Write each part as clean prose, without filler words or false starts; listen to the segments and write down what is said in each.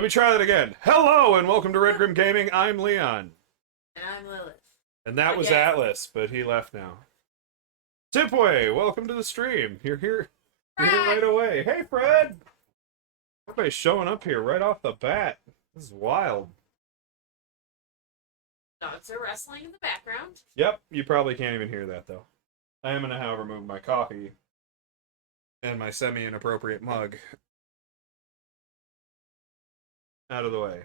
Let me try that again. Hello and welcome to Redgrim Gaming. I'm Leon. And I'm Lilith. And that was Again. Atlas, but he left now. Tipway, welcome to the stream. You're here. You're here right away. Hey, Fred. Everybody's showing up here right off the bat. This is wild. Dogs are wrestling in the background. Yep, you probably can't even hear that, though. I am going to, however, move my coffee and my semi-inappropriate mug out of the way.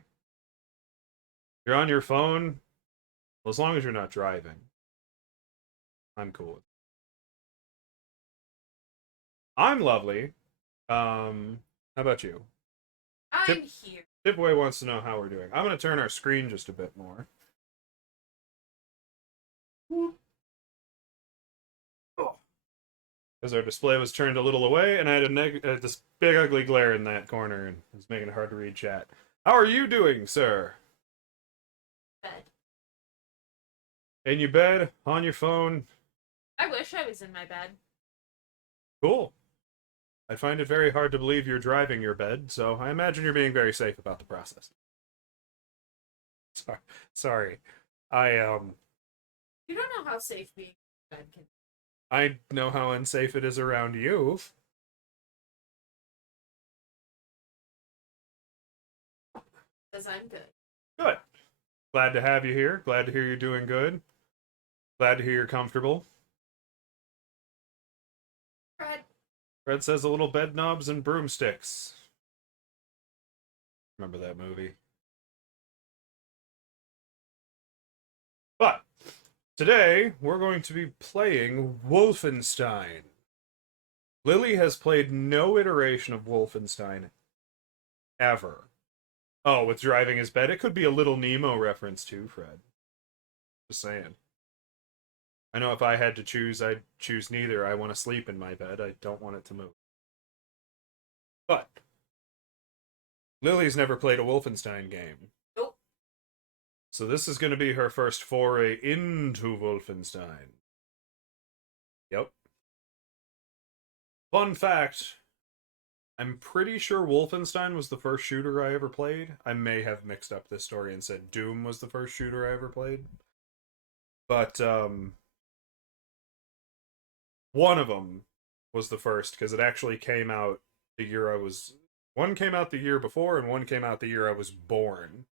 You're on your phone? Well, as long as you're not driving. I'm cool with it. I'm lovely. How about you? I'm here. Tipway wants to know how we're doing. I'm going to turn our screen just a bit more. Because our display was turned a little away, and I had this big ugly glare in that corner, and it was making it hard to read chat. How are you doing, sir? Bed. In your bed? On your phone? I wish I was in my bed. Cool. I find it very hard to believe you're driving your bed, so I imagine you're being very safe about the process. Sorry. You don't know how safe being in bed can be. I know how unsafe it is around you. Because I'm good. Good. Glad to have you here. Glad to hear you're doing good. Glad to hear you're comfortable. Fred says a little bed knobs and broomsticks. Remember that movie? But today we're going to be playing Wolfenstein. Lily has played no iteration of Wolfenstein ever. Oh, with driving his bed? It could be a Little Nemo reference too, Fred. Just saying. I know if I had to choose, I'd choose neither. I want to sleep in my bed. I don't want it to move. But Lily's never played a Wolfenstein game. Nope. So this is going to be her first foray into Wolfenstein. Yep. Fun fact, I'm pretty sure Wolfenstein was the first shooter I ever played. I may have mixed up this story and said Doom was the first shooter I ever played. But, one of them was the first, because it actually came out the year I was... One came out the year before, and one came out the year I was born.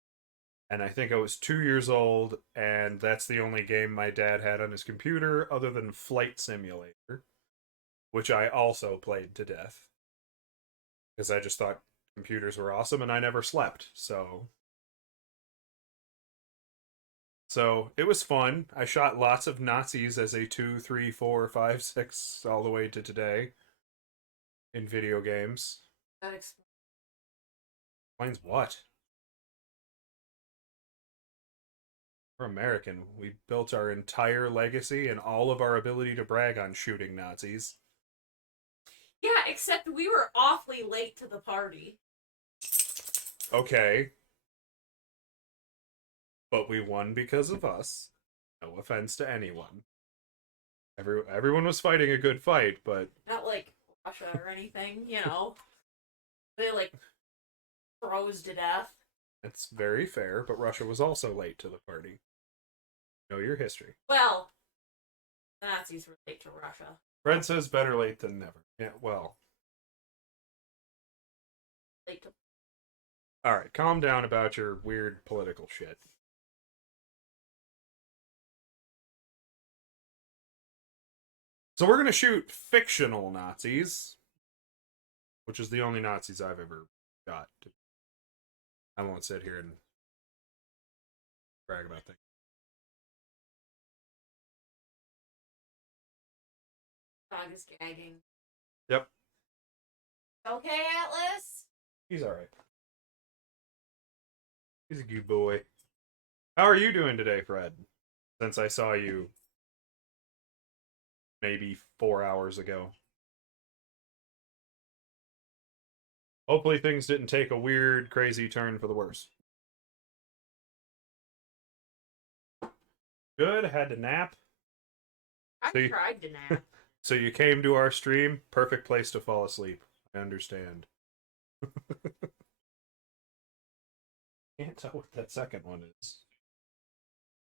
And I think I was 2 years old, and that's the only game my dad had on his computer, other than Flight Simulator, which I also played to death. Because I just thought computers were awesome, and I never slept, so... So, it was fun. I shot lots of Nazis as a 2, 3, 4, 5, 6, all the way to today. In video games. That Explains what? We're American. We built our entire legacy and all of our ability to brag on shooting Nazis. Yeah, except we were awfully late to the party. Okay. But we won because of us. No offense to anyone. Everyone was fighting a good fight, but... Not like Russia or anything, you know. They, like, froze to death. It's very fair, but Russia was also late to the party. Know your history. Well, the Nazis were late to Russia. Fred says better late than never. Yeah, well. Late to... Alright, calm down about your weird political shit. So we're going to shoot fictional Nazis, which is the only Nazis I've ever got. I won't sit here and brag about things. Dog is gagging. Yep. Okay, Atlas? He's alright. He's a good boy. How are you doing today, Fred? Since I saw you maybe 4 hours ago. Hopefully things didn't take a weird, crazy turn for the worse. Good, had to nap. I tried to nap. So you came to our stream, perfect place to fall asleep. I understand. Can't tell what that second one is.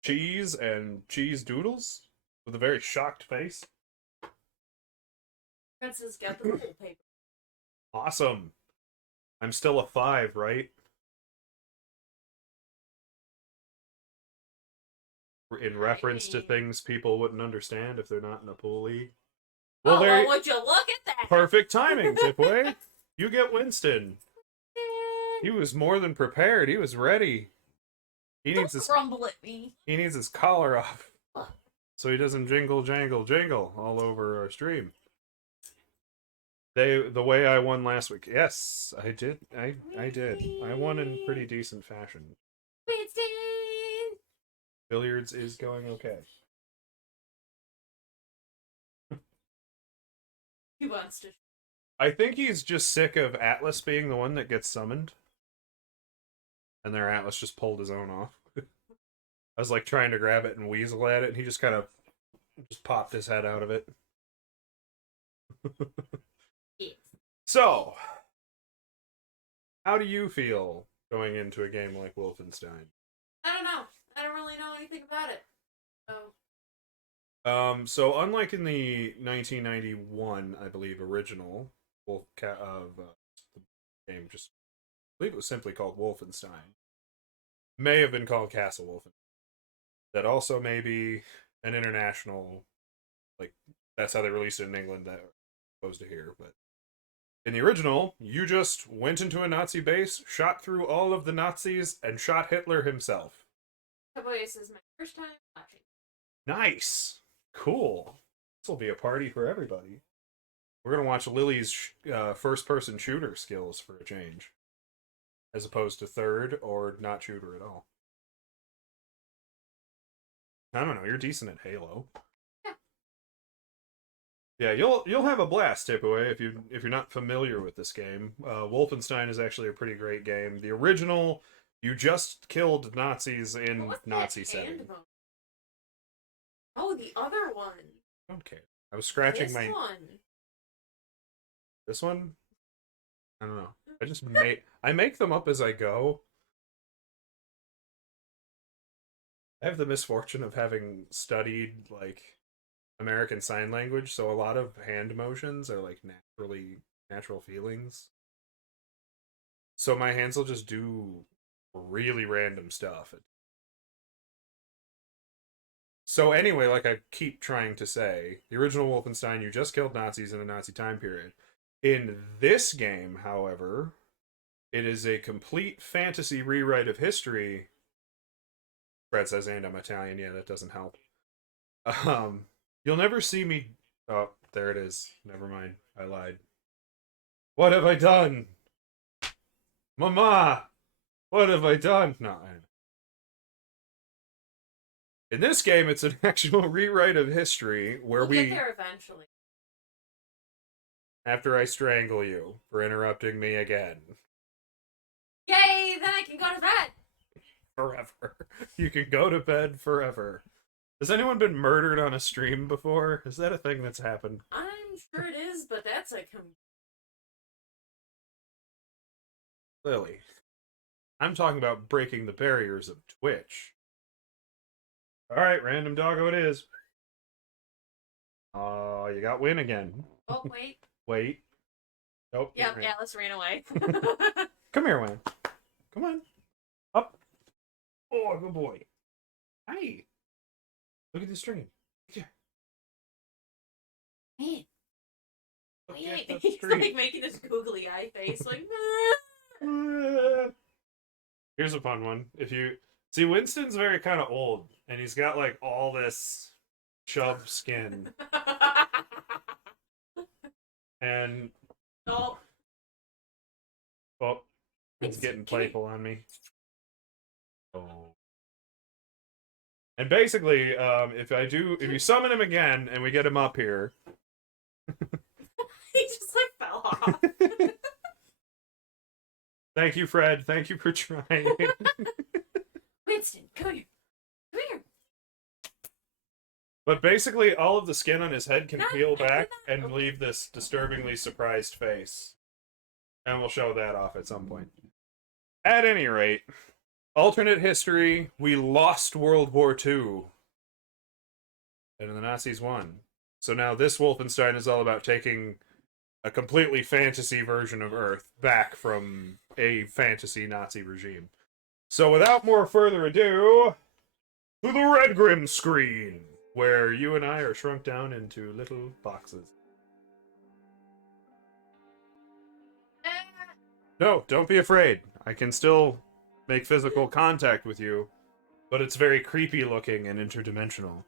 Cheese and cheese doodles with a very shocked face. Princess got the bubble paper. Awesome. I'm still a 5, right? In reference to things people wouldn't understand if they're not in a pool league. Well, well, would you look at that? Perfect timing, Tipway. You get Winston. He was more than prepared. He was ready. Don't grumble at me. He needs his collar off, so he doesn't jingle, jangle, jingle all over our stream. The way I won last week. Yes, I did. I did. I won in pretty decent fashion. Winston! Billiards is going okay. He wants to. I think he's just sick of Atlas being the one that gets summoned. And their Atlas just pulled his own off. I was like trying to grab it and weasel at it, and he just kind of just popped his head out of it. So, how do you feel going into a game like Wolfenstein? I don't know. I don't really know anything about it. So unlike in the 1991, I believe, original the game, just I believe it was simply called Wolfenstein. May have been called Castle Wolfenstein. That also may be an international, like, that's how they released it in England, that opposed to here. But in the original, you just went into a Nazi base, shot through all of the Nazis, and shot Hitler himself. This is my first time watching. Nice. Cool. This will be a party for everybody. We're going to watch Lily's first-person shooter skills for a change. As opposed to third or not shooter at all. I don't know, you're decent at Halo. Yeah, you'll have a blast, Tipaway, if you're not familiar with this game. Wolfenstein is actually a pretty great game. The original, you just killed Nazis in Nazi setting. Oh, the other one. I don't care. I was scratching this one. This one? I don't know. I make them up as I go. I have the misfortune of having studied like American Sign Language, so a lot of hand motions are like natural feelings. So my hands will just do really random stuff. So anyway, like I keep trying to say, the original Wolfenstein, you just killed Nazis in a Nazi time period. In this game, however, it is a complete fantasy rewrite of history. Brad says, and I'm Italian. Yeah, that doesn't help. You'll never see me... Oh, there it is. Never mind. I lied. What have I done? Mama! What have I done? No, I don't know. In this game, it's an actual rewrite of history where we'll get there eventually. After I strangle you for interrupting me again. Yay! Then I can go to bed! Forever. You can go to bed forever. Has anyone been murdered on a stream before? Is that a thing that's happened? I'm sure it is, but that's a... Lily. I'm talking about breaking the barriers of Twitch. Alright, random doggo it is. Oh, you got win again. Oh, wait. Wait. Nope. Yep, Atlas ran away. Come here, Wayne. Come on. Up. Oh, good boy. Hi. Look at the stream. Yeah. Man. Look Wait, at the he's stream. like making this googly eye face, like. Here's a fun one. If you see, Winston's very kind of old, and he's got like all this chub skin, and oh, he's getting playful on me. Oh. And basically, if you summon him again and we get him up here, he just like fell off. Thank you, Fred. Thank you for trying. Winston, come here. Come here. But basically, all of the skin on his head can peel back and leave this disturbingly surprised face. And we'll show that off at some point. At any rate, Alternate history, we lost World War II. And the Nazis won. So now this Wolfenstein is all about taking a completely fantasy version of Earth back from a fantasy Nazi regime. So without more further ado, to the Redgrim screen, where you and I are shrunk down into little boxes. No, don't be afraid. I can still make physical contact with you, but it's very creepy looking and interdimensional.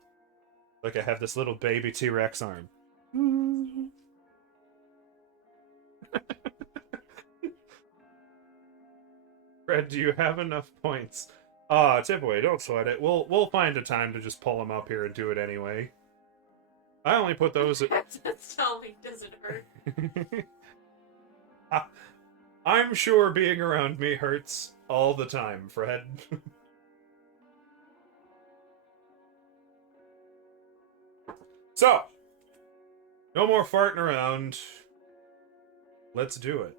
Like I have this little baby T-Rex arm. Fred, do you have enough points? Tip away, don't sweat it. We'll find a time to just pull them up here and do it anyway. I only put those at... That's tell me doesn't hurt. I'm sure being around me hurts all the time, Fred. So, no more farting around. Let's do it.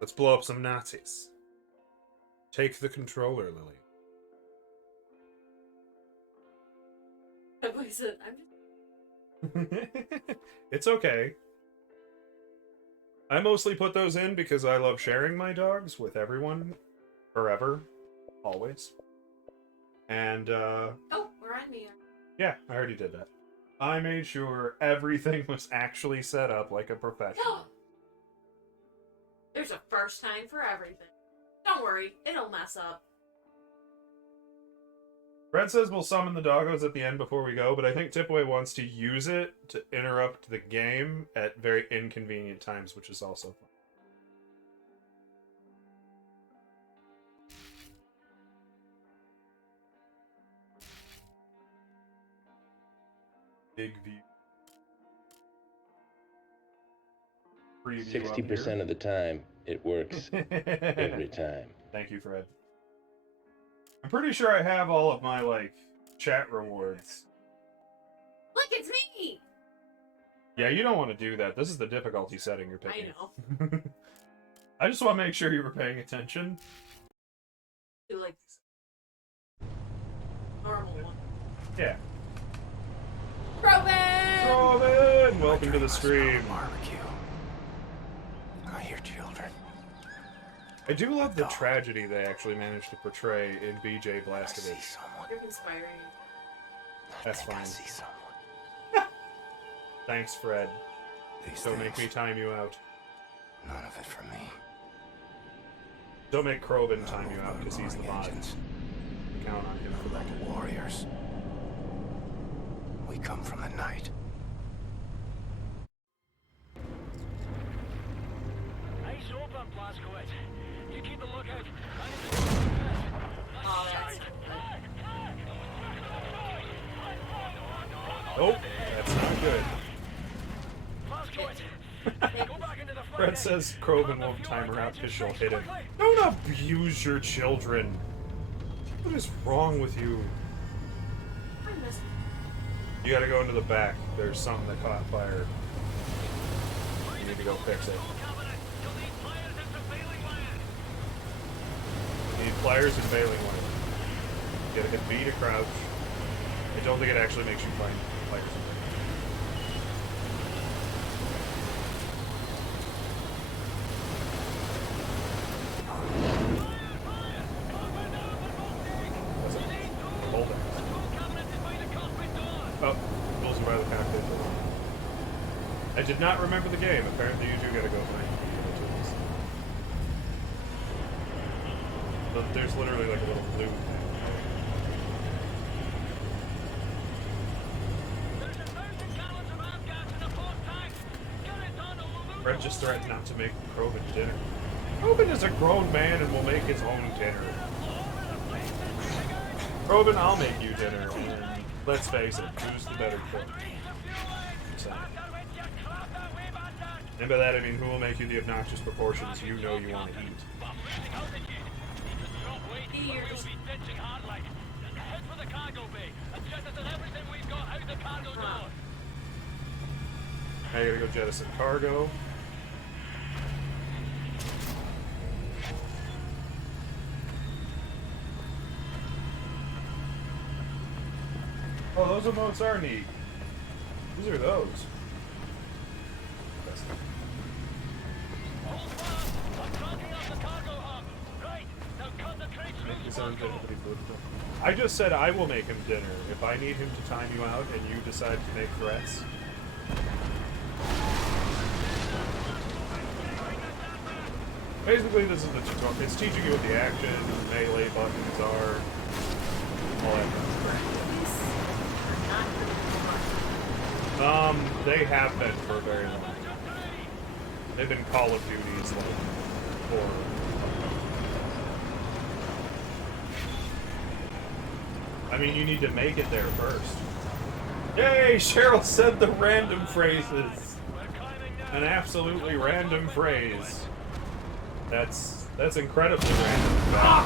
Let's blow up some Nazis. Take the controller, Lily. It's okay. I mostly put those in because I love sharing my dogs with everyone. Forever. Always. And, Oh, we're on me. yeah, I already did that. I made sure everything was actually set up like a professional. There's a first time for everything. Don't worry, it'll mess up. Fred says we'll summon the doggos at the end before we go, but I think Tipaway wants to use it to interrupt the game at very inconvenient times, which is also fun. Big view. 60% of the time, it works every time. Thank you, Fred. I'm pretty sure I have all of my, like, chat rewards. Look, it's me! Yeah, you don't want to do that. This is the difficulty setting you're picking. I know. I just want to make sure you were paying attention. Do like normal one. Yeah. Robin! Robin! Welcome to the stream. Barbecue. I hear children. I do love the tragedy they actually managed to portray in BJ I Blasted see It. someone. You're conspiring. That's I think I fine. see someone. Thanks, Fred. These Don't make me things, time you out. none of it for me. Don't make Krobin time you out, because he's the boss. Engines. Count on him for that. We're warriors. We come from the night. Eyes open, Blazkowicz. You keep a lookout. Oh, that's... Oh, that's not good. Blazkowicz, go back into the front. Fred says Krobin won't time her out because she'll hit him. Don't abuse your children. What is wrong with you? I missed. You gotta go into the back. There's something that caught fire. You need to go fix it. You need pliers and bailing wire. You gotta hit B to crouch. I don't think it actually makes you find pliers and bailing. What's it? Hold it. Oh, pulls him by the cockpit door. I did not remember the game. Apparently you do gotta go find it. But there's literally like a little blue thing. Fred just threatened not to make Krobin dinner. Krobin is a grown man and will make his own dinner. Krobin, I'll make you dinner, and let's face it, who's the better cook? So. And by that I mean who will make you the obnoxious proportions you know you want to eat. Ears. Now you gotta go jettison cargo. Oh, those emotes are neat. Whose are those? Hold fast! I'm tracking up the cargo hub! Right, now cut the crates Make loose his from own dinner, cargo. but he wouldn't. I just said I will make him dinner. If I need him to time you out and you decide to make threats. Basically, this is the tutorial. It's teaching you what the action, melee buttons are, all that kind of crap. They have been for a very long time. They've been Call of Duties, like, for... I mean, you need to make it there first. Yay! Cheryl said the random phrases! An absolutely random phrase. That's incredibly random. Ah!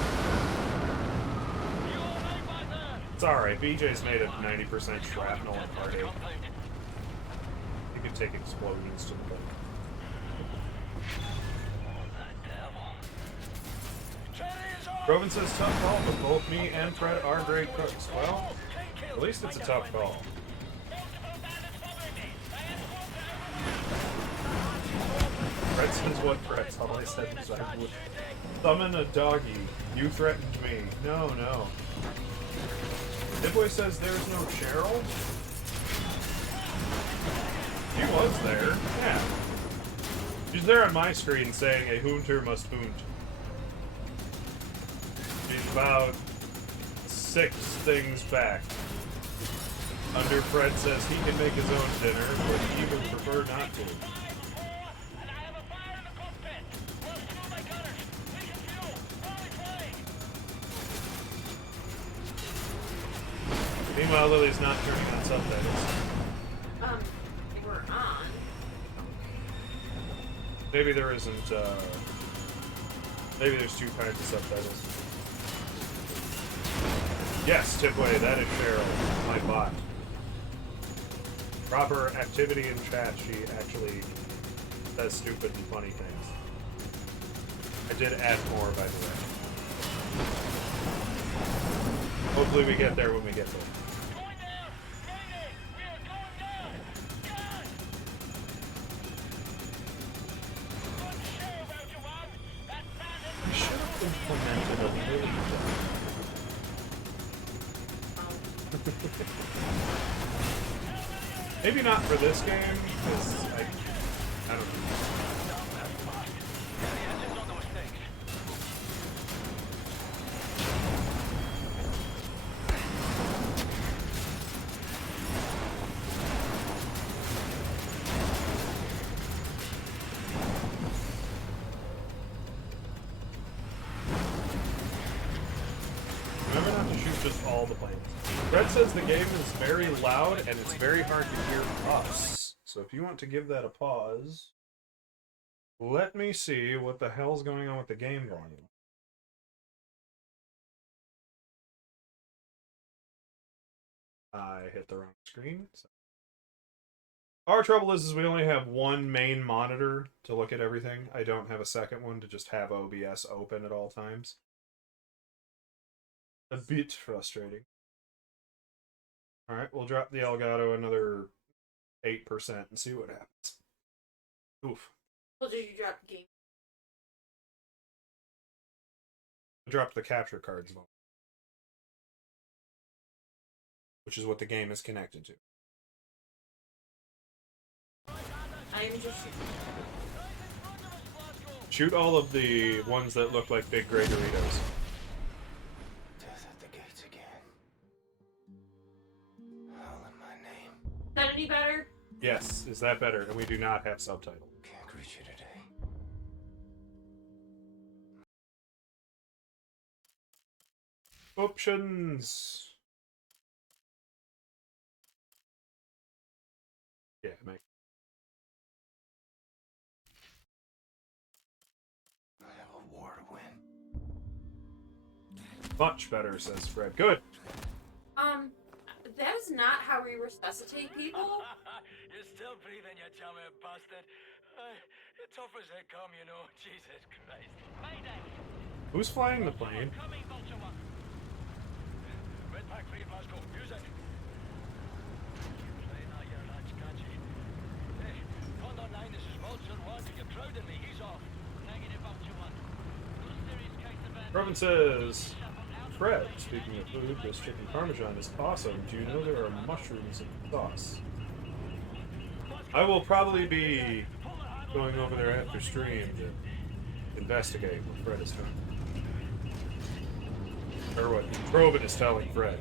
It's alright, BJ's made of 90% shrapnel and heartache. You can take explosions to the bone. Groven says tough call, but both me and Fred are great cooks. Well, at least it's a tough call. Fred says what threats? All I said was I would summon a doggy. You threatened me. No, no. Dibboy says there's no Cheryl? She was there. Yeah. She's there on my screen saying a hoonter must hoont. She's about 6 things back. Under Fred says he can make his own dinner, but he would prefer not to. Meanwhile, Lily's not turning on subtitles. They were on. Maybe there isn't, maybe there's 2 kinds of subtitles. Yes, Tipway, that is Cheryl, my bot. Proper activity in chat, she actually says stupid and funny things. I did add more, by the way. Hopefully we get there when we get there. We should have implemented a Lily Maybe not for this game, because I don't know. Remember not to shoot just all the planes. Fred says the game is very loud and it's very hard to hear us. So if you want to give that a pause, let me see what the hell's going on with the game volume. I hit the wrong screen. So. Our trouble is we only have one main monitor to look at everything. I don't have a second one to just have OBS open at all times. A bit frustrating. Alright, we'll drop the Elgato another 8% and see what happens. Oof. Well, did you drop the game? I dropped the capture cards, which is what the game is connected to. I'm just Shoot all of the ones that look like big gray Doritos. Death at the gates again. Howl in my name. Is that any better? Yes, is that better? And we do not have subtitles. Can't reach you today. Options. Yeah, make. I have a war to win. Much better, says Fred. Good. That is not how we resuscitate people. You're still breathing, you chummy bastard. Tough as they come, you know. Jesus Christ. Mayday! Who's flying the plane? Coming, Vulture One. Red pack free, Glasgow. Music. crowding me. He's off. Negative up to one. Serious case of Robin says, Fred, speaking of food, this chicken parmesan is awesome. Do you know there are mushrooms in the sauce? I will probably be going over there after stream to investigate what Fred is doing. Or what Robin is telling Fred.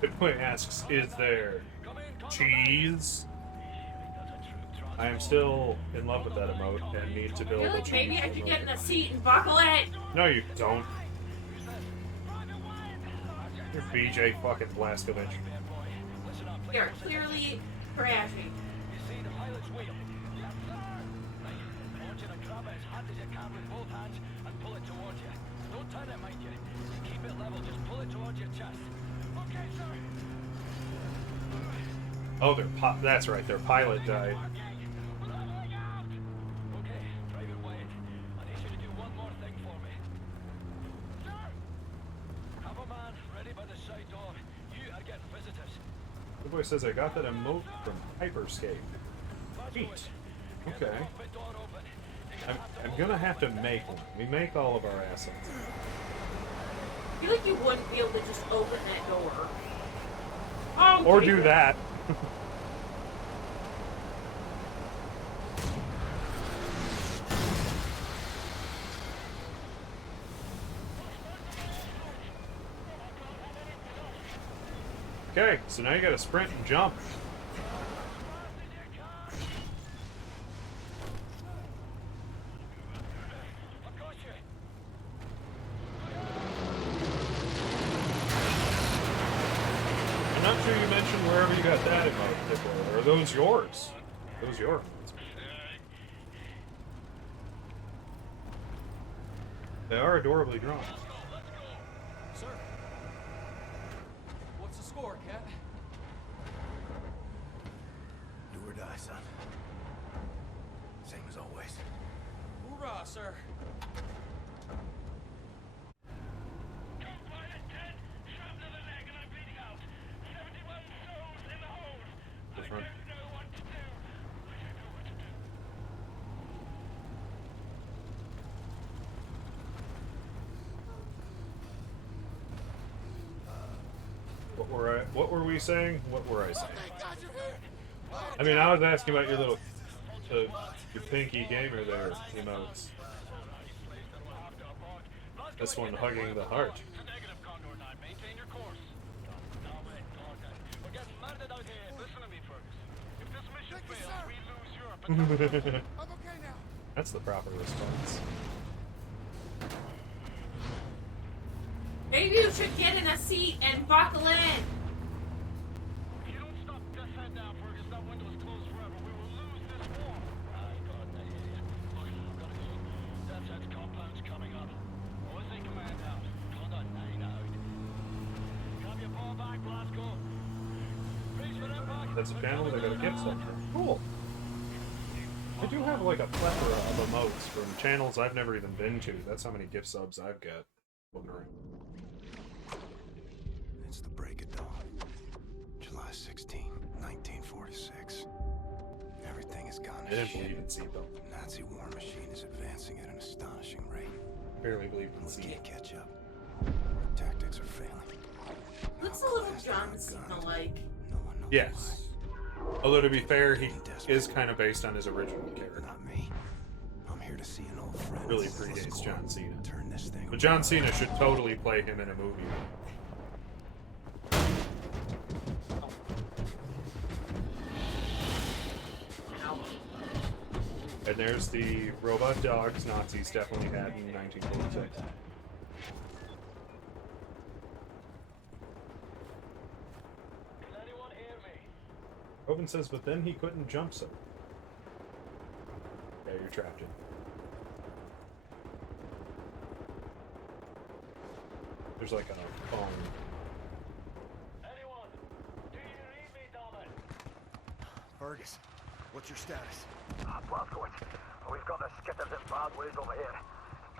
Bitcoin asks, is there cheese? I am still in love with that emote and need to build You're a like, cheese maybe I could emote. get in a seat and buckle it. No, you don't. You're BJ fucking Blaskovich. You're clearly crashing. You see the pilot's wheel? Yes, sir. Right. I want you to grab it as hard as you can with both hands and pull it towards you. Don't turn it, mind you. Keep it level. Just pull it towards your chest. Okay, sir. Oh, that's right. Their pilot died. Okay, Private Wyatt. I need you to do one more thing for me. Sir! Have a man ready by the side door. You are getting visitors. The boy says I got that emote from Hyperscape. Neat. Okay. I'm gonna have to make one. We make all of our assets. I feel like you wouldn't be able to just open that door. Oh, Or do that. Okay, so now you gotta sprint and jump. I'm not sure you mentioned wherever you got that emote, Diplo. Are those yours? Those your emotes. They are adorably drawn. Sir, what's the score, Cat? Do or die, son. Same as always. Hoorah, sir. The front. What were we saying? What were I saying? I mean, I was asking about your little, your pinky gamer there emotes. This one hugging the heart. Negative, Condor 9. Maintain your course. We're getting murdered out here. Listen to me, Fergus. If this mission fails, we lose Europe. I'm okay now. That's the proper response. Maybe you should get in a seat and buckle in. If you don't stop this head down, Fergus, that window is closed forever. We will lose this war. I got an idea. Look, I've got to go. That's compound's coming up. OSA command out. Condor 9 out. Grab your ball back, Glasgow. Brace for impact. That's a channel they got a gift center. Cool. I do have like a plethora of emotes from channels I've never even been to. That's how many gift subs I've got. It's the break of dawn. July 16, 1946. Everything has gone I to didn't shit. believe in seatbelt. The Nazi war machine is advancing at an astonishing rate. Barely believed in We seat. can't catch up. Our tactics are failing. Looks a little John Cena like. No one knows Yes. Although to be fair, he is kind of based on his original why. character. Not me. I'm here to see an old friend. Really Let's predates go. John Cena. Turn this thing But John Cena should totally play him in a movie. And there's the robot dogs Nazis definitely had in 1946. Can anyone hear me? Robin says, but then he couldn't jump so. Yeah, you're trapped in. There's like a phone. Anyone? Do you read me, Dominic? Fergus, what's your status? Blazkowicz, We've got the skitters in bad ways over here.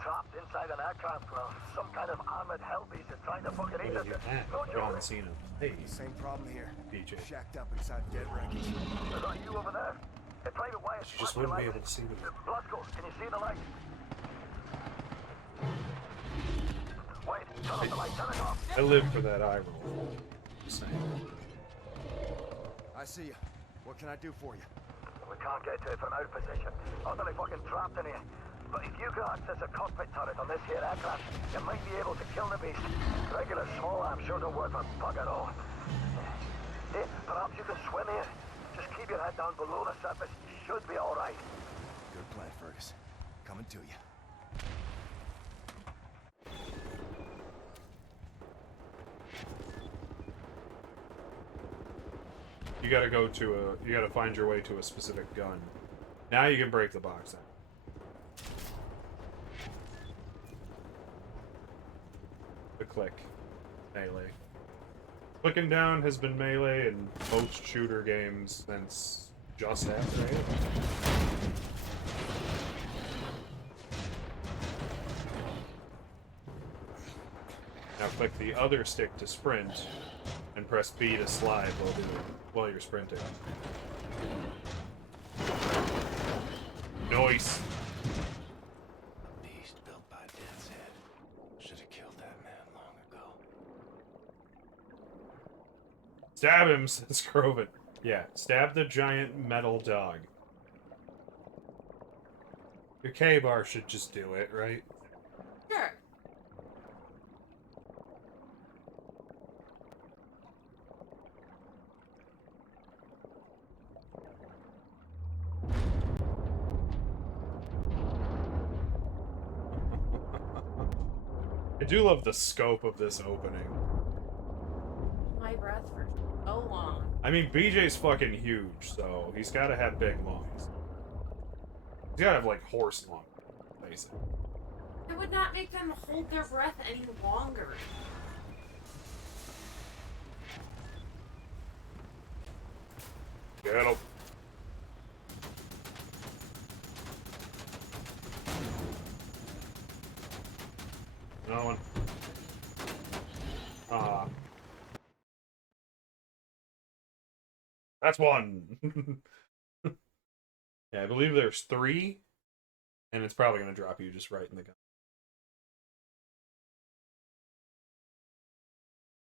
Trapped inside an aircraft with some kind of armored hellbeast is trying to fucking eat What us. are you at? No John joke. Cena. Hey, Same problem here. PJ. Shacked up inside dead wreckage. Is that you over there? Hey, Private Wyatt, She just flash wouldn't be your able light. to see them. Blasco, can you see the light? Wait, turn off the light, turn it off. I live for that eye roll. Just saying. I see you. What can I do for you? We can't get to it from our position. Utterly fucking trapped in here. But if you can access a cockpit turret on this here aircraft, you might be able to kill the beast. Regular small arms sure don't work for bug at all. Hey, perhaps you can swim here. Just keep your head down below the surface. You should be all right. Good plan, Fergus. Coming to you. You gotta go to a. You gotta find your way to a specific gun. Now you can break the box out. The click. Melee. Clicking down has been melee in most shooter games since just after Halo. Now click the other stick to sprint, and press B to slide while you're sprinting. Nice. A beast built by Death's Head. Should have killed that man long ago. Stab him, says Croven. Yeah, stab the giant metal dog. Your K-bar should just do it, right? Sure. I do love the scope of this opening. My breath for so long. I mean, BJ's fucking huge, so he's gotta have big lungs. He's gotta have, like, horse lungs, basically. It would not make them hold their breath any longer. Get him. No one. Ah. That's one. Yeah, I believe there's 3, and it's probably going to drop you just right in the gun.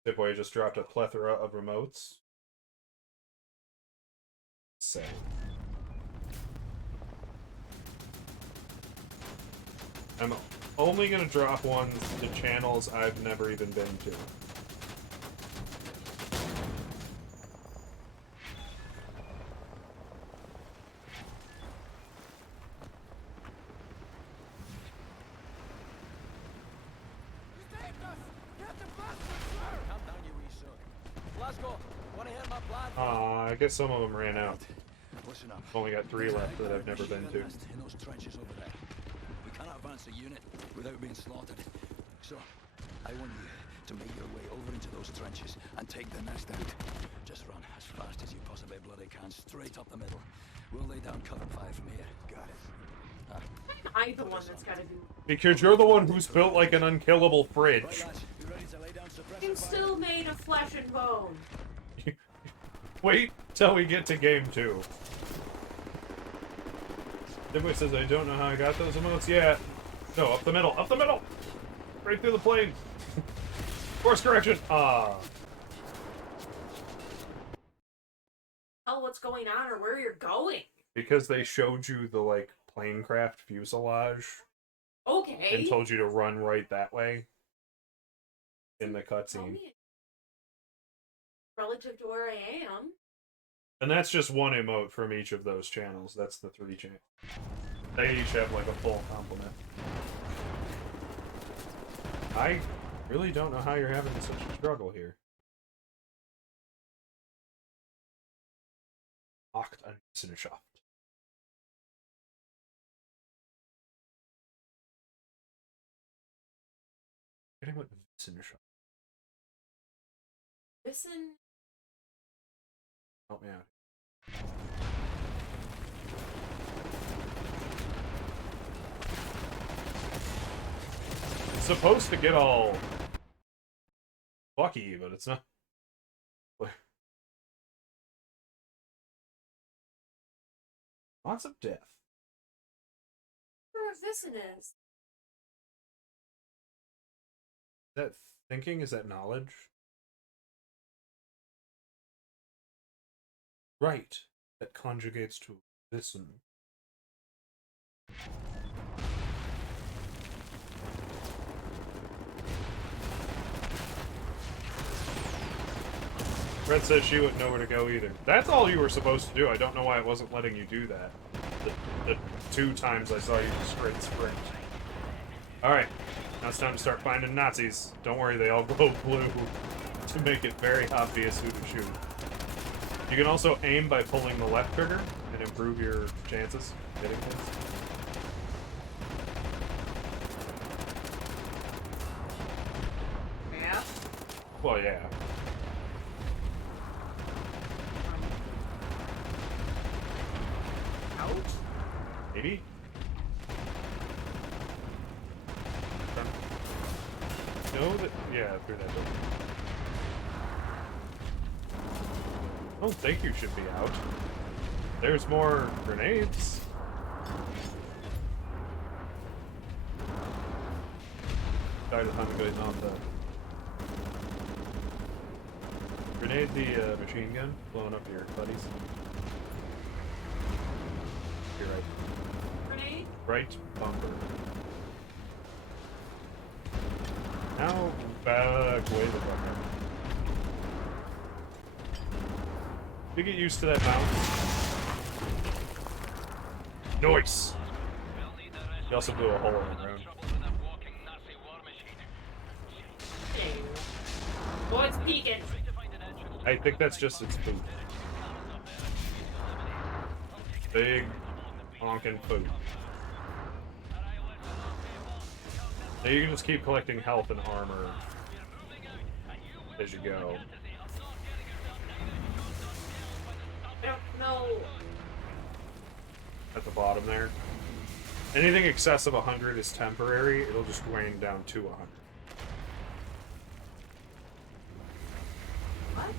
Tipway just dropped a plethora of remotes. So. I'm only going to drop ones to channels I've never even been to. Calm down, you wee son. Glasgow, wanna hear my plan? I guess some of them ran out. Listen up. I've only got 3 left that I've never been to. In those trenches over there. We cannot advance a unit without being slaughtered. So, I want you to make your way over into those trenches and take the nest out. Just run as fast as you possibly bloody can, straight up the middle. We'll lay down cover fire from here. Got it. I'm the one that's gotta do. Because you're the one who's built like an unkillable fridge. Right, lads, you ready to lay down suppressor I'm fire? still made of flesh and bone. Wait till we get to game 2. Dimwit says, I don't know how I got those emotes yet. No, up the middle, up the middle! Right through the plane! Course correction! Ah. Tell what's going on or where you're going. Because they showed you the, like, planecraft fuselage Okay. and told you to run right that way in the Tell cutscene. me. Relative to where I am. And that's just one emote from each of those channels. That's the 3 channels. They each have like a full complement. I really don't know how you're having such a struggle here. Acht an Wissenschaft. Getting what Wissenschaft. Listen. Help me out. supposed to get all fucky, but it's not. Lots of death. Where is this it is? Is that thinking? Is that knowledge? Right. That conjugates to listen. Red says she wouldn't know where to go either. That's all you were supposed to do. I don't know why it wasn't letting you do that. The 2 times I saw you straight sprint. Alright. Now it's time to start finding Nazis. Don't worry, they all glow blue to make it very obvious who to shoot. You can also aim by pulling the left trigger and improve your chances of hitting things. Yeah. Well, yeah. Ouch. Maybe? No, that. Yeah, through that door. I don't think you should be out. There's more grenades. Sorry to find a good on the grenade, the machine gun, blowing up your buddies. You're right. Grenade? Right bumper. Now back way the fuck up. You get used to that bounce. Nice. You also blew a hole in the ground. Oh, it's peeking. I think that's just its food. Big honking food. Now you can just keep collecting health and armor as you go. I don't know. At the bottom there. Anything excess of 100 is temporary. It'll just wane down to 100. What?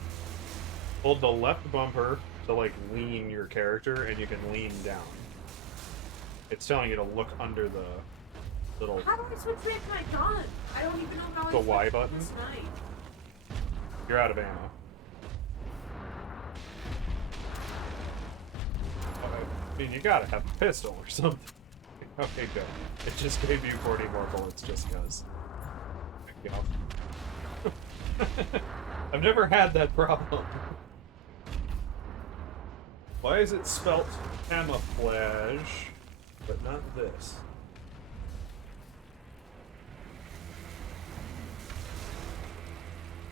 Hold the left bumper to like lean your character, and you can lean down. It's telling you to look under the little. How do I switch back to my gun? I don't even know how I The Y switched button? this night. You're out of ammo. I mean, you gotta have a pistol or something. Okay, good. It just gave you 40 more bullets just cause. Thank you. I've never had that problem. Why is it spelt camouflage, but not this?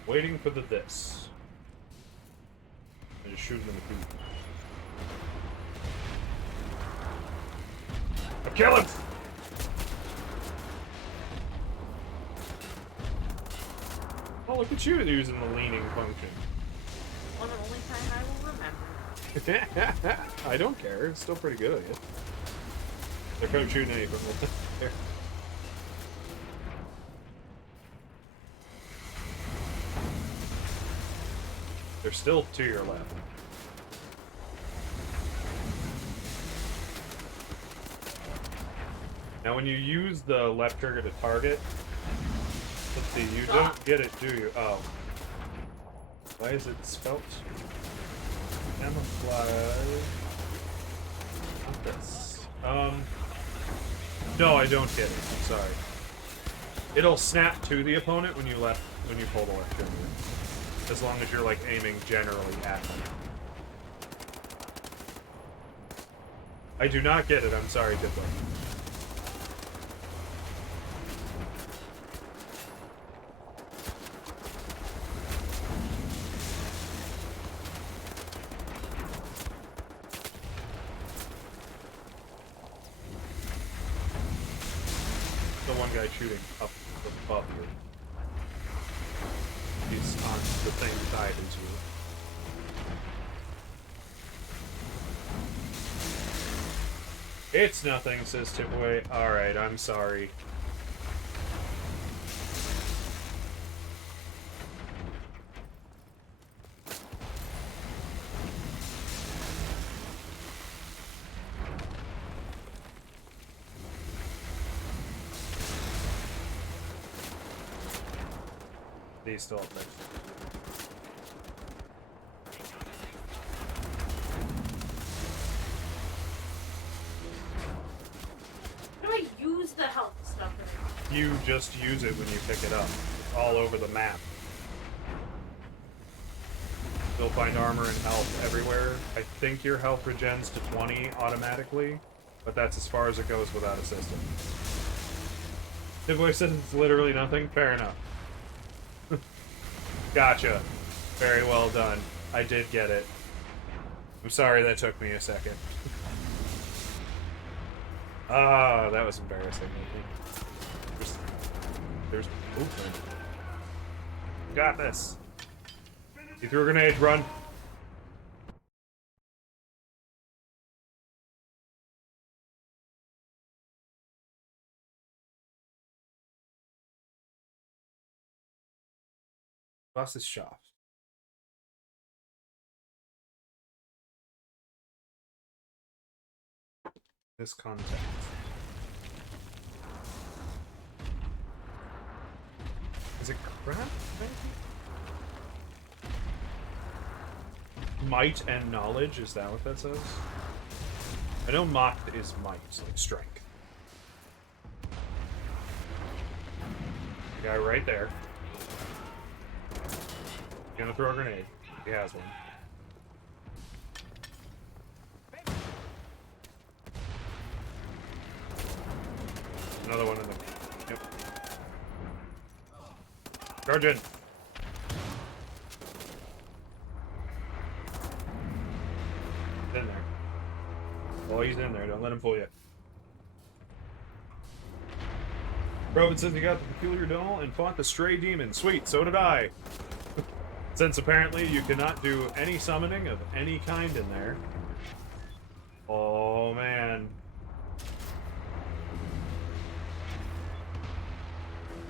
Waiting for the this. I just shoot him in the feet. Kill him! Oh, look at you using the leaning function. One and only time I will remember. I don't care. It's still pretty good, I guess. They're kind of shooting at you from there. They're still to your left. Now, when you use the left trigger to target, let's see, you don't get it, do you? Oh. Why is it spelt? Camouflage. Not this. No, I don't get it. I'm sorry. It'll snap to the opponent when you pull the left trigger. As long as you're like aiming generally at them. I do not get it. I'm sorry, Diplo. The one guy shooting up above you. He's on the same side as you. It's nothing, says Tipaway. Alright, I'm sorry. He's still up next. How do I use the health stuff in it? You just use it when you pick it up. It's all over the map. You'll find armor and health everywhere. I think your health regens to 20 automatically, but that's as far as it goes without assistance. The voice said it's literally nothing? Fair enough. Gotcha. Very well done. I did get it. I'm sorry that took me a second. Ah, that was embarrassing. There's movement. Got this. He threw a grenade, run. Boss's shaft. This contact. Is it crap? Might and knowledge, is that what that says? I know Mach is might, like strength. The guy right there. Gonna throw a grenade. He has one. Another one in the... Yep. Charge in! He's in there. Oh, he's in there. Don't let him fool you. Robin says you got the peculiar doll and fought the stray demon. Sweet, so did I. Since apparently you cannot do any summoning of any kind in there. Oh, man.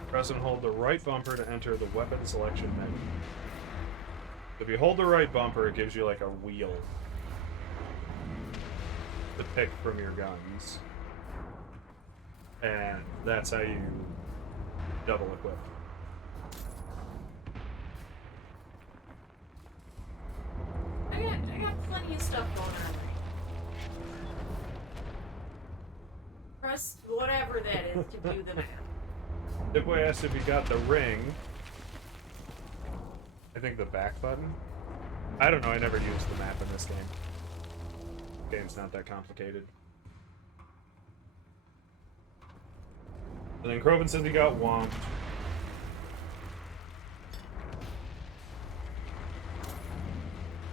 Press and hold the right bumper to enter the weapon selection menu. If you hold the right bumper, it gives you like a wheel to pick from your guns. And that's how you double equip. I got plenty of stuff going on. Press whatever that is to view the map. Dipway asked if you got the ring. I think the back button. I don't know, I never used the map in this game. The game's not that complicated. And then Kroven says he got whomped.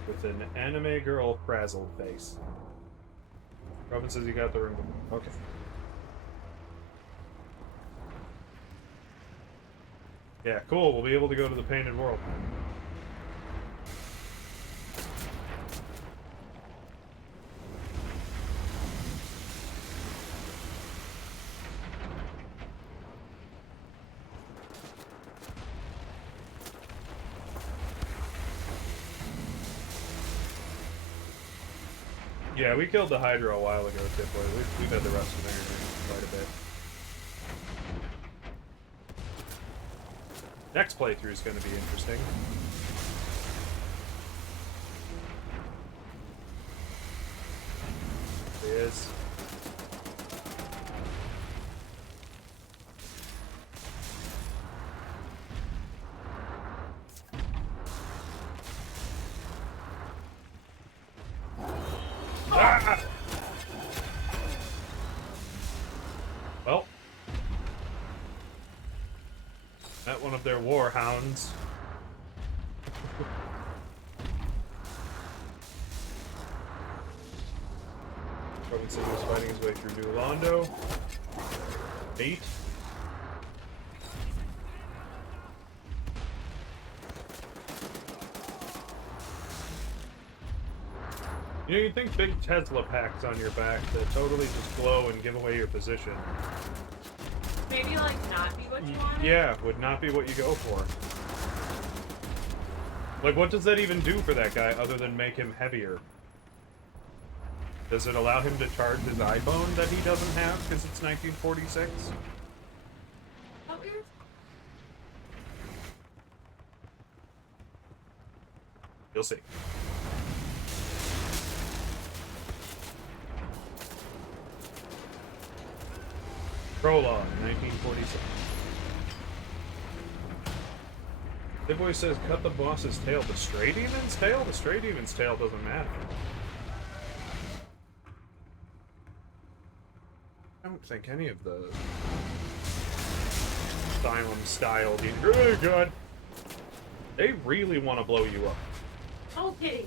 With an anime girl frazzled face. Kroven says he got the ring. Okay. Yeah, cool. We'll be able to go to the Painted World. Yeah, we killed the Hydra a while ago, Tipboy. We've had the rest of there quite a bit. Next playthrough is going to be interesting. There he is. Ah! Well. Met one of their war hounds. Robinson was fighting his way through New Londo. 8. You know, you'd think big Tesla packs on your back that totally just glow and give away your position. Maybe, like, not be what you wanted? Yeah, would not be what you go for. Like, what does that even do for that guy other than make him heavier? Does it allow him to charge his iPhone that he doesn't have because it's 1946? What weird? You'll see. Prologue, 1947. The boy says, cut the boss's tail. The stray demon's tail? The stray demon's tail doesn't matter. I don't think any of the Asylum-style demons... Oh, God! They really want to blow you up. Okay.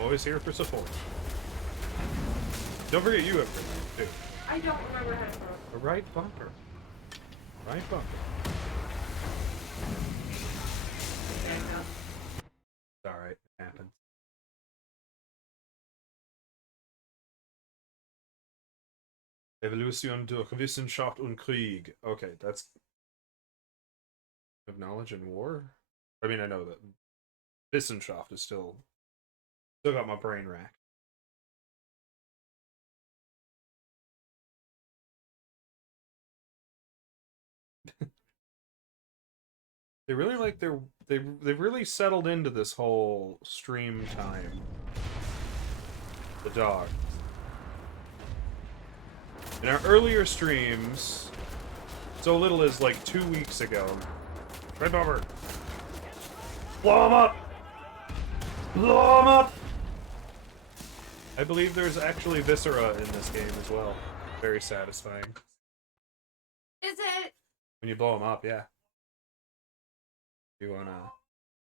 Always here for support. Don't forget you have to too. I don't remember how to vote. The right bumper. Right bumper. It's alright, it happens. Evolution durch Wissenschaft und Krieg. Okay, that's... of knowledge and war? I mean, I know that Wissenschaft is still got my brain racked. They really like they've really settled into this whole stream time. The dogs. In our earlier streams, so little as like 2 weeks ago, right over. Blow him up! Blow him up! I believe there's actually viscera in this game as well. Very satisfying. Is it? When you blow them up, yeah. You wanna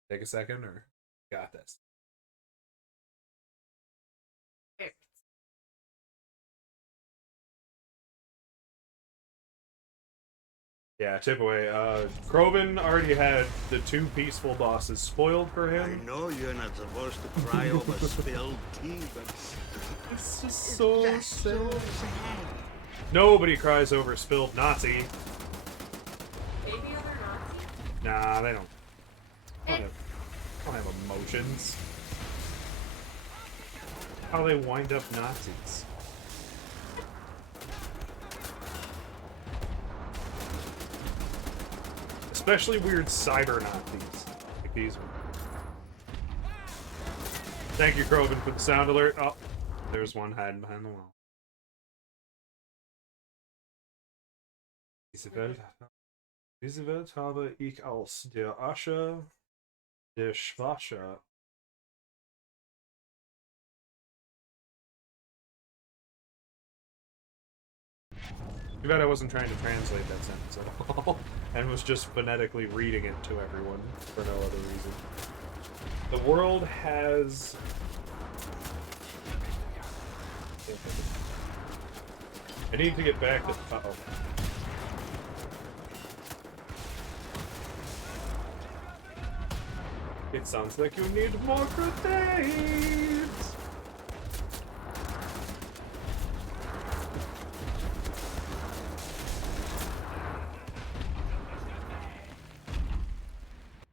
take a second, or got this? Here. Yeah, tip away. Kroven already had the 2 peaceful bosses spoiled for I him. know you're not supposed to cry over spilled tea, but It's just so that's sad. so sad. Nobody cries over spilled Nazi. Maybe other Nazis? Nah, they don't. Don't have emotions. How they wind up Nazis. Especially weird cyber Nazis. Like these ones. Thank you, Kroven, for the sound alert. Oh, there's one hiding behind the wall. Diese Welt habe ich aus der Asche der Schwache. Too bad I wasn't trying to translate that sentence at all, and was just phonetically reading it to everyone for no other reason. The world has... I need to get back to... Uh-oh. It sounds like you need more grenades!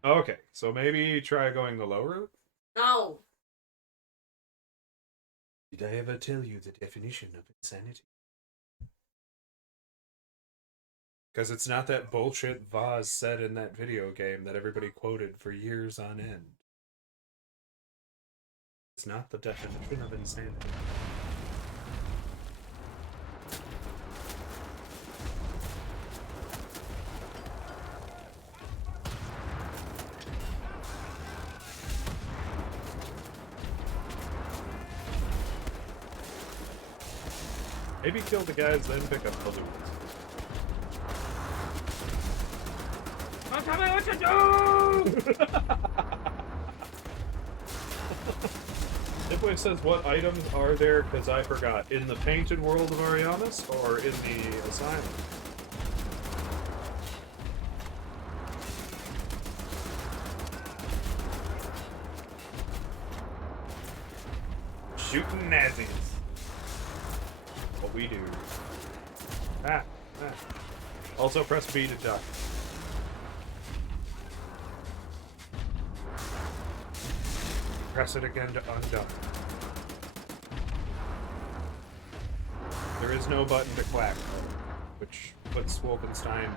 Okay, so maybe try going the low route? No. Did I ever tell you the definition of insanity? Because it's not that bullshit Vaz said in that video game that everybody quoted for years on end. It's not the definition of insanity. Maybe kill the guys, then pick up the loot. Don't tell me what to do! Nipway says, what items are there? Because I forgot. In the painted world of Ariamis, or in the Asylum? Shooting Nazis. What we do. Ah. Also press B to duck. Press it again to unduck. There is no button to quack, which puts Wolfenstein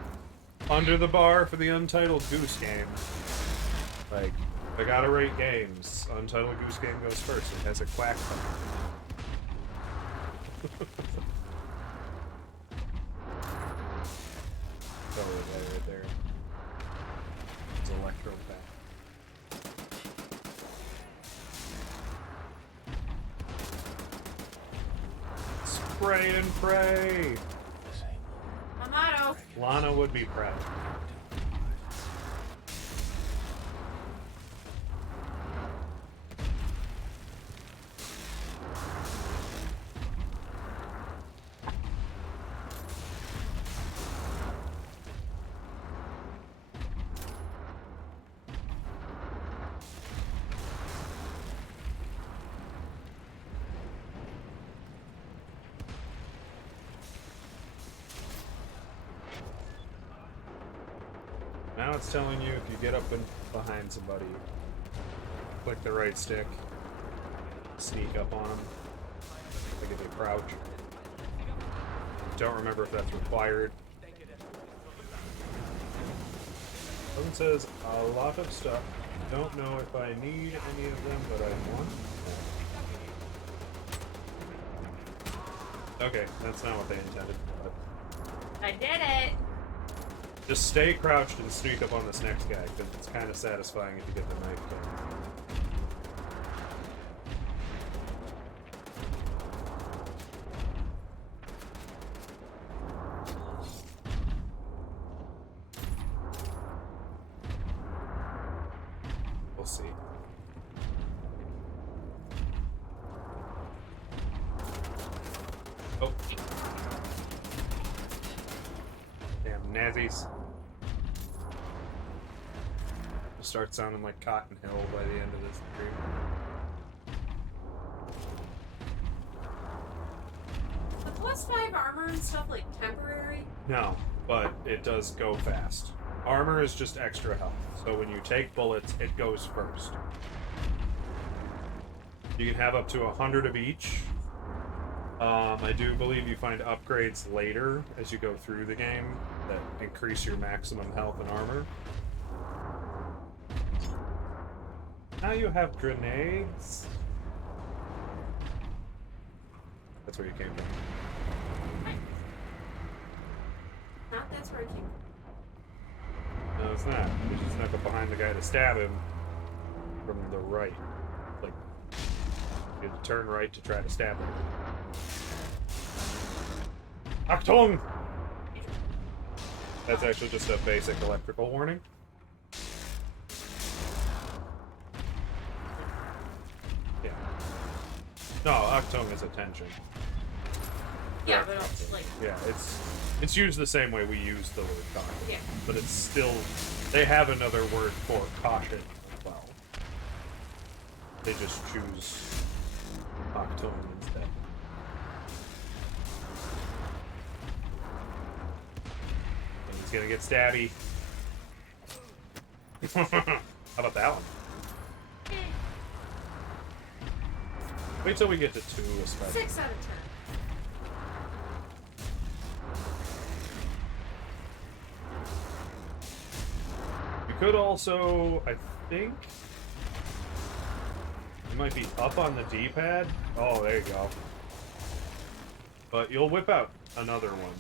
under the bar for the Untitled Goose Game. Like, I gotta rate games. Untitled Goose Game goes first. It has a quack button. Right there. It's electro pack. Spray and pray! Amato. Lana would be proud. Now it's telling you if you get up and behind somebody, click the right stick, sneak up on them, like if they crouch. Don't remember if that's required. Someone says a lot of stuff. Don't know if I need any of them, but I want them. Okay, that's not what they intended. But I did it. just stay crouched and sneak up on this next guy, because it's kind of satisfying if you get the knife kill. We'll see. Oh. Damn Nazis. Will start sounding like Cotton Hill by the end of this stream. The +5 armor and stuff like temporary? No, but it does go fast. Armor is just extra health, so when you take bullets, it goes first. You can have up to 100 of each. I do believe you find upgrades later as you go through the game that increase your maximum health and armor. Now you have grenades. That's where you came from. Not that's where it came from. No, it's not. You just snuck up behind the guy to stab him from the right. Like, you had to turn right to try to stab him. Achtung! That's actually just a basic electrical warning. Yeah. No, Achtung is attention. Yeah, but it's like... Yeah, it's used the same way we use the word caution. Yeah. But it's still... They have another word for caution as well. They just choose Achtung instead. And he's gonna get stabby. How about that one? Wait till we get to 2 especially. 6 out of 10. You could also, I think, it might be up on the D-pad. Oh, there you go. But you'll whip out another one.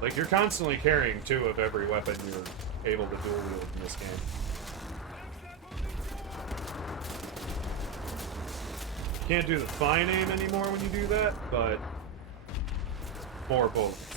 Like, you're constantly carrying 2 of every weapon you're able to dual wield in this game. You can't do the fine aim anymore when you do that, but more bullets.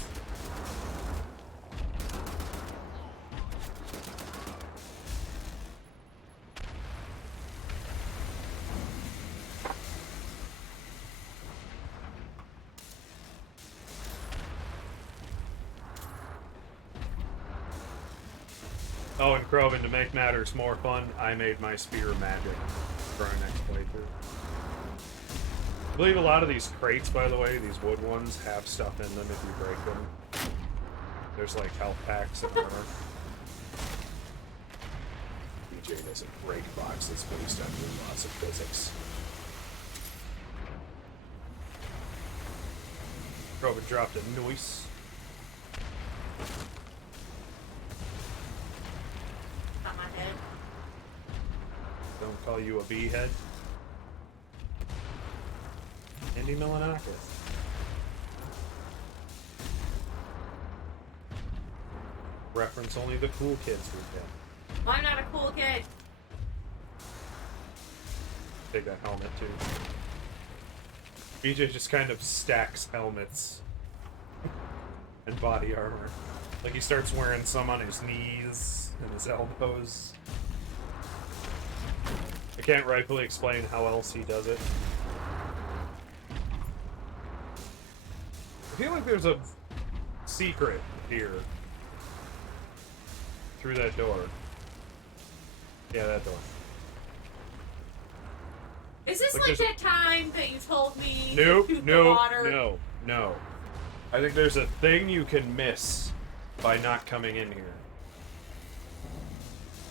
Oh, and Kroven, to make matters more fun, I made my spear magic for our next playthrough. I believe a lot of these crates, by the way, these wood ones, have stuff in them if you break them. There's like health packs and armor. BJ doesn't break boxes based on new laws of physics. Kroven dropped a noise. call you a B-head. Andy Milanakis. Reference only the cool kids would get. I'm not a cool kid. Take that helmet too. BJ just kind of stacks helmets and body armor. Like he starts wearing some on his knees and his elbows. I can't rightfully explain how else he does it. I feel like there's a secret here. Through that door. Yeah, that door. Is this Like like there's that time that you told me Nope, to shoot the no, water? no. I think there's a thing you can miss by not coming in here.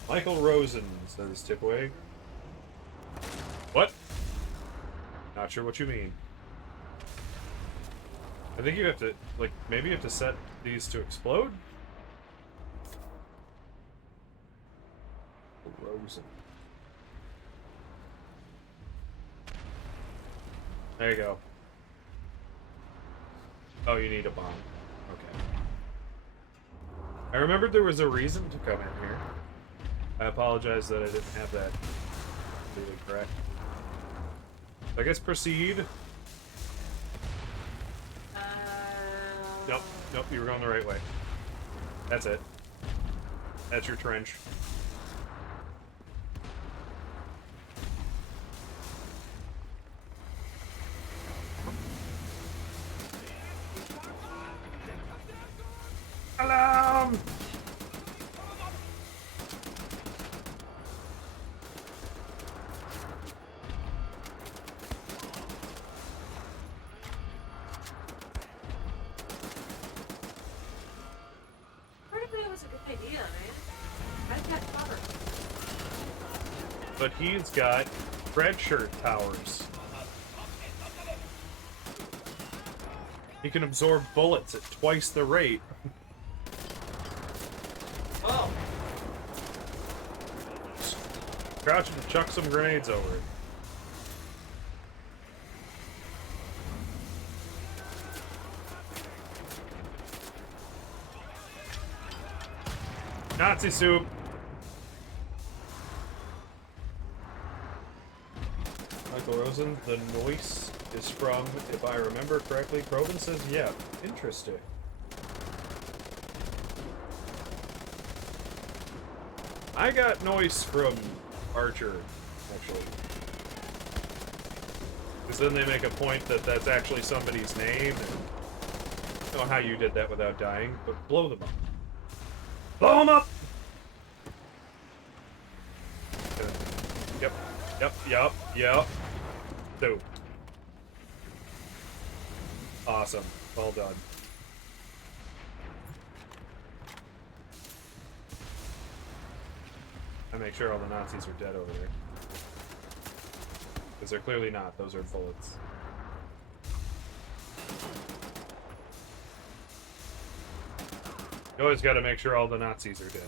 Michael Rosen, says Tipway. What? Not sure what you mean. I think you have to, like, maybe you have to set these to explode? Rosen. There you go. Oh, you need a bomb. Okay. I remembered there was a reason to come in here. I apologize that I didn't have that completely correct. I guess proceed. Nope, you were going the right way. That's it. That's your trench. Alarm! Probably was a good idea, man. I got covered. But he's got red shirt towers. He can absorb bullets at twice the rate. Oh. Crouch and chuck some grenades over it. Nazi soup. Michael Rosen, the noise is from, if I remember correctly, Probin says, yeah, interesting. I got noise from Archer, actually. Because then they make a point that that's actually somebody's name, and I don't know how you did that without dying, but blow them up. Blow them up! Yep. So. Awesome. Well done. I make sure all the Nazis are dead over there. Because they're clearly not. Those are bullets. You always gotta make sure all the Nazis are dead.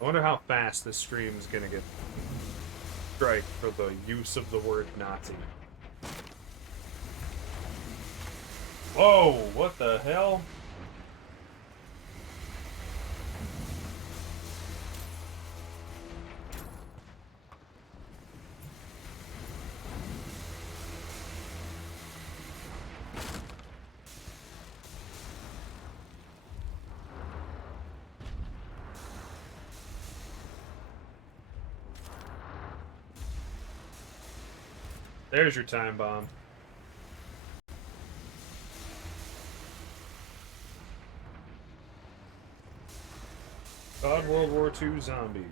I wonder how fast this stream is gonna get strike for the use of the word Nazi. Whoa, what the hell? There's your time bomb. God, World War II zombies.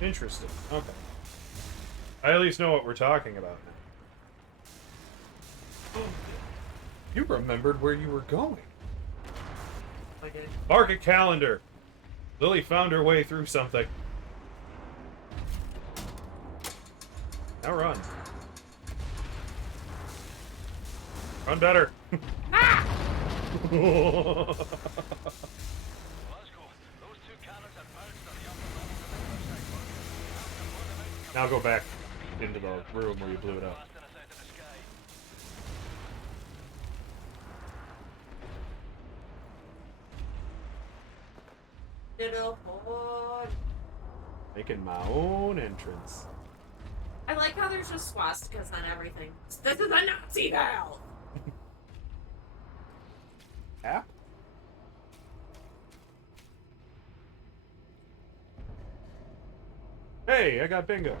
Interesting. Okay. I at least know what we're talking about now. You remembered where you were going. Okay. Mark a calendar. Lily found her way through something. Now run. Run better. Ah! Now go back into the room where you blew it up. Making my own entrance. I like how there's just swastikas on everything. This is a Nazi battle! App? Hey, I got bingo.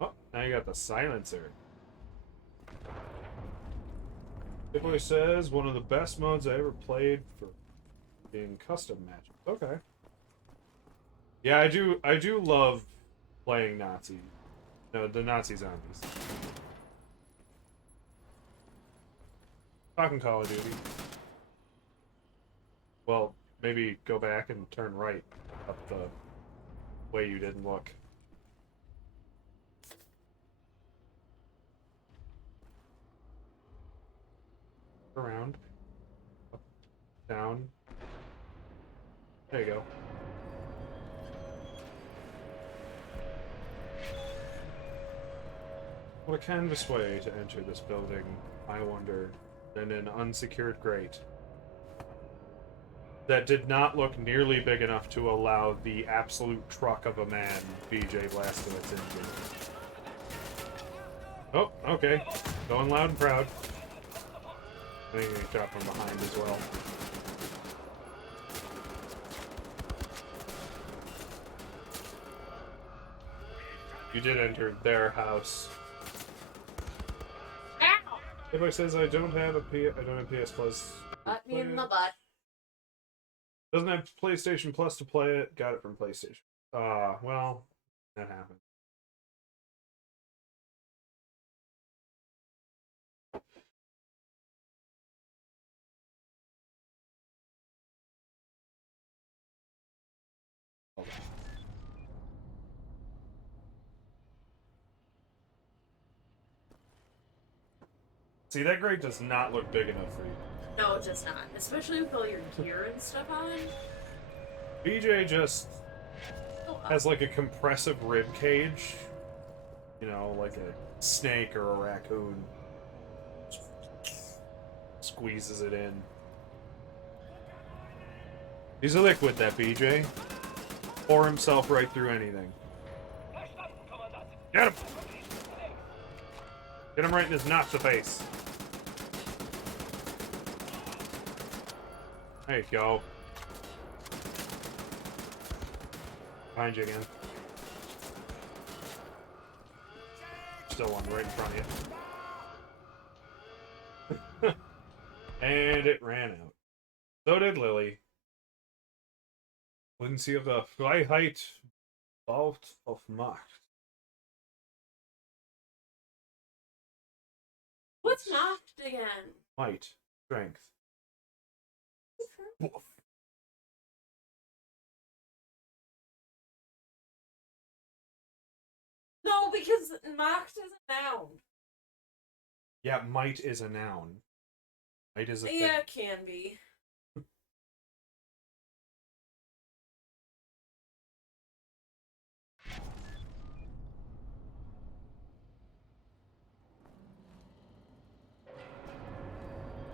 Oh, now you got the silencer. It says one of the best modes I ever played for being custom matches. Okay. Yeah, I do love playing Nazi. No, the Nazi zombies. Fucking Call of Duty. Well, maybe go back and turn right up the way you didn't look. Around. Up, down. There you go. What a canvas way to enter this building, I wonder, than an unsecured grate. That did not look nearly big enough to allow the absolute truck of a man BJ Blazkowicz into. Oh, okay. Going loud and proud. I think he shot from behind as well. You did enter their house. Ow! Everybody says I don't have PS Plus. Got me in the butt. Doesn't have PlayStation Plus to play it. Got it from PlayStation. Well, that happened. See, that grate does not look big enough for you. No, just not. Especially with all your gear and stuff on. BJ just has like a compressive rib cage. You know, like a snake or a raccoon. Squeezes it in. He's a liquid, that BJ. Pour himself right through anything. Get him! Get him right in his Nazi face. There you go. Behind you again. Still one right in front of you. And it ran out. So did Lily. Wouldn't see the Freiheit out of Macht. What's Macht again? Might. Strength. Woof. No, because Macht is a noun. Yeah, might is a noun. Might is a thing. Yeah, it can be.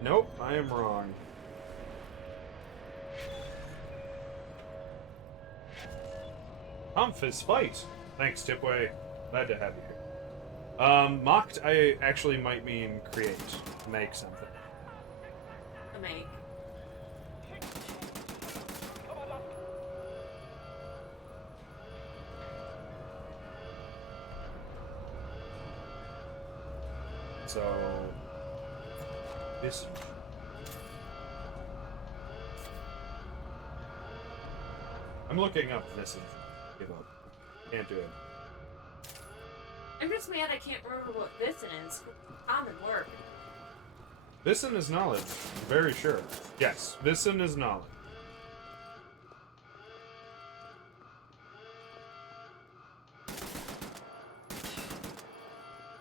Nope, I am wrong. Humph is fight. Thanks, Tipway. Glad to have you here. Mocked, I actually might mean create. Make something. To make. So... this... I'm looking up this. Give up. Can't do it. I'm just mad I can't remember what this is. Common word. Vision is knowledge. Very sure. Yes, Vision is knowledge.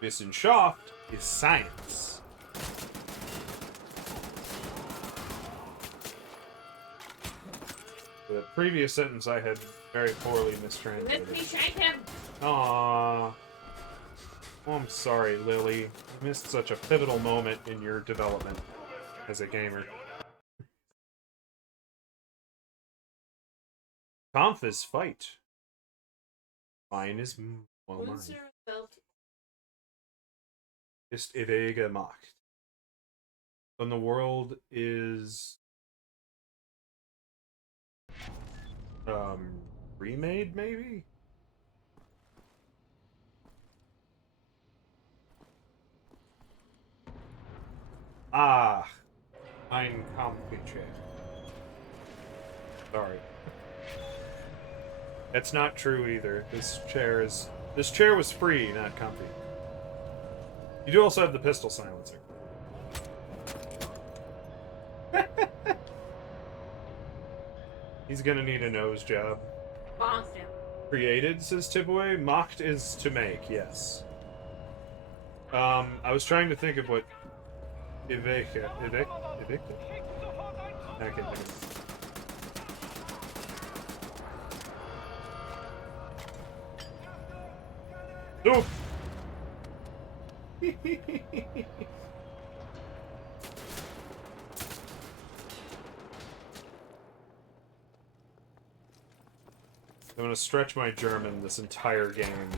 Wissenschaft is science. The previous sentence I had very poorly mistranslated. Miss me, shank him. Aww. Oh, I'm sorry, Lily. You missed such a pivotal moment in your development as a gamer. Kampf is fight. Mine is well, mine. Unser Welt Ist ewige Macht. Then the world is remade, maybe? Ah, ein Kampfchair. Sorry. That's not true either. This chair was free, not comfy. You do also have the pistol silencer. He's gonna need a nose job. bonked him. Created, says Tiboy. Mocked is to make, yes. I was trying to think of what evicted? I can't think of it. No! I'm gonna stretch my German this entire game.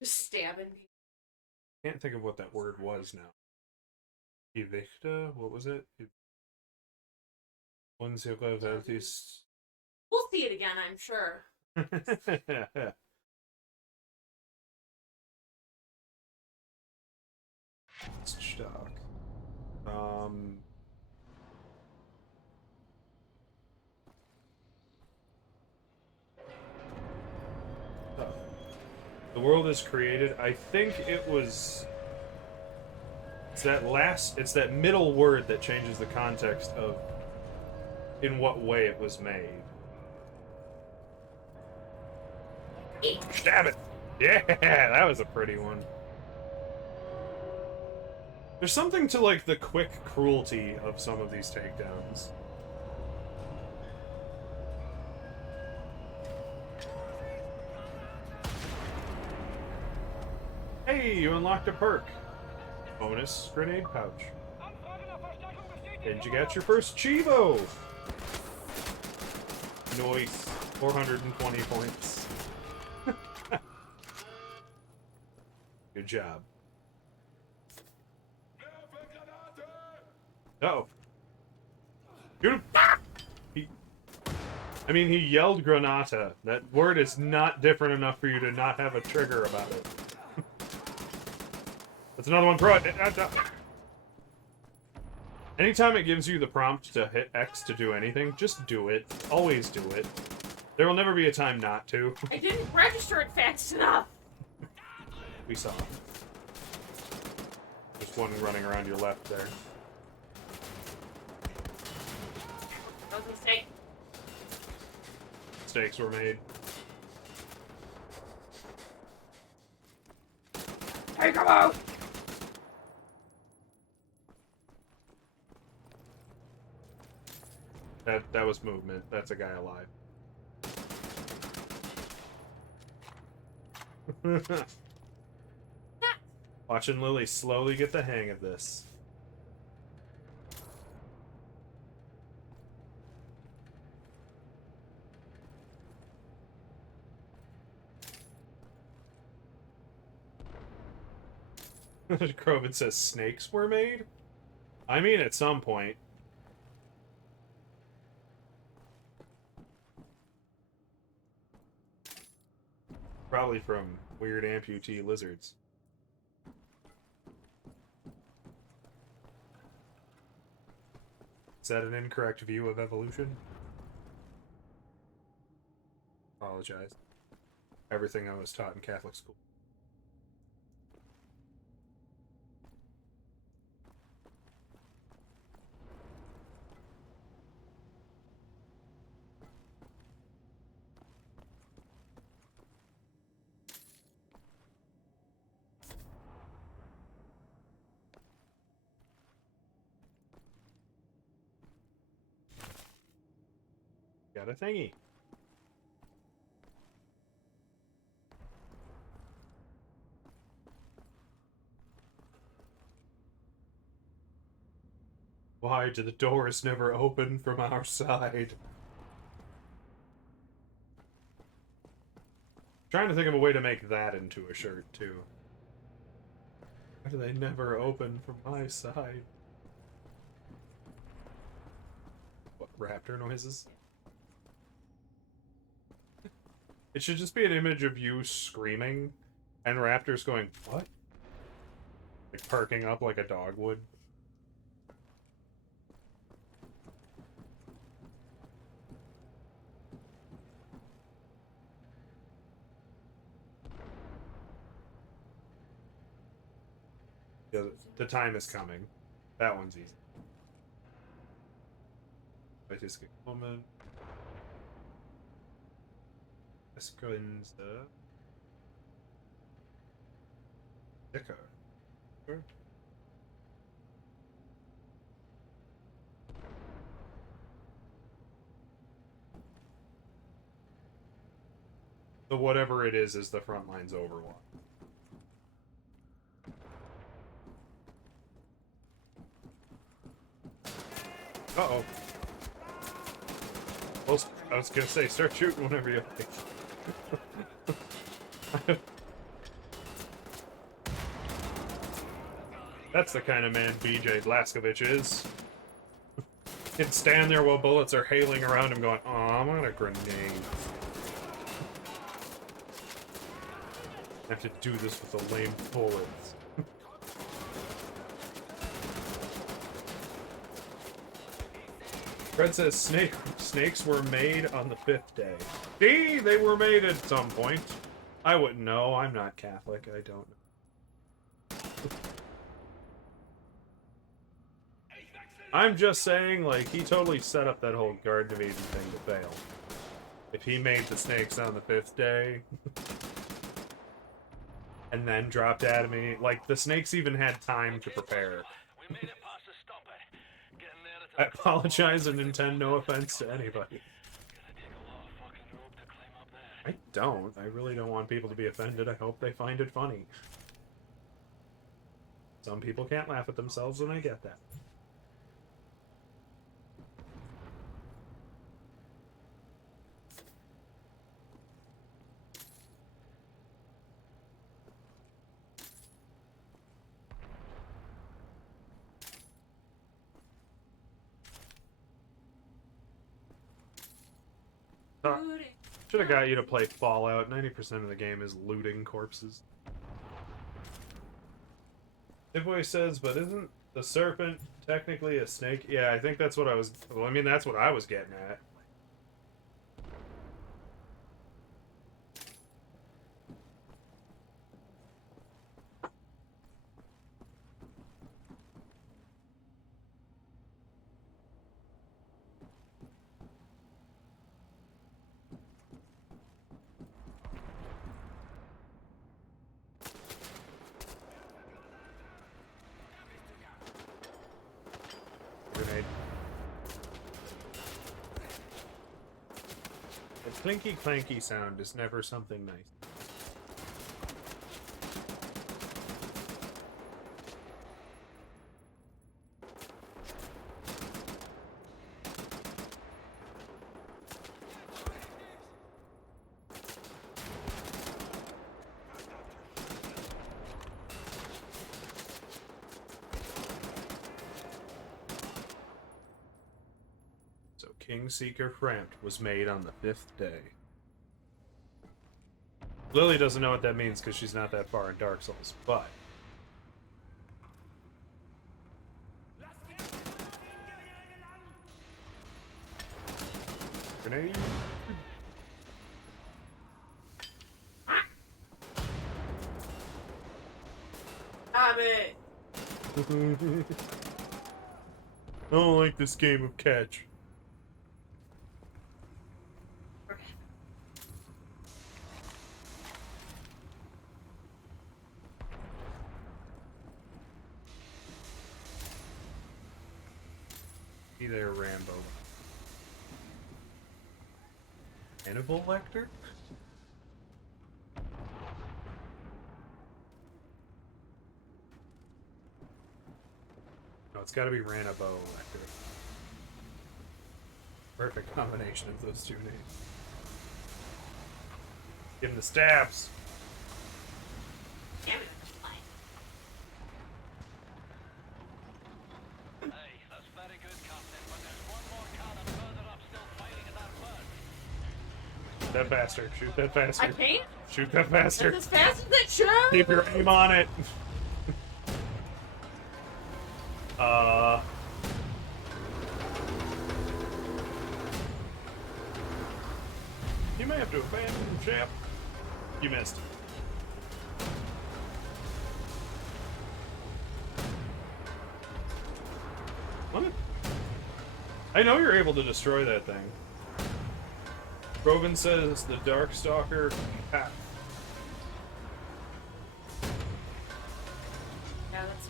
Just stabbing people. Can't think of what that word was now. Evicta? What was it? Unsere Welt ist... We'll see it again, I'm sure. Stark. The world is created. I think it was... It's that middle word that changes the context of in what way it was made. Stab it! Yeah, that was a pretty one. There's something to, like, the quick cruelty of some of these takedowns. Hey, you unlocked a perk. Bonus grenade pouch. And you got your first Chivo! Nice. 420 points. Good job. Uh-oh. Shoot him! He yelled Granata. That word is not different enough for you to not have a trigger about it. That's another one. Throw it! Anytime it gives you the prompt to hit X to do anything, just do it. Always do it. There will never be a time not to. I didn't register it fast enough. We saw. There's one running around your left there. That was a mistake. Mistakes were made. Take him out! That was movement. That's a guy alive. Watching Lily slowly get the hang of this. Kroven says snakes were made? I mean, at some point. Probably from weird amputee lizards. Is that an incorrect view of evolution? Apologize. Everything I was taught in Catholic school. got a thingy. Why do the doors never open from our side? Trying to think of a way to make that into a shirt, too. Why do they never open from my side? What, raptor noises? It should just be an image of you screaming, and raptors going, what? Like perking up like a dog would. Yeah, the time is coming. That one's easy. I just get a moment. Esquinza. Dicker. Sure. The whatever it is the front line's overwatch. Uh-oh. Well, I was gonna say, start shooting whenever you like. That's the kind of man BJ Blazkowicz is. He'd stand there while bullets are hailing around him going, "Aw, I'm on a grenade. I have to do this with the lame bullets." Fred says snakes were made on the 5th day. See, they were made at some point. I wouldn't know. I'm not Catholic. I don't know. I'm just saying, like, he totally set up that whole Garden of Eden thing to fail. If he made the snakes on the 5th day, and then dropped Adam and Eve, like, the snakes even had time to prepare. I apologize to Nintendo, no offense to anybody. I don't. I really don't want people to be offended. I hope they find it funny. Some people can't laugh at themselves, and I get that. Should have got you to play Fallout. 90% of the game is looting corpses. Tipway says, but isn't the serpent technically a snake? Yeah, I think that's what I was... Well, I mean, that's what I was getting at. Grenade. The clinky clanky sound is never something nice. Kingseeker Framped was made on the 5th day. Lily doesn't know what that means because she's not that far in Dark Souls, but... Grenade? Stop it! I don't like this game of catch. Be there, Rambo. Hannibal Lecter? No, it's gotta be Hannibal Lecter. Perfect combination of those two names. Give him the stabs. Damn it. Hey, that's very good, Captain, but there's one more cannon further up still fighting in that bird. Shoot that bastard. Shoot that I bastard. can't. Shoot that bastard. That's as fast as it should. Keep your aim on it. You may have to abandon ship. You missed. What? I know you're able to destroy that thing. Robin says the Darkstalker path. Yeah, that's.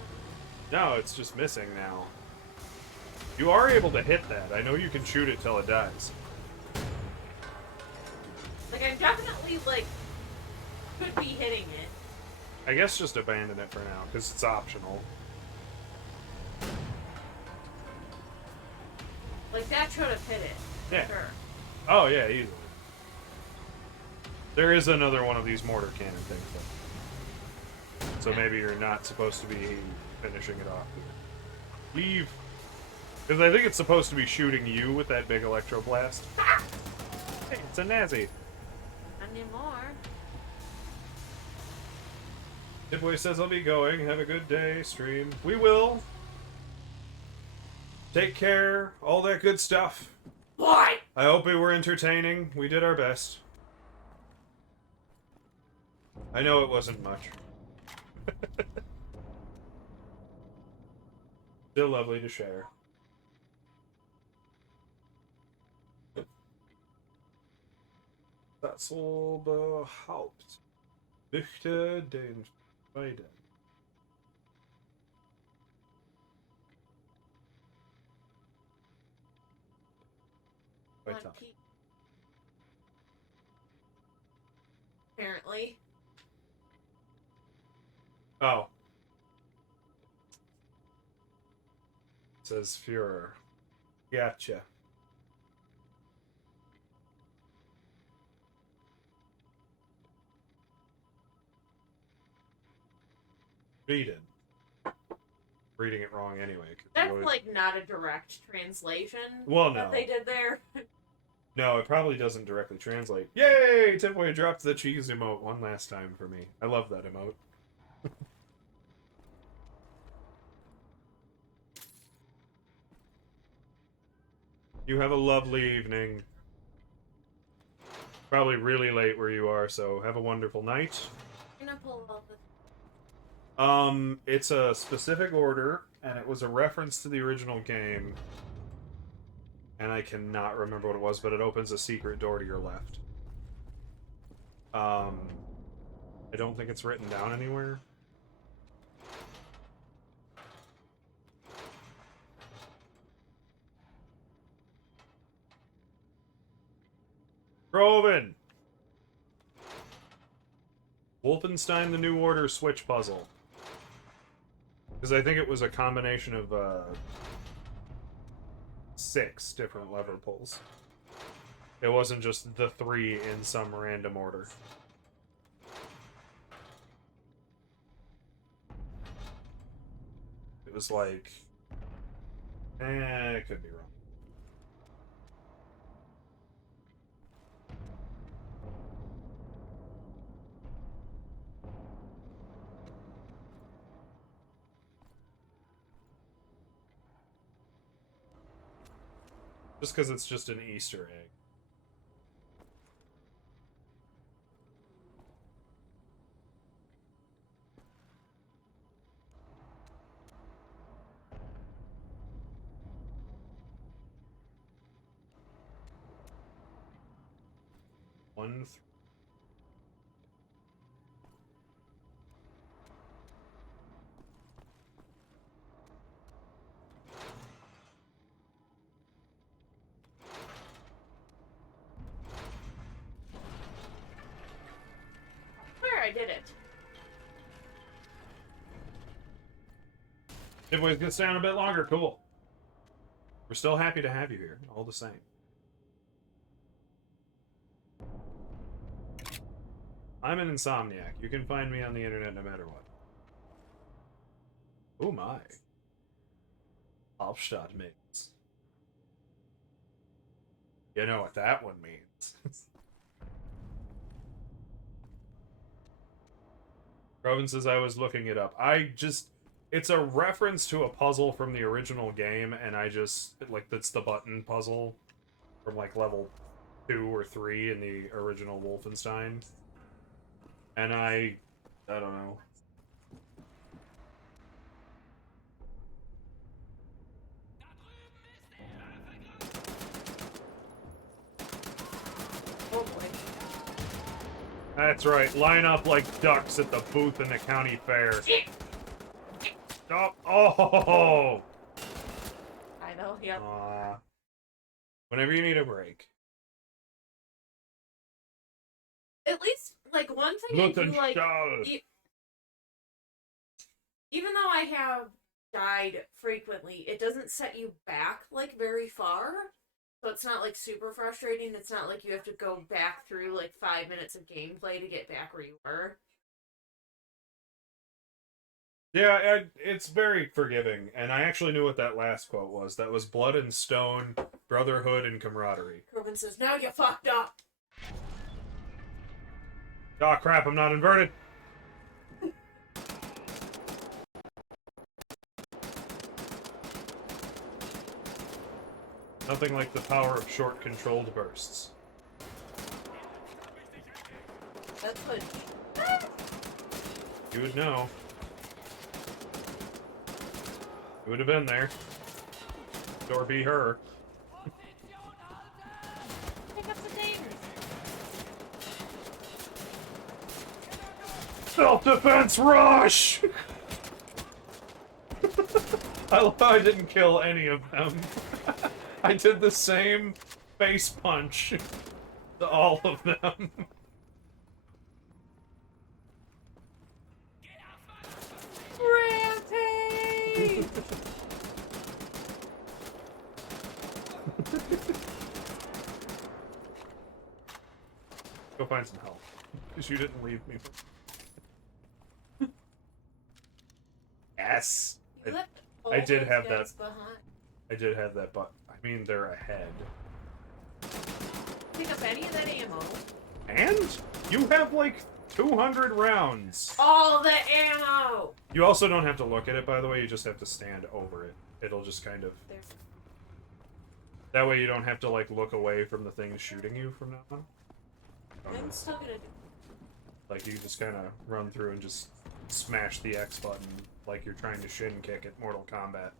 No, it's just missing now. You are able to hit that. I know you can shoot it till it dies. Like, I'm definitely, like, could be hitting it. I guess just abandon it for now, because it's optional. Like, that should have hit it. Yeah. Sure. Oh, yeah, easily. There is another one of these mortar cannon things, though. So maybe you're not supposed to be finishing it off here. Leave! Because I think it's supposed to be shooting you with that big electroblast. Hey, it's a Nazi. Anymore. Tipboy says I'll be going. Have a good day, stream. We will. Take care. All that good stuff. Why? I hope we were entertaining. We did our best. I know it wasn't much. Still lovely to share. Das Oberhaupt. Möchte den Frieden. Wait One up. pe- Apparently. Oh. It says Führer. Gotcha. Reading. Reading it wrong anyway. 'Cause That's, you always- like, not a direct translation. Well, no. That they did there. No, it probably doesn't directly translate. Yay! Tipboy dropped the cheese emote one last time for me. I love that emote. You have a lovely evening. Probably really late where you are, so have a wonderful night. I'm gonna pull out the. It's a specific order, and it was a reference to the original game. And I cannot remember what it was, but it opens a secret door to your left. I don't think it's written down anywhere. Robin! Wolfenstein the New Order Switch Puzzle. Because I think it was a combination of 6 different lever pulls. It wasn't just the 3 in some random order. It was like... I could be wrong. Just because it's just an Easter egg. One. Giveaway's gonna stay on a bit longer. Cool. We're still happy to have you here, all the same. I'm an insomniac. You can find me on the internet no matter what. Oh my. Hauptstadt means. You know what that one means. Robin says I was looking it up. It's a reference to a puzzle from the original game, and that's the button puzzle from, like, level 2 or 3 in the original Wolfenstein. And I don't know. Oh boy. That's right. Line up like ducks at the booth in the county fair. Stop. Oh! I know, yep. Whenever you need a break. At least, like, one thing I do like, even though I have died frequently, it doesn't set you back, like, very far. So it's not, like, super frustrating. It's not like you have to go back through, like, 5 minutes of gameplay to get back where you were. Yeah, it's very forgiving, and I actually knew what that last quote was. That was blood and stone, brotherhood and camaraderie. Corbin says, now you fucked up! Oh crap, I'm not inverted! Nothing like the power of short controlled bursts. That's what... You would know. You would have been there. Or be her. Pick up the things! Self-defense rush! I love how I didn't kill any of them. I did the same face punch to all of them. Rampage! Go find some help. Because you didn't leave me. Yes! You left I did all have those that. guys behind. I did have that, but I mean, they're ahead. Pick up any of that ammo. And you have like 200 rounds. All the ammo! You also don't have to look at it, by the way. You just have to stand over it. It'll just kind of... There. That way you don't have to, like, look away from the things shooting you from now on. I'm still gonna do... Like, you just kind of run through and just smash the X button like you're trying to shin kick at Mortal Kombat.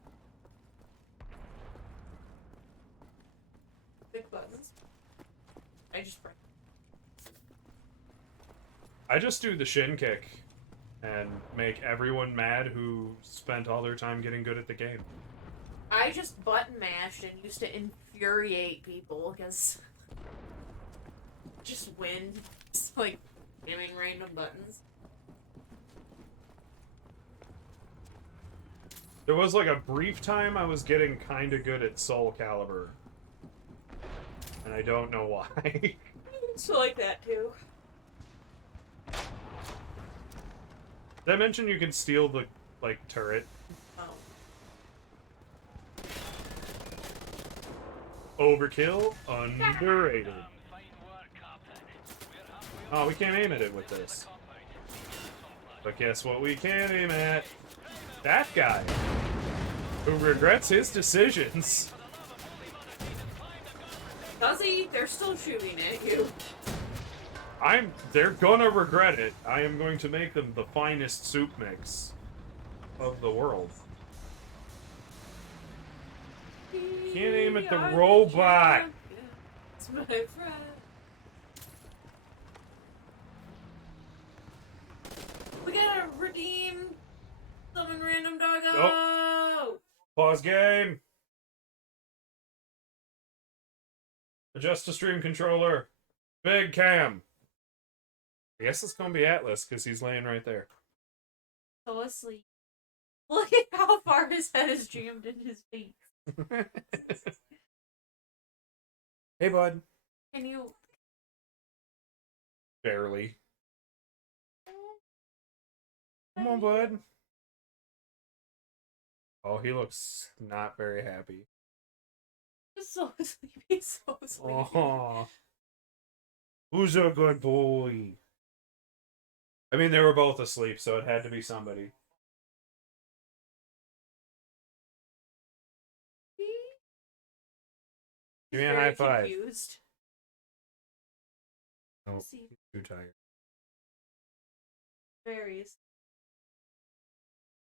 Big buttons. I just break. I just do the shin kick and make everyone mad who spent all their time getting good at the game. I just button mashed and used to infuriate people because just win. Just like spamming random buttons. There was like a brief time I was getting kind of good at Soul Calibur. And I don't know why. It's like that too. Did I mention you can steal the, like, turret? Oh. Overkill? Underrated. Oh, we can't aim at it with this. But guess what we can aim at? That guy. Who regrets his decisions. Does he? They're still shooting at you. They're gonna regret it. I am going to make them the finest soup mix of the world. Can't aim at the robot. It's my friend. We gotta redeem summon random doggo. Oh. Pause game. Adjust the stream controller. Big cam. I guess it's gonna be Atlas because he's laying right there. Go asleep. Look at how far his head is jammed in his face. Hey, bud. Can you... Barely. Come on, bud. Oh, he looks not very happy. He's so sleepy, so sleepy. Oh, who's a good boy? I mean, they were both asleep, so it had to be somebody. Give me a high five. Confused. Oh, See. he's too tired. Very.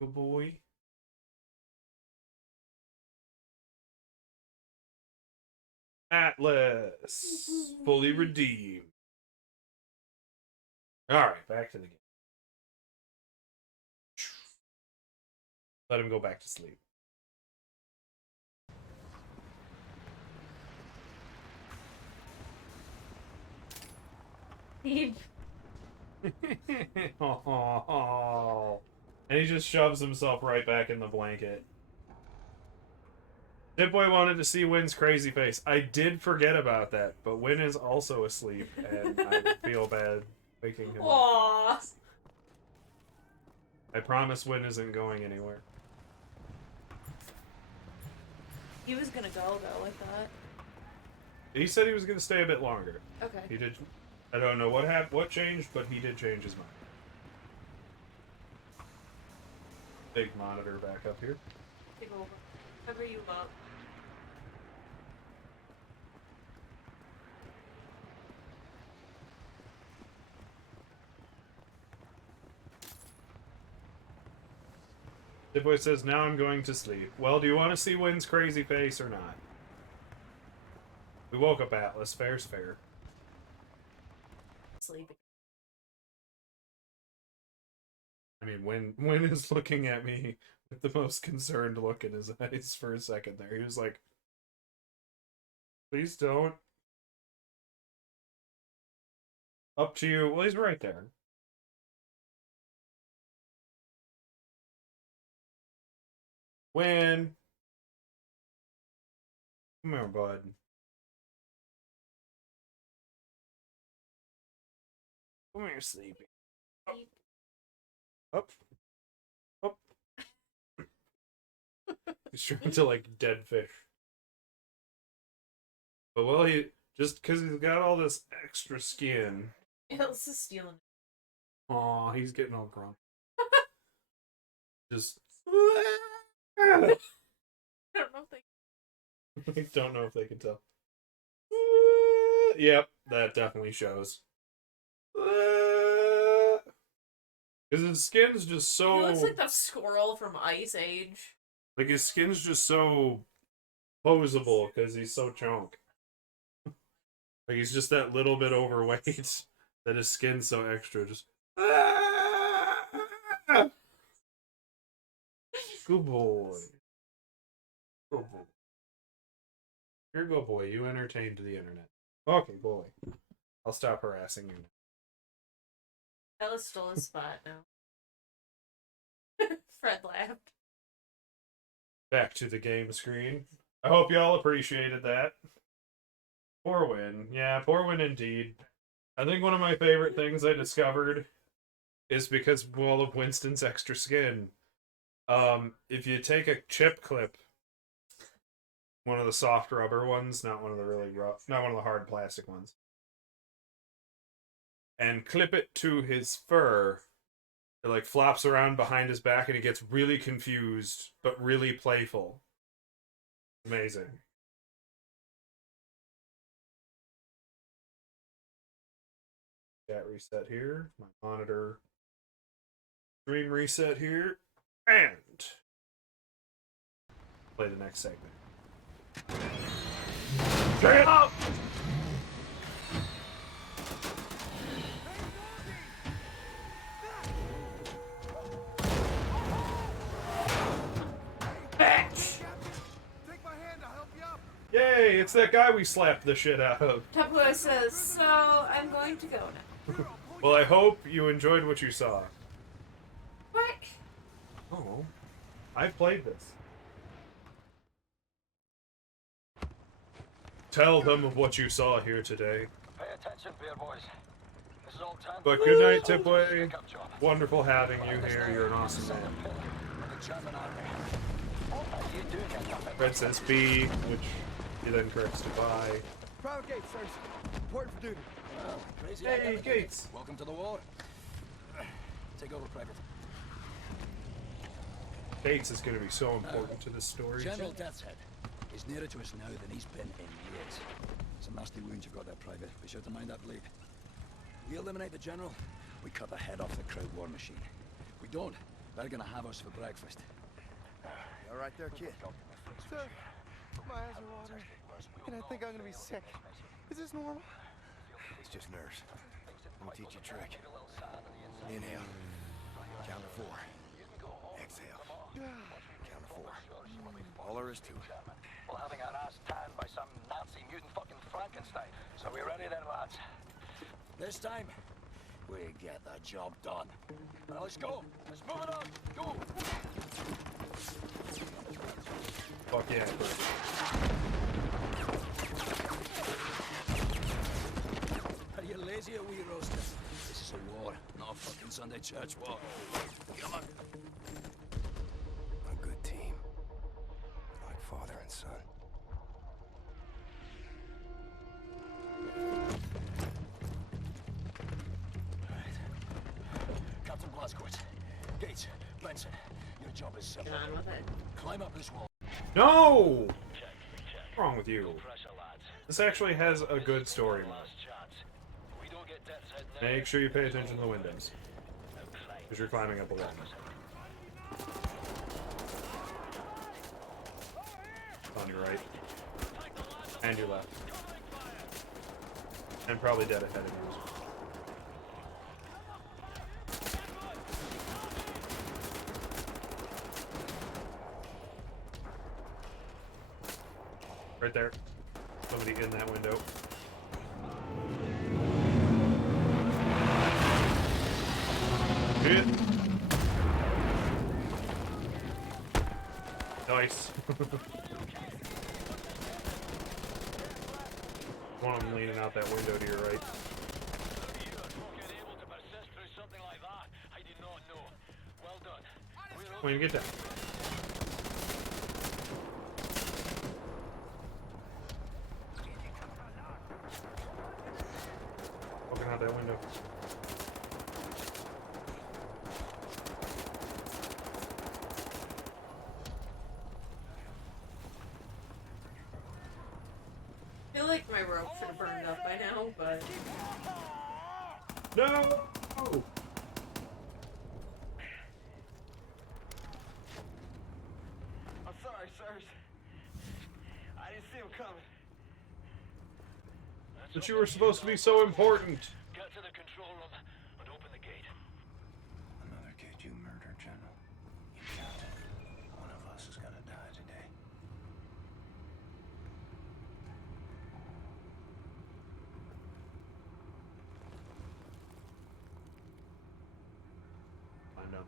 Good boy. Atlas. Fully redeemed. Alright, back to the game. Let him go back to sleep. Oh. And he just shoves himself right back in the blanket. Tipboy wanted to see Wynn's crazy face. I did forget about that, but Wynn is also asleep, and I feel bad waking him up. Aww. I promise Wynn isn't going anywhere. He was gonna go though, I thought. He said he was going to stay a bit longer. Okay. He did. I don't know what changed, but he did change his mind. Big monitor back up here. Take over. Cover you up. Tipboy says, now I'm going to sleep. Well, do you want to see Wynn's crazy face or not? We woke up Atlas. Fair's fair. Sleeping. I mean, Wynn is looking at me with the most concerned look in his eyes for a second there. He was like, please don't. Up to you. Well, he's right there. Wynn. Come here, bud. Come here, sleepy. Up. Up. He's trying to, like, dead fish. But, well, he... Just because he's got all this extra skin... Else is stealing. Aw, he's getting all grumpy. Just... I don't know if they... I don't know if they can tell. Yep, that definitely shows. Because his skin's just so... He looks like the squirrel from Ice Age. Like, his skin's just so posable because he's so chunk. Like, he's just that little bit overweight that his skin's so extra. Just... Good boy. Good boy. Here, go boy. You entertained the internet. Okay, boy. I'll stop harassing you. Ella stole his spot now. Fred laughed. Back to the game screen. I hope y'all appreciated that. Poor Win. Yeah, poor Win indeed. I think one of my favorite things I discovered is because of all of Winston's extra skin. If you take a chip clip, one of the soft rubber ones, not one of the really rough, not one of the hard plastic ones, and clip it to his fur, it like flops around behind his back and he gets really confused, but really playful. Amazing. Chat reset here. My monitor. Stream reset here. And play the next segment. Get up! Bitch! Take my hand, I'll help you up. Yay, it's that guy we slapped the shit out of. Tapua says, so I'm going to go now. Well, I hope you enjoyed what you saw. Quick! Oh. I've played this. Tell them of what you saw here today. Pay attention, beer boys. This is all time. But good night, Tipway. Wonderful having you here. You're an awesome man. Red says B, which he then corrects to buy. Private Gates, sirs. Important for duty. Crazy Hey, academic. Gates. Welcome to the war. Take over, Private. Gates is going to be so important to this story. General Death's Head is nearer to us now than he's been in years. Some nasty wounds you've got there, Private. Be sure to mind that bleed. We eliminate the General, we cut the head off the crowd war machine. We don't, they're gonna have us for breakfast. All right there, kid. Sir, my eyes are watering, and I think I'm gonna be sick. Is this normal? It's just nerves. Let me teach you a trick. Inhale. Count to 4. Exhale. Count to 4. All there is to it. Well, having our ass tanned by some Nazi mutant fucking Frankenstein. So we ready then, lads? This time, we get the job done. Now let's go. Let's move it on. Go. Fuck yeah, bro. Are you lazy or wee roaster? This is a war, not a fucking Sunday church war. Come on. A good team. Like father and son. Captain Blazkowicz, Gates, Benson, your job is simple. Get on with it. Climb up this wall. No! What's wrong with you? This actually has a good story mode. Make sure you pay attention to the windows. Because you're climbing up a wall. On your right. And your left. And probably dead ahead of you. Right there. Somebody in that window. Hit. Nice. One of them leaning out that window to your right. When you get down. Walking out that window. I feel like my rope should have burned up by now, but No! I'm sorry, sirs. I didn't see him coming. But you were supposed to be so important. Get to the control room and open the gate. Another kid you murdered, General. You counted. One of us is gonna die today. I know.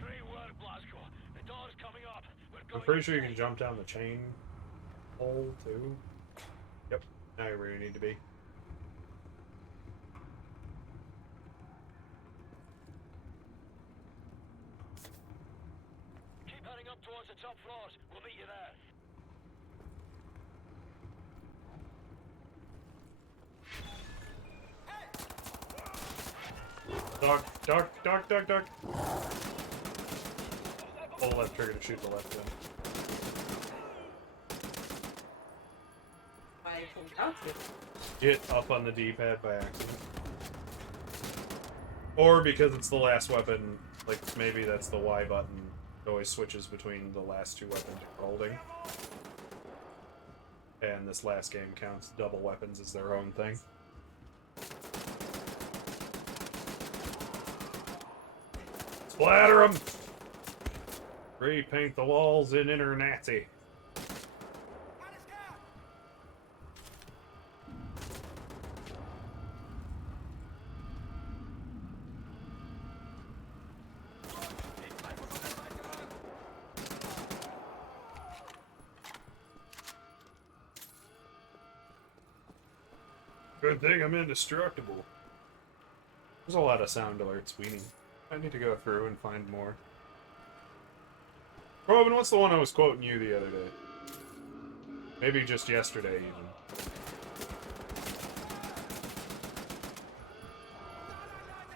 Great work, Blasco. The door's coming up. I'm pretty sure you can jump down the chain hole too. Yep, now you're where you need to be. Keep heading up towards the top floors. We'll meet you there. Duck, duck, duck, duck, duck. Pull the left trigger to shoot the left one. I pulled out to. Get up on the D-pad by accident. Or because it's the last weapon, like maybe that's the Y button. It always switches between the last two weapons you're holding. And this last game counts double weapons as their own thing. Splatter them! Repaint the walls in inner Nazi. Good thing I'm indestructible. There's a lot of sound alerts weaning. I need to go through and find more. Robin, what's the one I was quoting you the other day? Maybe just yesterday, even.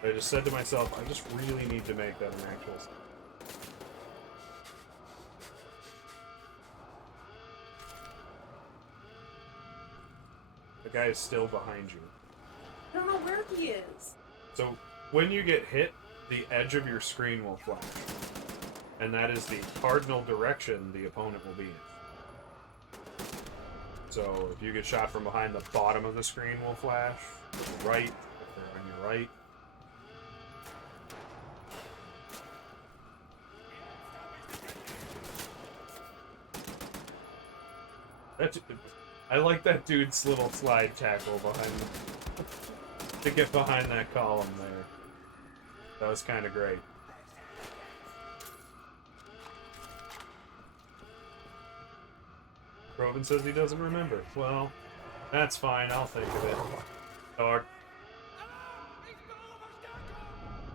I just said to myself, I just really need to make that an actual sound. The guy is still behind you. I don't know where he is. So, when you get hit, the edge of your screen will flash. And that is the cardinal direction the opponent will be in. So, if you get shot from behind, the bottom of the screen will flash. Right, if they're on your right. I like that dude's little slide tackle behind him. To get behind that column there. That was kind of great. Robin says he doesn't remember. Well, that's fine. I'll think of it. Dog.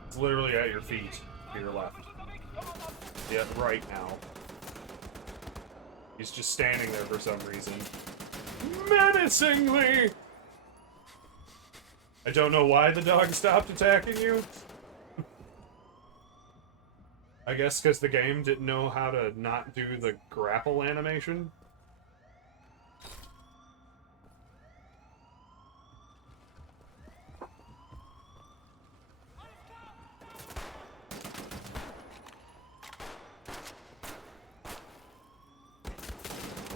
It's literally at your feet. To your left. Yeah, right now. He's just standing there for some reason. Menacingly! I don't know why the dog stopped attacking you. I guess because the game didn't know how to not do the grapple animation.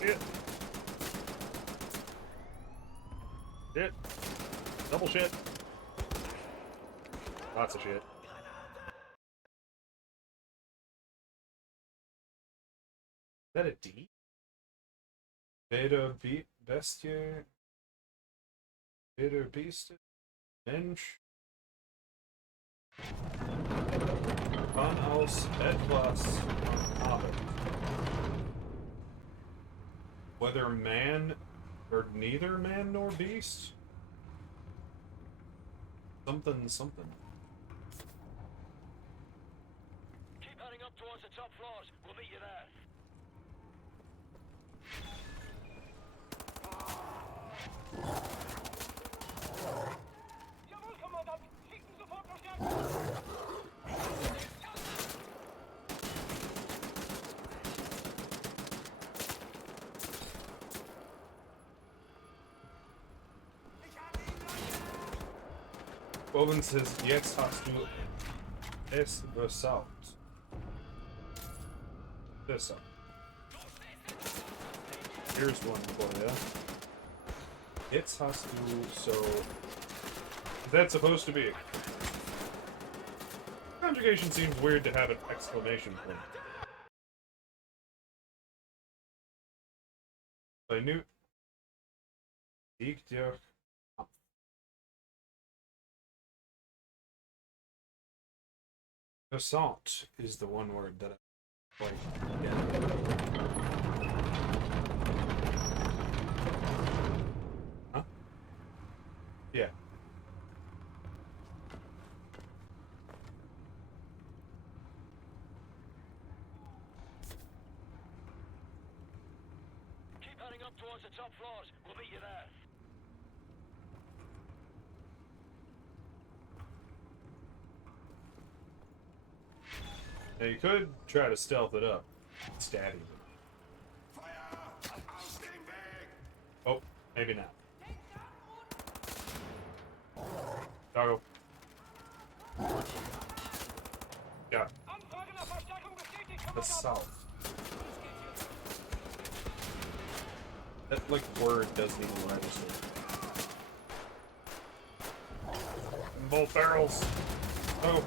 Shit. Shit. Double shit. Lots of shit. Is that a D? Beta beat bestie. Beta beast. Mensch. Von aus etwas Abend. Whether man or neither man nor beast? Something, something. Keep heading up towards the top floors. We'll meet you there. Jawohl, Kommandant. Schicken sofort Verstärkung. Bowen says, jetzt hast du es versaut. Versaut. Here's one for you. Jetzt hast du so... That's supposed to be... Conjugation seems weird to have an exclamation point. I knew... Liegt dir... Assault is the one word that I quite get. Huh? Yeah. Keep heading up towards the top floors. We'll meet you there. Now you could try to stealth it up. Stabbing it. Oh, maybe not. Doggo. Yeah. The south. That, like, word doesn't even register. Both barrels. Oh,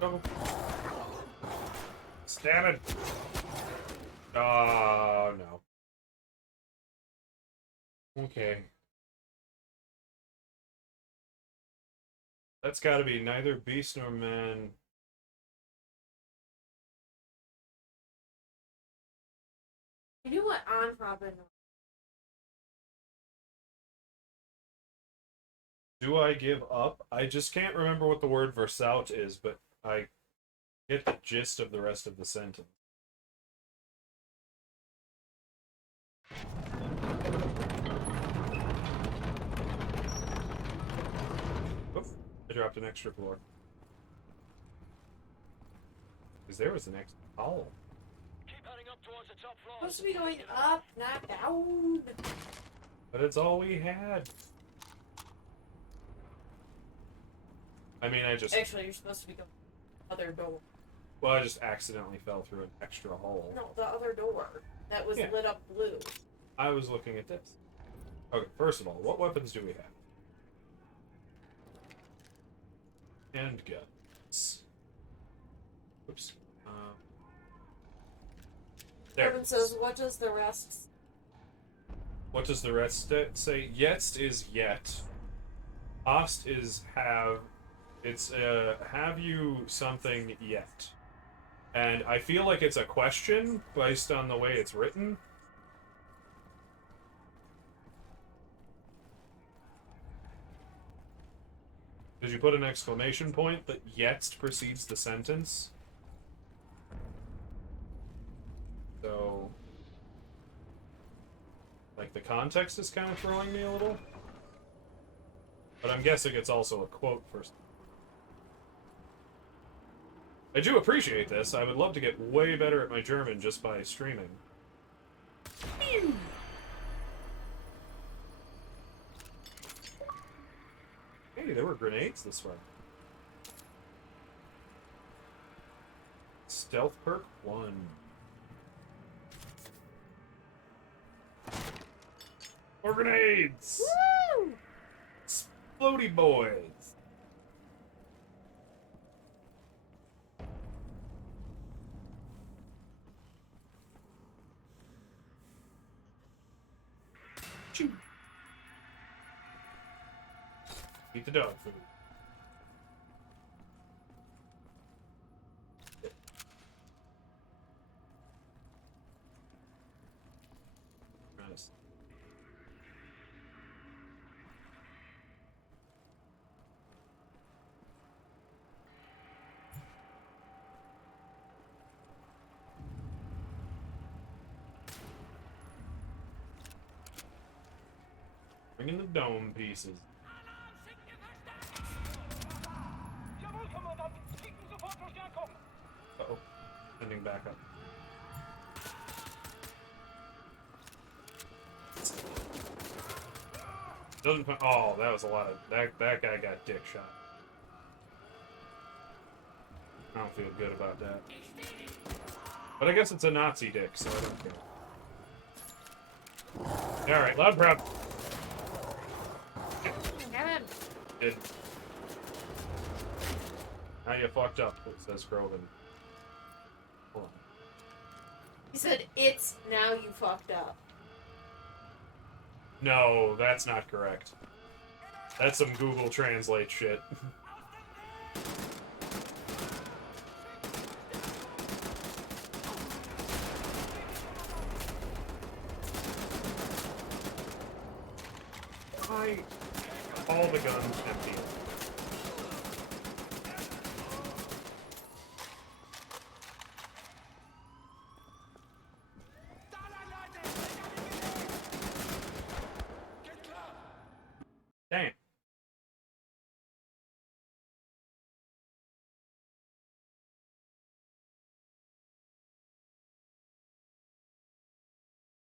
oh. Damn it! Oh, no. Okay. That's gotta be neither beast nor man. I knew what on Robin. Do I give up? I just can't remember what the word versaut is, but I get the gist of the rest of the sentence. Oof, I dropped an extra floor. Because there was the next hole. Keep heading up towards the top floor. Supposed to be going up, not down. But it's all we had. I mean, Actually, you're supposed to be going other door. Well, I just accidentally fell through an extra hole. No, the other door that was Yeah. lit up blue. I was looking at this. Okay, first of all, what weapons do we have? Handguns. Oops. There. Kevin says, "What does the rest?" What does the rest say? Jetzt is yet. Hast is have. It's have you something yet? And I feel like it's a question based on the way it's written. Did you put an exclamation point that jetzt precedes the sentence? So, like, the context is kind of throwing me a little. But I'm guessing it's also a quote first. I do appreciate this. I would love to get way better at my German just by streaming. Hey, there were grenades this way. Stealth perk 1. More grenades! Woo! Explodey boys! Choo. Eat the dog food. Nice. Bring in the dome pieces. Jawohl, Kommandant. Schicken sofort Verstärkung. Uh-oh. Sending back up. Doesn't put, oh, that was a lot of that guy got dick shot. I don't feel good about that. But I guess it's a Nazi dick, so I don't care. Alright, loud proud. Kevin. Did. Now you fucked up, it says Groven. Hold on. He said, "It's now you fucked up." No, that's not correct. That's some Google Translate shit. Why? All the guns empty. Damn.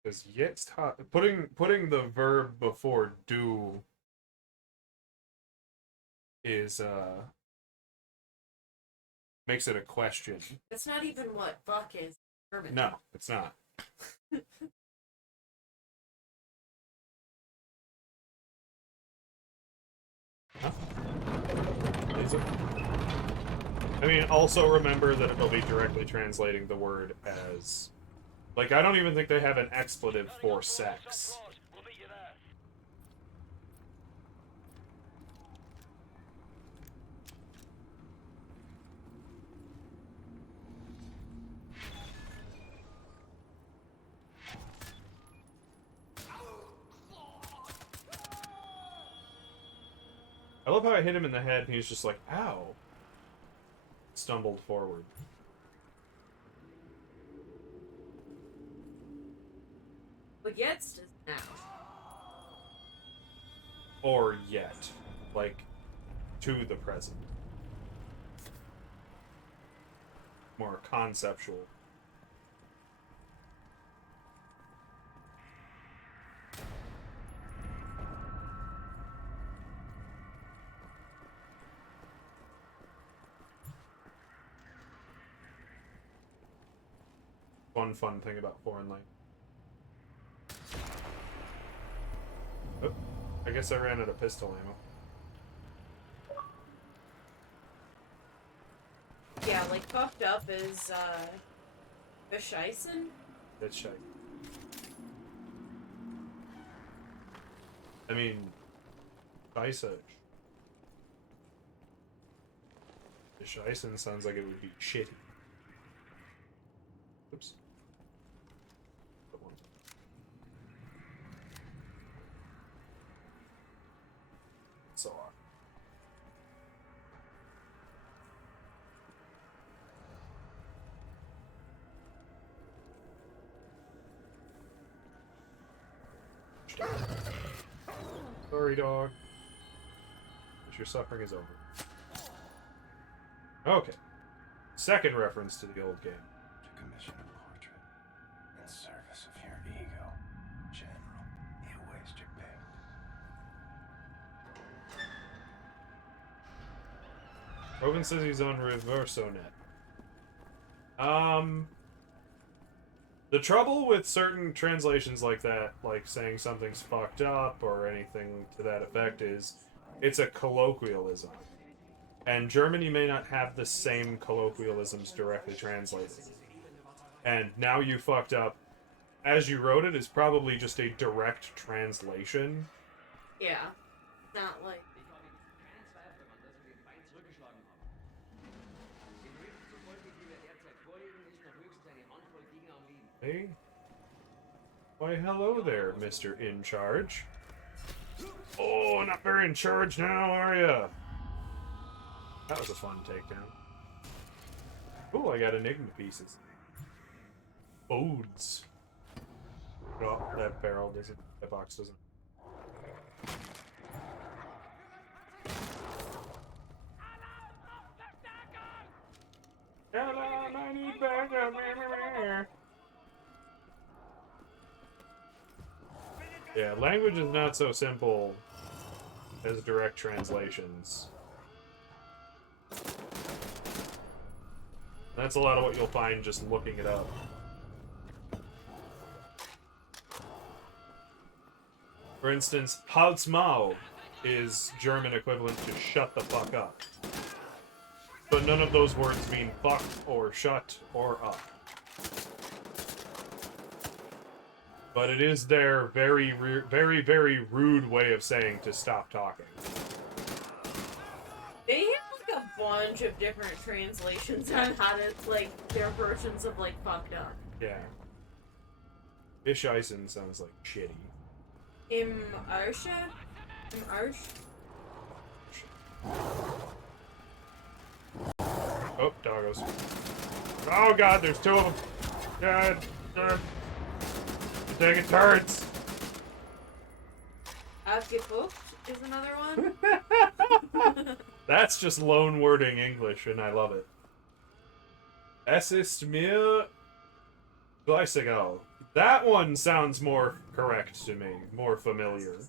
Because jetzt putting the verb before do is makes it a question. That's not even what fuck is. German. No, it's not. Huh? Is it? I mean, also remember that it'll be directly translating the word as... Like, I don't even think they have an expletive for sex. I love how I hit him in the head and he's just like, ow. Stumbled forward. But jetzt is now. Or yet. Like, to the present. More conceptual. One fun thing about foreign language. Oh, I guess I ran out of pistol ammo. Yeah, like fucked up is Bescheißen? That's shite. I mean, Scheisse. Bescheißen sounds like it would be shitty. Oops. So on. Sorry, dog. But your suffering is over. Okay. Second reference to the old game. To commission a portrait in service of your ego, General. You waste your paint. Rogan says he's on ReversoNet. The trouble with certain translations like that, like saying something's fucked up or anything to that effect, is it's a colloquialism. And Germany may not have the same colloquialisms directly translated. And now you fucked up, as you wrote it, is probably just a direct translation. Yeah. Not like... Hey? Why, hello there, Mr. In Charge. Oh, not very in charge now, are ya? That was a fun takedown. Oh, I got Enigma pieces. Odes. Oh, that barrel doesn't. That box doesn't. I need backup. Yeah, language is not so simple as direct translations. That's a lot of what you'll find just looking it up. For instance, Halt's Maul is German equivalent to shut the fuck up. But none of those words mean fuck or shut or up. But it is their very, very rude way of saying to stop talking. They have like a bunch of different translations on how to, like, their versions of, like, fucked up. Yeah. Bescheißen sounds like shitty. Im Arsche? Im Arsch? Oh, doggos. Oh god, there's two of them. God. They're taking turns. Abgeguckt is another one. That's just loan wording English, and I love it. Es ist mir gleichegal. That one sounds more correct to me, more familiar.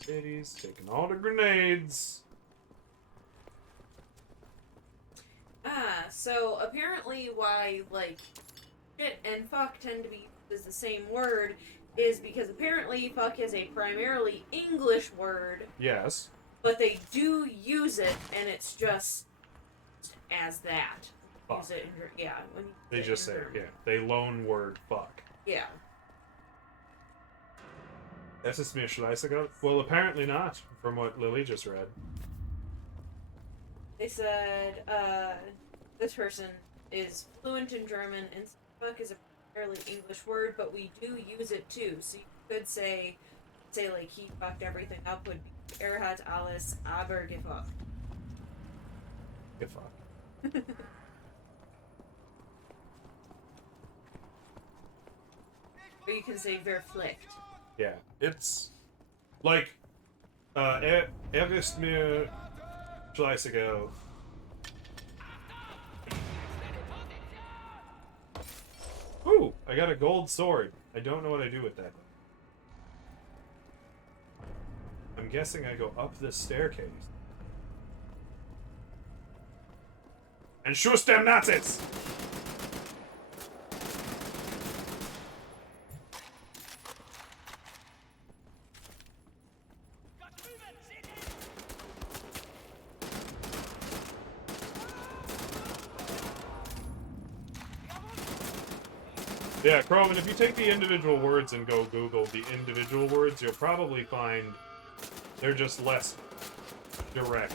Cities taking all the grenades. Ah, so apparently why, like, shit and fuck tend to be used as the same word is because apparently fuck is a primarily English word, Yes. but they do use it, and it's just as that. Fuck. Use it in, yeah. When you They use it just in say, German. yeah, they loan word fuck. Yeah. Das ist mir scheißegal. Well, apparently not, from what Lily just read. They said, this person is fluent in German, and fuck is a fairly English word, but we do use it too. So you could say like, he fucked everything up would be, hat alles aber gefuckt. Good fuck. Or you can say verflicht. Yeah, it's like, ist mir scheißegal. Ooh, I got a gold sword. I don't know what I do with that. I'm guessing I go up this staircase. And shoot them Nazis! Yeah, Crowan, if you take the individual words and go Google the individual words, you'll probably find they're just less direct.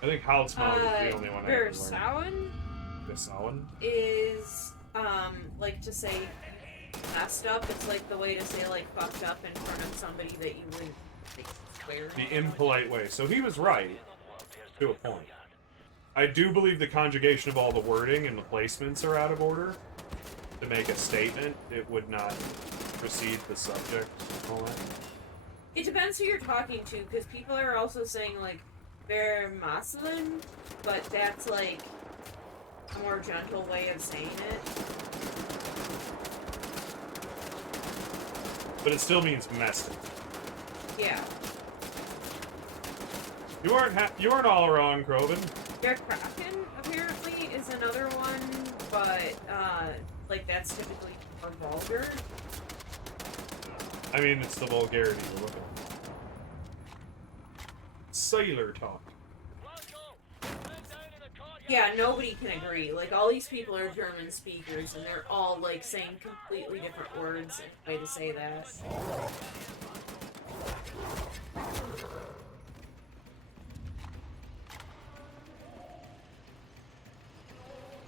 I think Halsmau is the only one I ever learned. Versauen Versauen? is, like to say messed up. It's like the way to say, like, fucked up in front of somebody that you wouldn't swear. The impolite way. So he was right, to a point. I do believe the conjugation of all the wording and the placements are out of order. To make a statement, it would not precede the subject and all that. It depends who you're talking to, because people are also saying, like, Vermasselen, but that's, like, a more gentle way of saying it. But it still means messed. Yeah. You aren't all wrong, Croven. Der Kraken, apparently, is another one, but, like, that's typically more vulgar. I mean, it's the vulgarity you're looking for. Sailor talk. Yeah, nobody can agree. Like, all these people are German speakers, and they're all, like, saying completely different words and way to say that.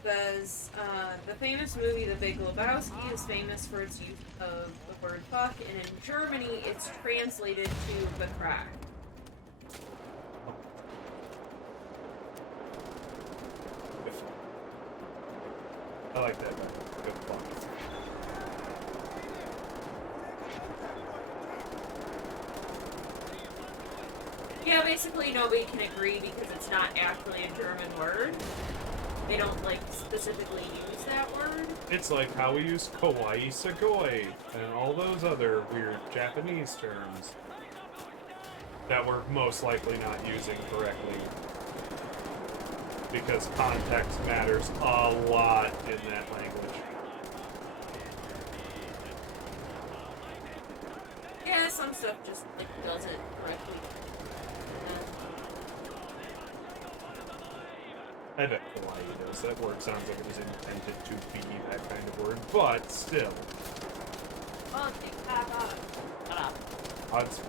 Because, the famous movie The Big Lebowski is famous for its use of the word fuck, and in Germany, it's translated to the crack. I like that better. Good fuck. Yeah, basically nobody can agree because it's not actually a German word. They don't, like, specifically use that word. It's like how we use kawaii sugoi and all those other weird Japanese terms that we're most likely not using correctly. Because context matters a lot in that language. Yeah, some stuff just, like, doesn't correctly. I bet kawaii does. That word sounds like it was intended to be that kind of word, but still. Odds.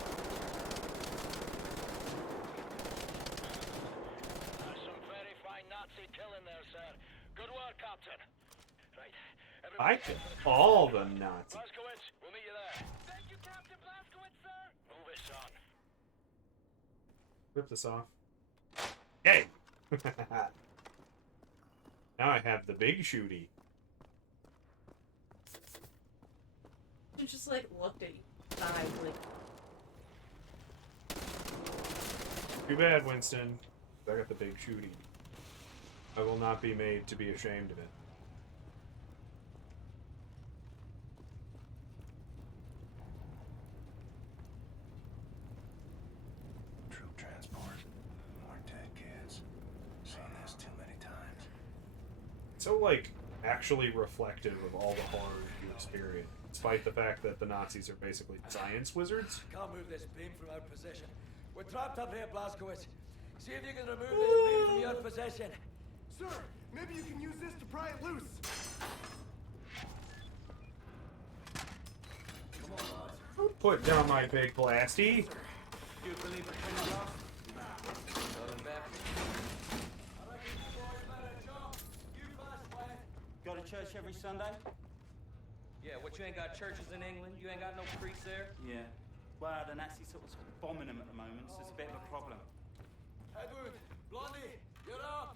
I kill all the Nazis. We'll meet you there. Thank you, Captain Blazkowicz, sir. Move it, son. Rip this off. Yay! Now I have the big shooty. It just, like, looked at you. Died, like. Too bad, Winston. I got the big shooty. I will not be made to be ashamed of it. so, like, actually reflective of all the horror you experience, despite the fact that the Nazis are basically science wizards. Can't move this beam from our position. We're trapped up here, Blazkowicz. See if you can remove this beam from your possession. Sir, maybe you can use this to pry it loose. Put down my big blasty. You believe it can off? Go to church every Sunday? Yeah, what, you ain't got churches in England? You ain't got no priests there? Yeah. Well, the Nazis sort of bombing them at the moment, so it's a bit of a problem. Edward, Blondie, you're up.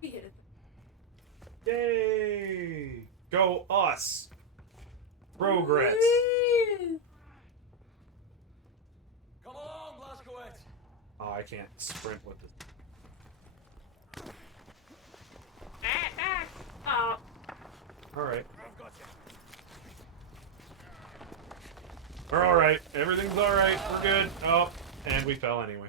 He hit it. Yay! Go us! Progress! Come along, Blazkowicz. Oh, I can't sprint with this. Oh. Alright. I've got you. We're alright. Everything's alright. We're good. Oh, and we fell anyway.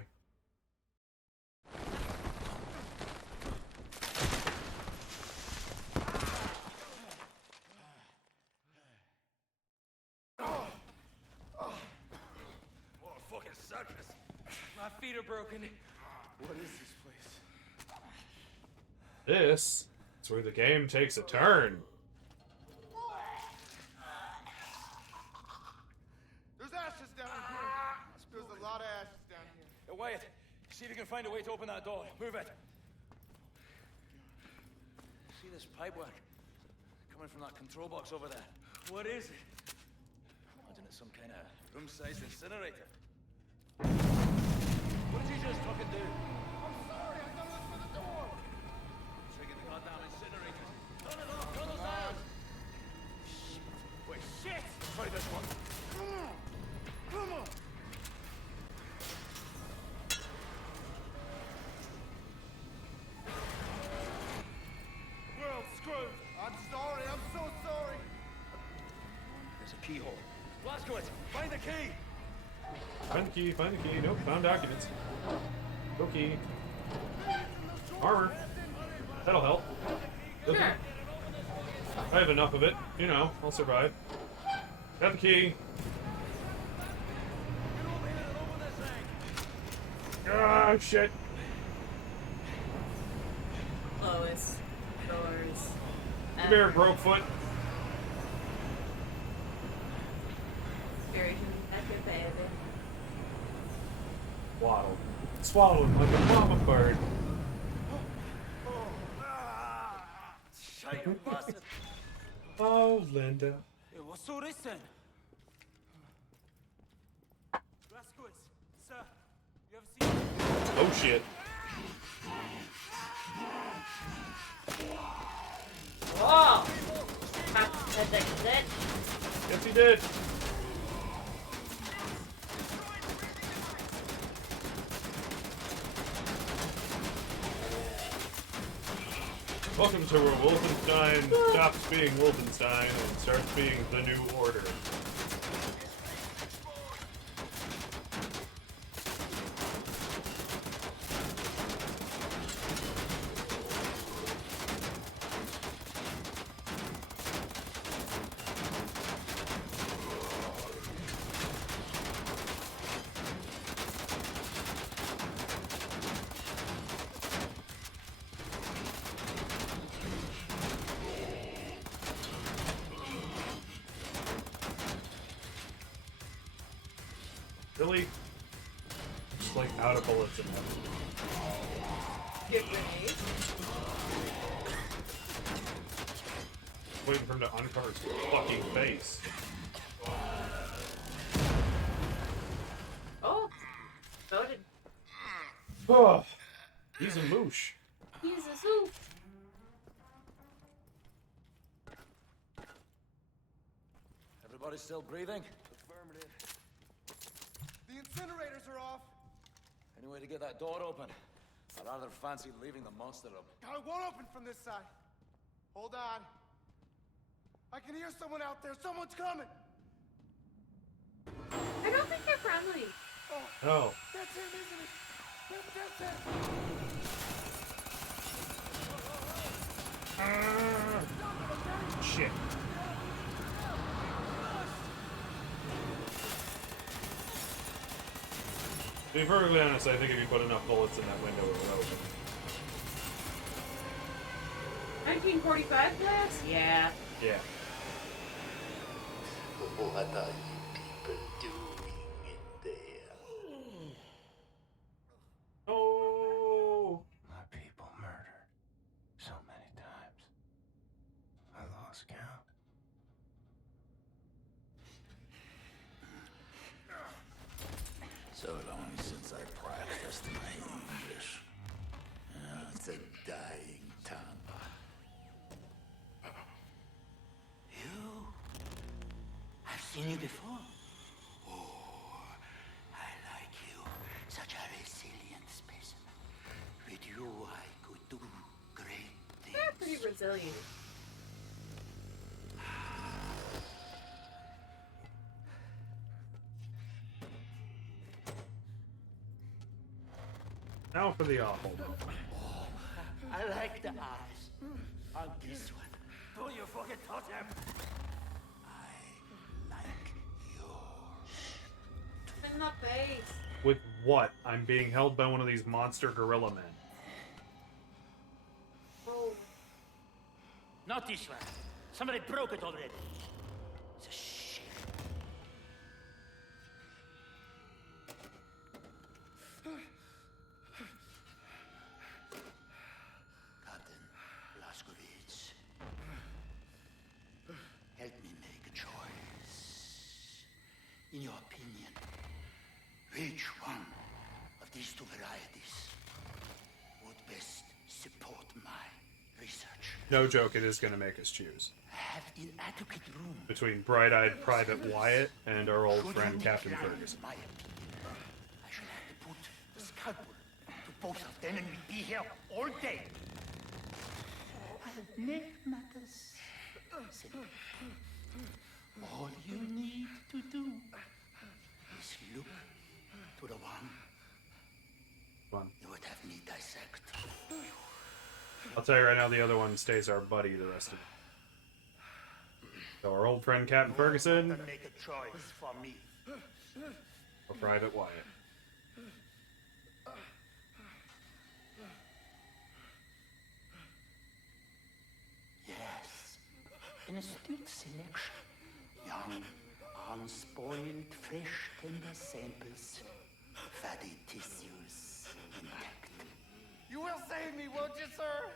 What a fucking circus. My feet are broken. What is this place? This is where the game takes a turn. There's ashes down here. There's a lot of ashes down here. Hey, Wyatt, see if you can find a way to open that door. Move it. See this pipework coming from that control box over there? What is it? Imagine it's some kind of room-sized incinerator. What did you just fucking do? I'm sorry, I thought it was for the door. Trigger the goddamn incinerator. Turn it off, turn those down. Shit. Wait, shit! Try this one. Come on. Come on. We're all screwed. I'm sorry. I'm so sorry. There's a keyhole. Blazkowicz, find the key! Find the key, find the key. Nope, found documents. Go key. Armor. That'll help. Sure. I have enough of it. You know, I'll survive. Got the key. Ah, shit. Lois. Doors. Come here, Brokefoot. Buried him at your baby. Waddle. Swallow him like a mama bird. Shite, you bastard! Oh, Linda. Hey, what's all this then? Blazkowicz, sir, you ever seen... Oh, shit. Whoa! That's it. Yes, he did. Welcome to where Wolfenstein stops being Wolfenstein and starts being the New Order. Really? Just like out of bullets in that. Good grenade. Waiting for him to uncover his fucking face. Oh. Voted. Oh, he's a moosh. He's a soup. Everybody still breathing? Affirmative. The incinerators are off. Any way to get that door open? I rather fancy leaving the monster up. I won't open from this side. Hold on. I can hear someone out there. Someone's coming. I don't think they're friendly. Oh, Oh, that's him, isn't it? Shit. To be perfectly honest, I think if you put enough bullets in that window, it would open. 1945 glass? Yeah. Yeah. What are you people doing in there? Oh. My people murdered so many times. I lost count. So long since I practiced my English. It's a dying tongue. You? I've seen you before. Oh, I like you. Such a resilient specimen. With you, I could do great things. They're pretty resilient. Now for the awful. I like the eyes on this one. Don't you fucking touch him. I like yours. In the face. With what? I'm being held by one of these monster gorilla men. Oh. Not this one. Somebody broke it already. It's a shit. Captain Blazkowicz, help me make a choice. In your opinion, which one of these two varieties would best support my research? No joke, it is going to make us choose. I have inadequate room. Between bright-eyed Private Wyatt and our old friend Captain Ferguson. My opinion. I shall have to put the scalpel to both of them and we'll be here all day. I'll make matters simple. All you need to do is look to the one you would have me dissect. I'll tell you right now, the other one stays our buddy the rest of it. So our old friend Captain Ferguson, Make a choice for me. or Private Wyatt. Yes, an astute selection. Young, unspoiled, fresh, tender samples. Fatty tissues intact. You will save me, won't you, sir?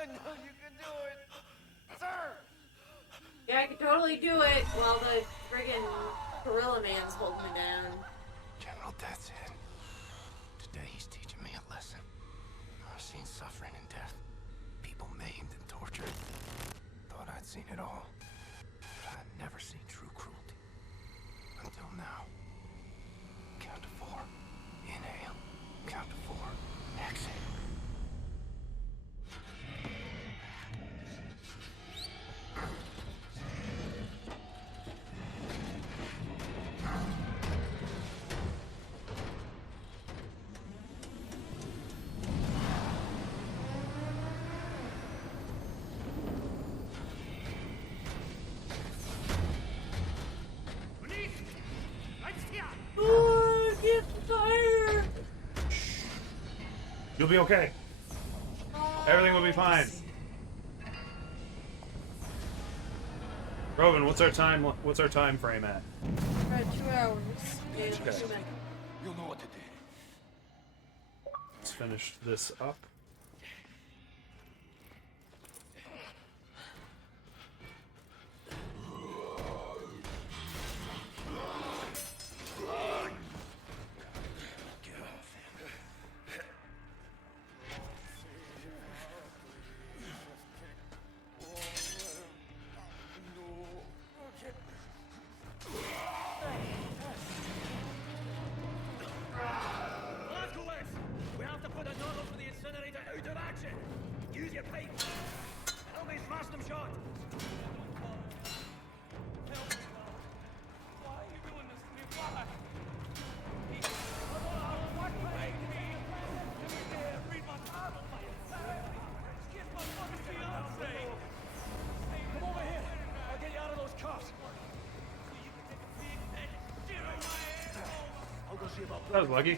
I know you can do it. Sir! Yeah, I could totally do it while the friggin' gorilla man's holding me down. General Death's Head. Today he's teaching me a lesson. I've seen suffering and death. People maimed and tortured. Thought I'd seen it all. But I'd never seen true cruelty. Until now. Count to 4. Inhale. Count to 4. Exhale. Oh, get fire! You'll be okay. Everything will be fine. Robin, what's our time? What's our time frame at? We're at 2 hours. Yeah, Okay. You'll know what to do. Let's finish this up. Blazkowicz! We have to put a nozzle for the incinerator That was lucky. You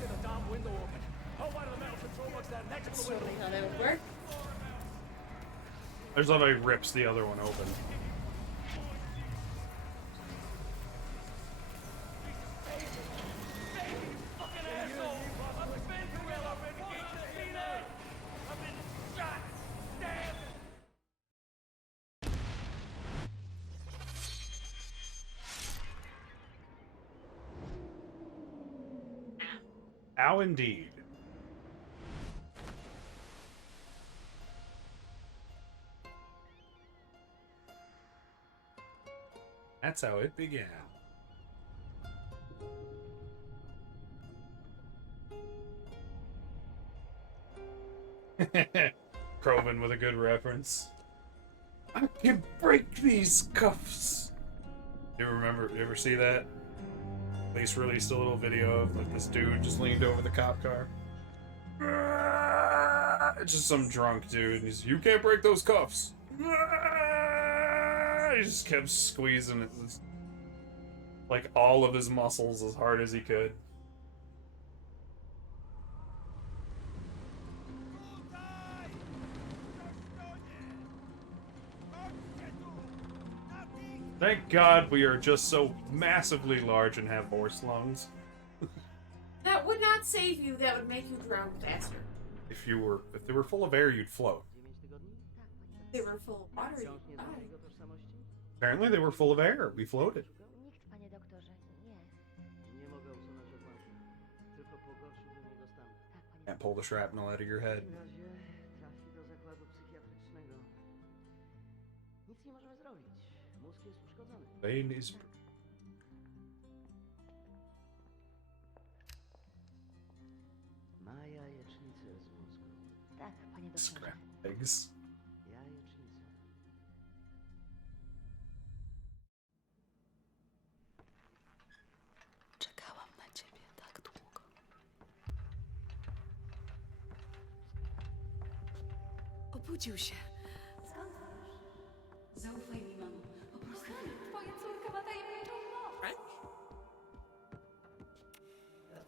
get the damn window open. Hold one of the metal control box there next to the window. How that would work. There's how he rips the other one open. Ow, indeed. That's how it began. Croven with a good reference. I can break these cuffs. You ever see that? Police released a little video of like this dude just leaned over the cop car. It's just some drunk dude. And he's, you can't break those cuffs. He just kept squeezing it, like all of his muscles as hard as he could. Thank God we are just so massively large and have horse lungs. That would not save you. That would make you drown faster. If they were full of air, you'd float. If they were full of water, you'd die. Apparently they were full of air. We floated. Can't pull the shrapnel out of your head. Vein is... Scrap eggs. Czekałam na ciebie tak długo. Obudził się. Skąd wiesz? Zaufaj mi, mamo. Po prostu twoja córka ma tajemniczą moc.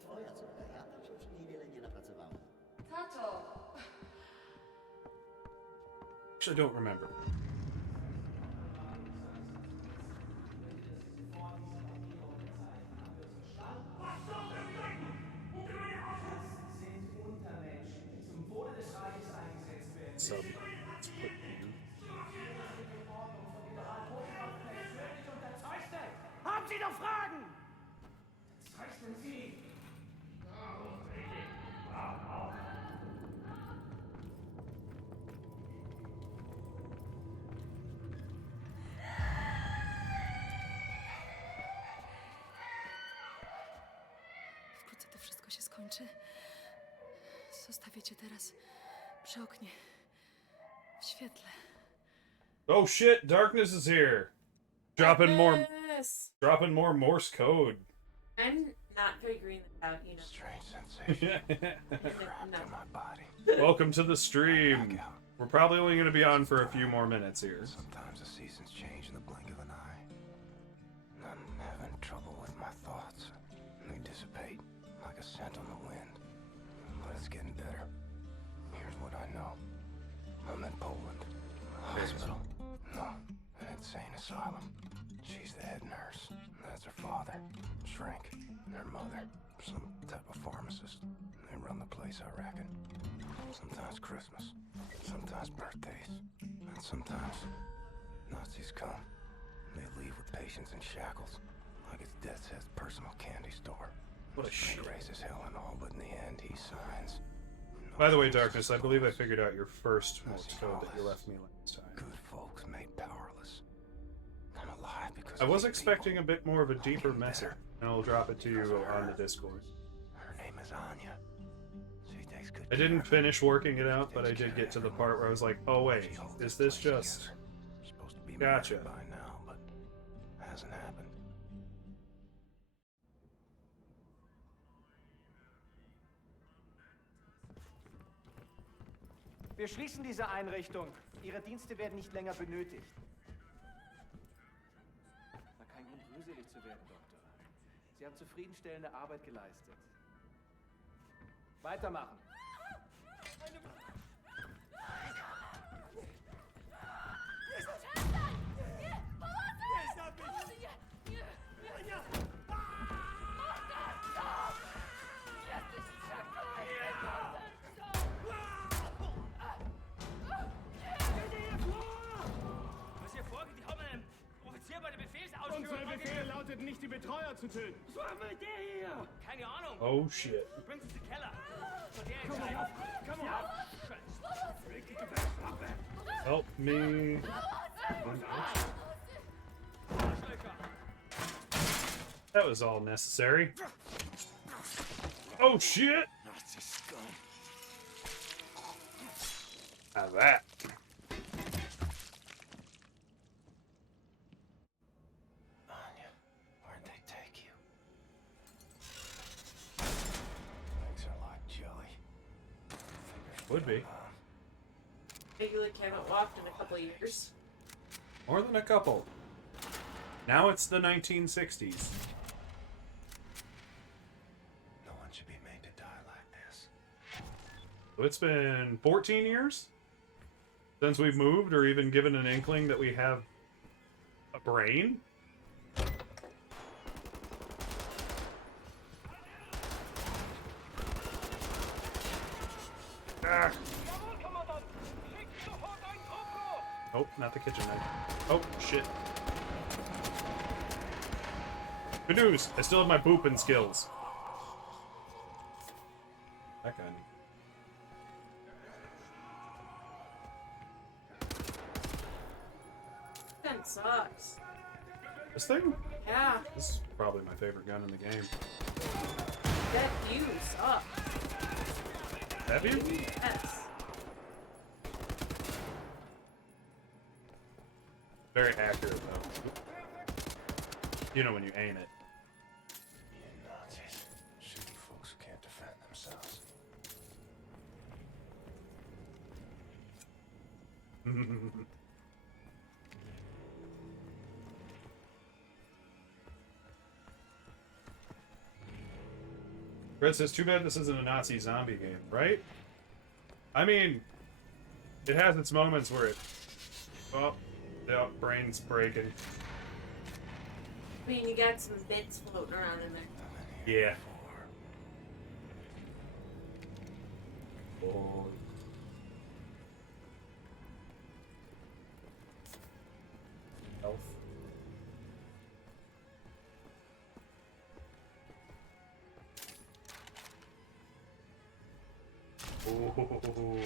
Twoja córka, ja tam się przy niej wiele nie napracowałem. Tato! Actually, don't remember. So, let's put you. Haben Sie noch Fragen? Zeichnen Sie! Wkrótce to wszystko się skończy. Zostawię cię teraz przy oknie. W świetle. Oh shit, darkness is here. Dropping more Morse code. I'm not figuring that out, you know. Strange sensation. Trapped in my body. Welcome to the stream. We're probably only going to be on for a few more minutes here. Sometimes the seasons change in the blink of an eye. I'm having trouble with my thoughts. They dissipate like a scent on the wind. But it's getting better. Here's what I know. I'm in Poland. A hospital. No, an insane asylum. She's the head nurse. That's her father. Shrink. Her mother. Some type of pharmacist. They run the place, I reckon. Sometimes Christmas. Sometimes birthdays. And sometimes Nazis come. They leave with patients in shackles. Like it's Death's Head's personal candy store. What a shit. Raises hell and all, but in the end, he signs. By the way, Darkness, I believe I figured out your first Morse code that you left me last time. Good folks made powerless. I'm alive because I was expecting a bit more of a deeper message, and I'll drop it to you on the Discord. Her name is Anya. She takes good I didn't finish working it out, but I did get to the part where I was like, oh wait, is this just... Supposed to be Gotcha. married by now, but hasn't happened. Wir schließen diese Einrichtung. Ihre Dienste werden nicht länger benötigt. War kein Grund, gruselig zu werden, Doktor. Sie haben zufriedenstellende Arbeit geleistet. Weitermachen. Was hier vorgeht, die haben einen Offizier bei der Befehlsausführung. Unser Befehl lautet nicht, die Betreuer zu töten. Was war mit der hier? Keine Ahnung. Oh shit. Bringt uns in den Keller. Von der Komm entscheiden. auf, komm auf. Help me. That was all necessary. Oh shit! Now that. Anya, where'd they take you? Legs are like jelly. Would be. I like haven't walked in a couple of years. More than a couple. Now it's the 1960s. No one should be made to die like this. So it's been 14 years since we've moved or even given an inkling that we have a brain. Ah. Oh, not the kitchen knife. Oh, shit. Good news! I still have my booping skills. That guy. Gun sucks. This thing? Yeah. This is probably my favorite gun in the game. That view sucks. Have you? Yes. Very accurate, though. You know when you aim it. You Nazis. Shooting folks who can't defend themselves. Red says, too bad this isn't a Nazi zombie game, right? I mean, it has its moments where it... Oh, the brain's breaking. I mean, you got some bits floating around in there. Yeah. Oh. Health. Oh.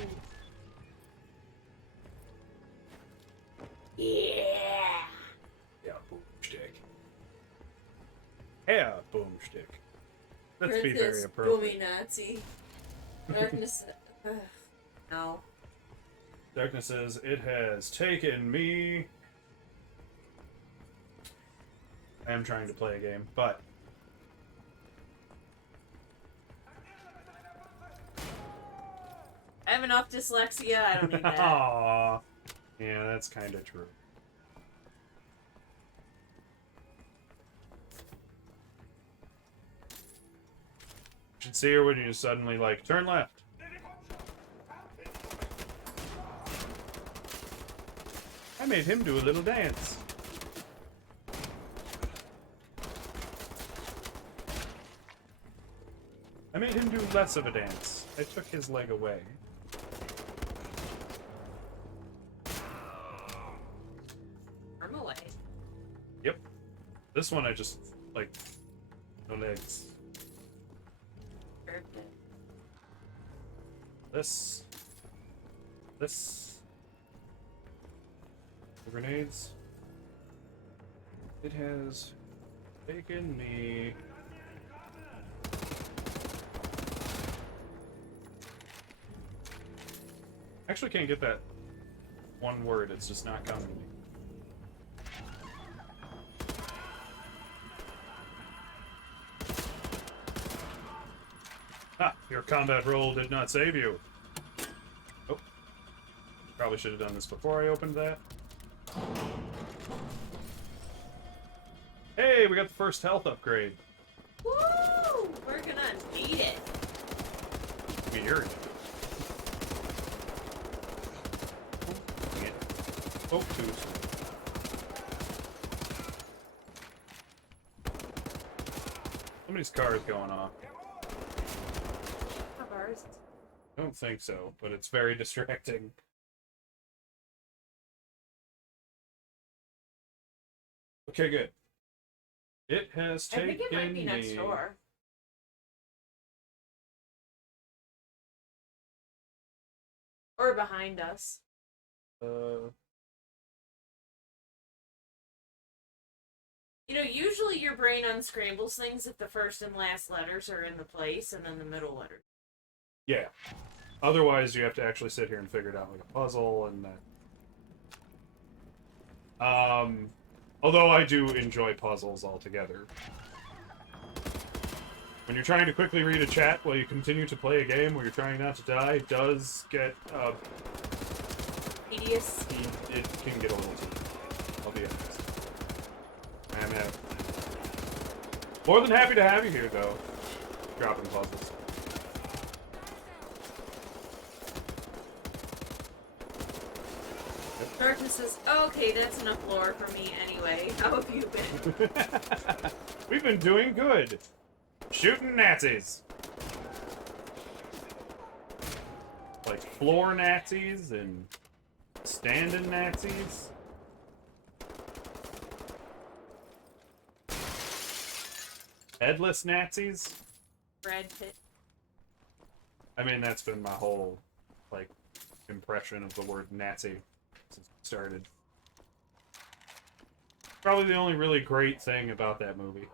Yeah. Yeah, boomstick. Yeah, boomstick. Let's be very Princess appropriate. Boomy Nazi. Darkness. No. Darkness says, it has taken me. I am trying to play a game, but I have enough dyslexia. I don't need that. Aww. Yeah, that's kind of true. You should see her when you suddenly, like, turn left. I made him do a little dance. I made him do less of a dance. I took his leg away. Arm away. Yep. This one I just, like, no legs. Perfect. This. The grenades. It has taken me. Actually can't get that one word, it's just not coming to me. Ah, your combat roll did not save you. Oh. Probably should have done this before I opened that. Hey, we got the first health upgrade. Woo! We're gonna need it. Weird. Oh, two. Somebody's car is going off. Not ours. I don't think so, but it's very distracting. Okay, good. It has I taken think it might be next me... door. Or behind us. You know, usually your brain unscrambles things if the first and last letters are in the place, and then the middle letter. Yeah. Otherwise, you have to actually sit here and figure it out like a puzzle, and that. Although I do enjoy puzzles altogether. When you're trying to quickly read a chat while you continue to play a game where you're trying not to die, it does get, tedious. It can get a little tedious. I'll be honest. I'm more than happy to have you here, though. Dropping puzzles. Darkness says, oh, okay, that's enough lore for me anyway. How have you been? We've been doing good. Shooting Nazis. Like floor Nazis and standing Nazis. Headless Nazis. Brad Pitt. I mean, that's been my whole, like, impression of the word Nazi since it started. Probably the only really great thing about that movie.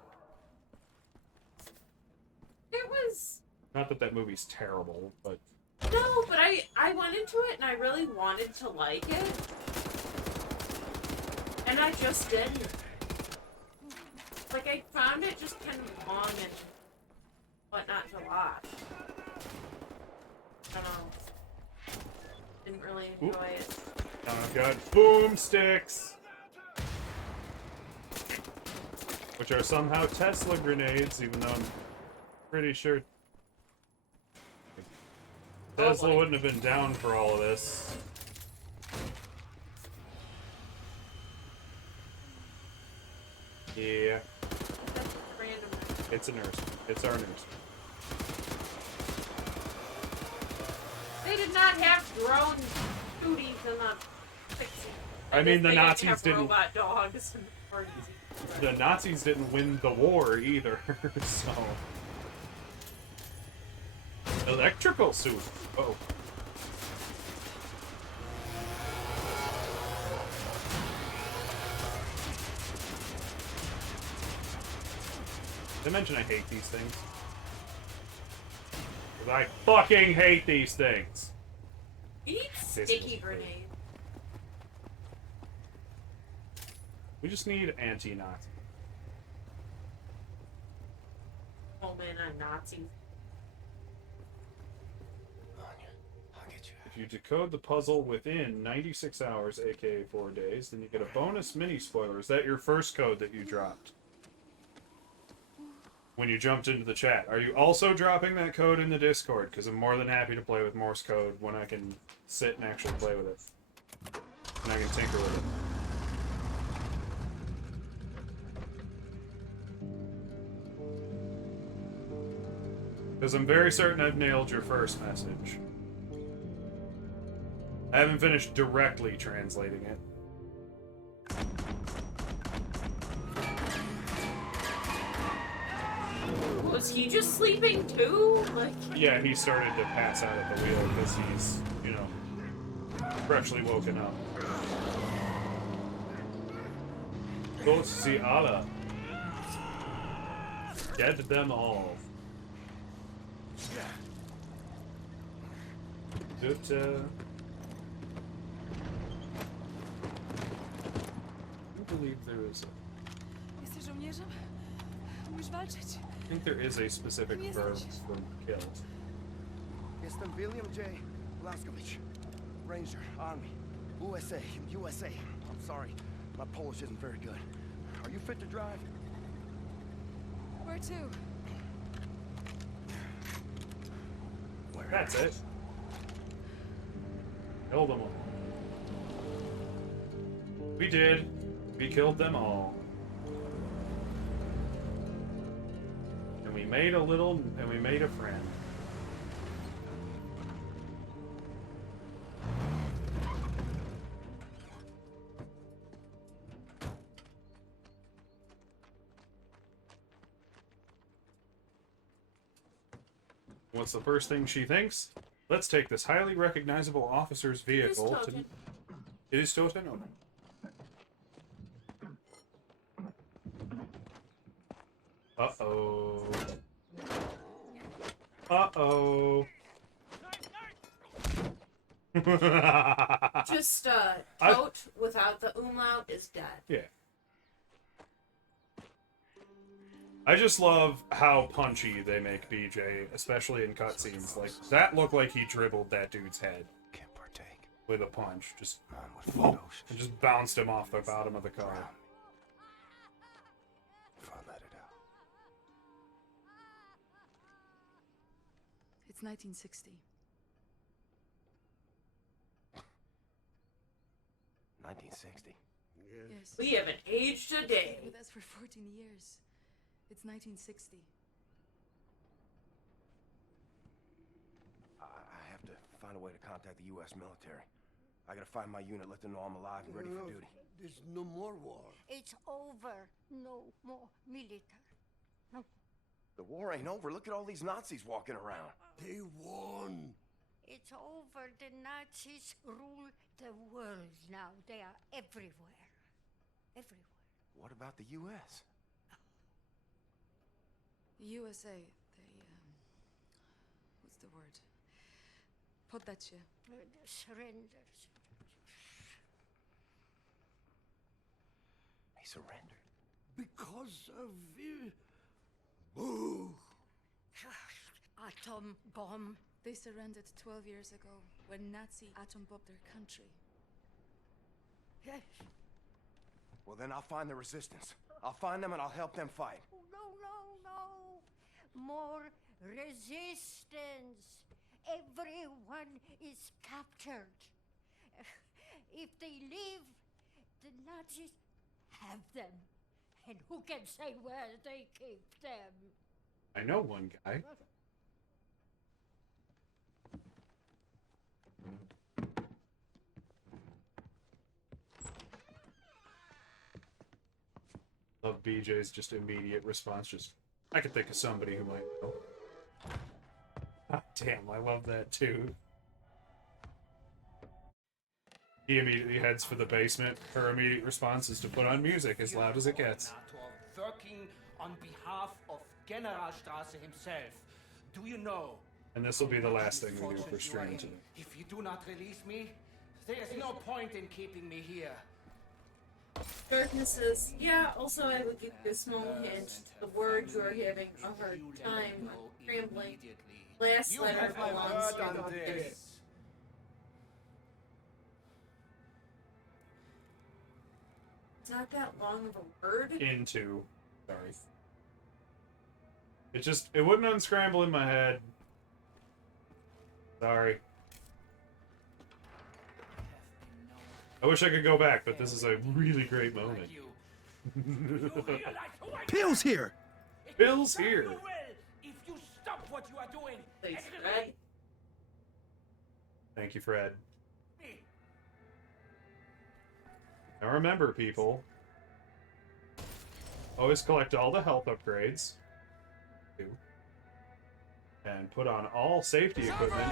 It was... Not that that movie's terrible, but... No, but I went into it and I really wanted to like it. And I just didn't. Like, I found it just kind of long and whatnot to watch. I don't know. Didn't really enjoy it. I've got boomsticks! Which are somehow Tesla grenades, even though I'm pretty sure Tesla wouldn't have been down for all of this. Yeah. That's random. It's a nurse. It's our nurse. They did not have drone booties in the fixing. I mean, the They Nazis have didn't. robot dogs and parties. The Nazis didn't win the war either, so. Electrical suit. Oh. Did I mention I hate these things? 'Cause I fucking hate these things. You need sticky grenades. We just need anti-Nazi. Oh man, I'm Nazi. If you decode the puzzle within 96 hours, aka 4 days, then you get a bonus mini spoiler. Is that your first code that you dropped? When you jumped into the chat. Are you also dropping that code in the Discord? Because I'm more than happy to play with Morse code when I can sit and actually play with it. And I can tinker with it. Because I'm very certain I've nailed your first message. I haven't finished directly translating it. Was he just sleeping too? Like... Yeah, he started to pass out at the wheel because he's, you know, freshly woken up. Go see Allah. Get them all. Good, I believe there is a... Jesteś żołnierzem? Umiesz walczyć? I think there is a specific verb for killed. Jestem William J. Blaskovich, Ranger, Army, USA. I'm sorry, my Polish isn't very good. Are you fit to drive? Where to? That's it. Kill them all. We did. We killed them all. And we made a friend. What's the first thing she thinks? Let's take this highly recognizable officer's vehicle to... It is Toten? Oh, no. Uh-oh. Uh-oh. Just, Tote without the umlaut is dead. Yeah. I just love how punchy they make BJ, especially in cutscenes. Like, that looked like he dribbled that dude's head. Can't partake. With a punch. Just, and just bounced him off the bottom of the car. If I let it out. It's 1960. 1960. Yes. We haven't aged a day. With us for 14 years. It's 1960. I have to find a way to contact the U.S. military. I gotta find my unit, let them know I'm alive and ready for duty. There's no more war. It's over. No more military. No. The war ain't over. Look at all these Nazis walking around. They won. It's over. The Nazis rule the world now. They are everywhere. Everywhere. What about the U.S.? The USA, they, what's the word? Poddacie. Surrender. He surrendered. Because of... Boo! Atom bomb. They surrendered 12 years ago when Nazi atom bombed their country. Yes. Well, then I'll find the resistance. I'll find them and I'll help them fight. Oh, no. More resistance. Everyone is captured. If they leave, the Nazis have them. And who can say where they keep them? I know one guy. Love BJ's just immediate response. Just, I could think of somebody who might know. Ah, damn, I love that too. He immediately heads for the basement. Her immediate response is to put on music as loud as it gets. Working on behalf of Generalstrasse himself. Do you know? And this will be the last thing we do for stream today. If you do not release me, there is no point in keeping me here. Darkness says, yeah, also I would give you a small hint. The word you are having a hard time scrambling. Last letter belongs to this. It's not that long of a word. Into. Sorry. It wouldn't unscramble in my head. Sorry. I wish I could go back, but this is a really great moment. Bill's here! Bill's here! If you stop what you are doing, thanks, Fred. Thank you, Fred. Now remember, people, always collect all the health upgrades. And put on all safety equipment.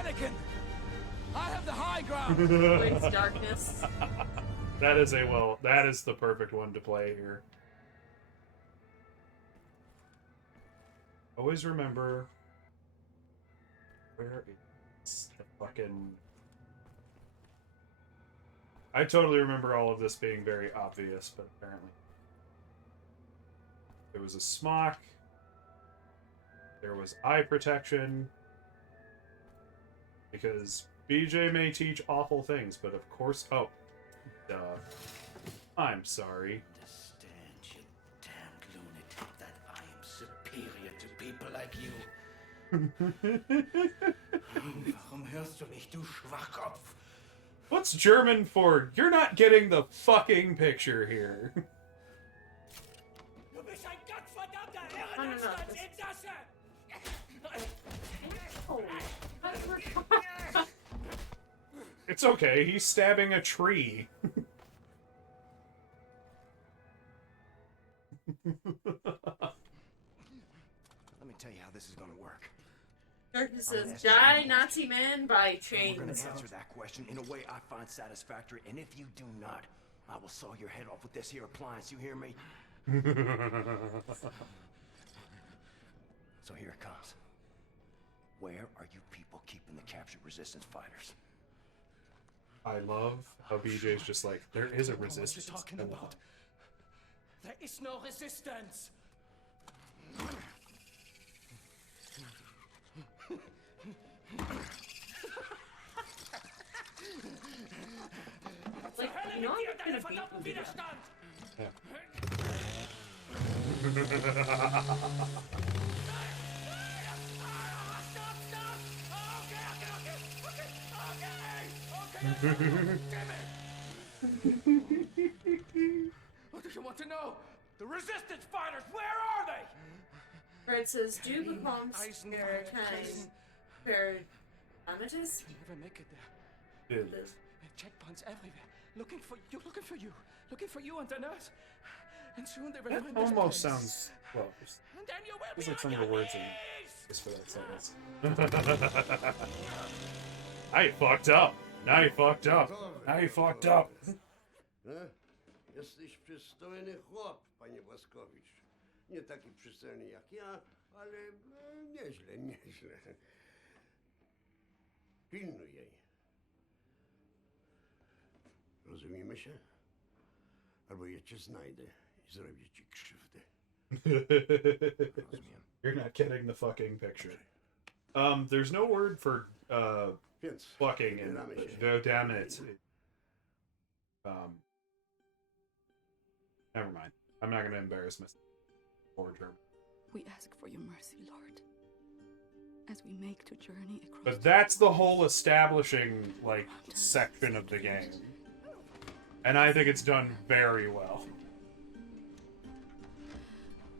I have the high ground. It's darkness. That is the perfect one to play here. Always remember where is the fucking... I totally remember all of this being very obvious, but apparently there was a smock. There was eye protection. Because BJ may teach awful things, but of course... Oh. Duh. I'm sorry. Understand, you damned lunatic, that I am superior to people like you. Warum hörst du nicht, du Schwachkopf? What's German for "you're not getting the fucking picture here"? Du bist ein gottverdammter No, no, no. Irrenanstalt-Insasse! It's okay, he's stabbing a tree. Let me tell you how this is gonna work. Darkness says, die, Nazi man, by We're gonna chains. answer that question in a way I find satisfactory, and if you do not, I will saw your head off with this here appliance, you hear me? So here it comes. Where are you people keeping the captured resistance fighters? I love how BJ's just like, there is a resistance. What are you talking about? There is no resistance. Like, you know, I'm gonna beat you. Widerstand! What do you want to know? The resistance fighters, where are they? Fred says, do become Spiritus. Spiritus? Never make it there. Dude. Checkpoints everywhere. Looking for you, looking for you. Looking for you and the nurse. And soon they will That find this almost place. sounds well. And then you will It's be like on some of the your words in knees! just for that sentence. I fucked up. Now you fucked up. Now you fucked up. Jesteś przystojny chłop, panie Błaskowicz. Nie taki przystojny jak ja, ale nieźle, nieźle. Pilnuj jej. Rozumiemy się? Albo ja cię znajdę i zrobię ci krzywdę. You're not getting the fucking picture. There's no word for fucking in though damn it. Never mind. I'm not gonna embarrass myself. Poor German. We ask for your mercy, Lord, as we make the journey across. But that's the whole establishing, like, section of the game. And I think it's done very well.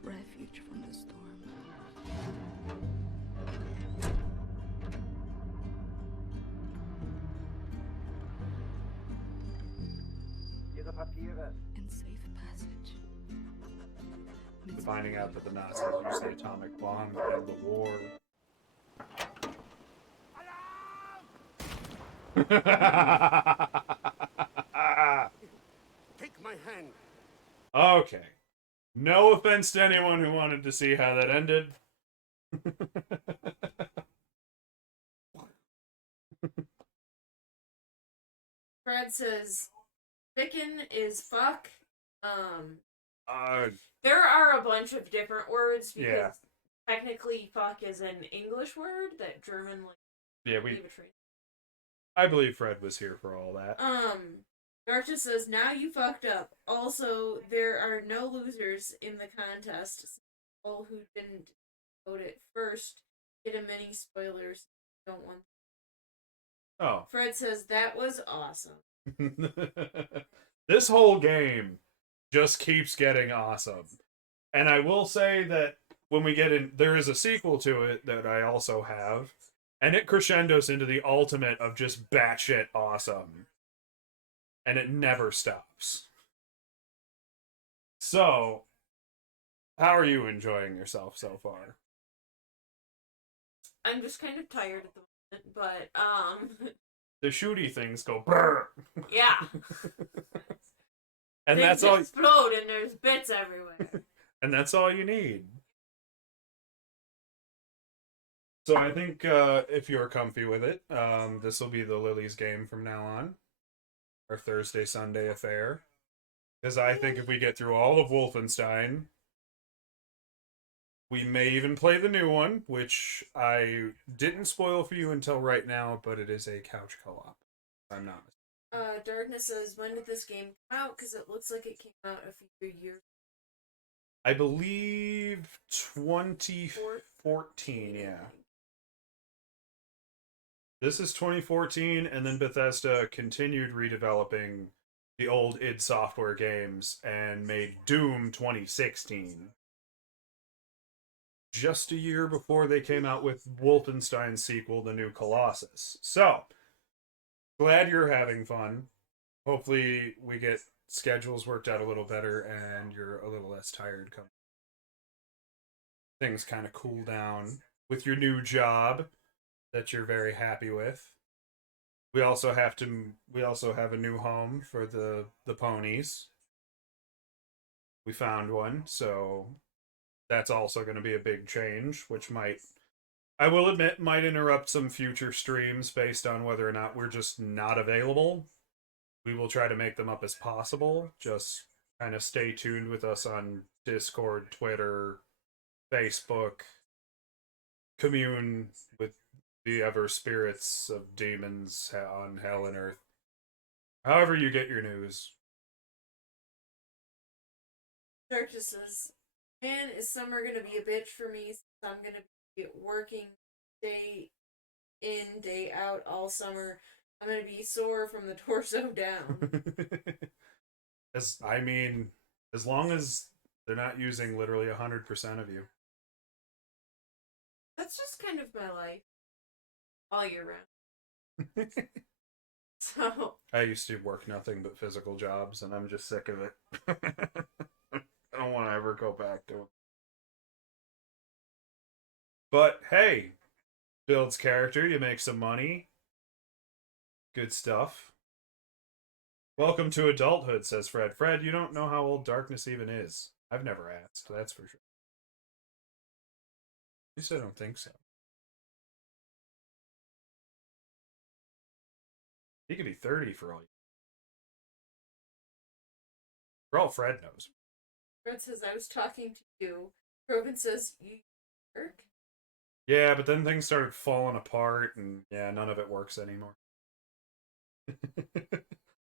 Refuge from the storm. Ihre Papiere. And safe passage. Finding out that the Nazis used the atomic bomb to end the war. Take my hand. Okay. No offense to anyone who wanted to see how that ended. Fred says, Ficken is fuck. Uh, There are a bunch of different words because Yeah. technically fuck is an English word that German like yeah, gave a train. I believe Fred was here for all that. Garcha says, now you fucked up. Also, there are no losers in the contest. All who didn't vote it first get a mini spoilers. Don't want. Oh. Fred says, that was awesome. This whole game just keeps getting awesome. And I will say that when we get in, there is a sequel to it that I also have, and it crescendos into the ultimate of just batshit awesome. And it never stops. So, how are you enjoying yourself so far? I'm just kind of tired at the moment, but, The shooty things go brrr. yeah. And Things that's all. explode and there's bits everywhere. And that's all you need. So I think if you're comfy with it, this will be the Lily's game from now on. Our Thursday, Sunday affair. Because I think if we get through all of Wolfenstein, we may even play the new one, which I didn't spoil for you until right now, but it is a couch co-op. I'm not. Darkness says, when did this game come out? Because it looks like it came out a few years. I believe 2014, yeah. This is 2014, and then Bethesda continued redeveloping the old id Software games and made Doom 2016. Just a year before they came out with Wolfenstein sequel, The New Colossus. So, glad you're having fun. Hopefully we get schedules worked out a little better and you're a little less tired coming. Things kind of cool down with your new job that you're very happy with. We also have a new home for the ponies. We found one, so that's also going to be a big change, which I will admit, might interrupt some future streams based on whether or not we're just not available. We will try to make them up as possible. Just kind of stay tuned with us on Discord, Twitter, Facebook. Commune with the ever spirits of demons on hell and earth. However you get your news. Darkness says, man, is summer gonna be a bitch for me since I'm gonna be working day in, day out all summer. I'm gonna be sore from the torso down. As long as they're not using literally 100% of you. That's just kind of my life. All year round. So I used to work nothing but physical jobs, and I'm just sick of it. I don't want to ever go back to it. But hey, builds character, you make some money. Good stuff. Welcome to adulthood, says Fred. Fred, you don't know how old Darkness even is. I've never asked, that's for sure. At least I don't think so. He could be 30 for all Fred knows. Fred says, I was talking to you. Robin says, you work? Yeah, but then things started falling apart, and yeah, none of it works anymore.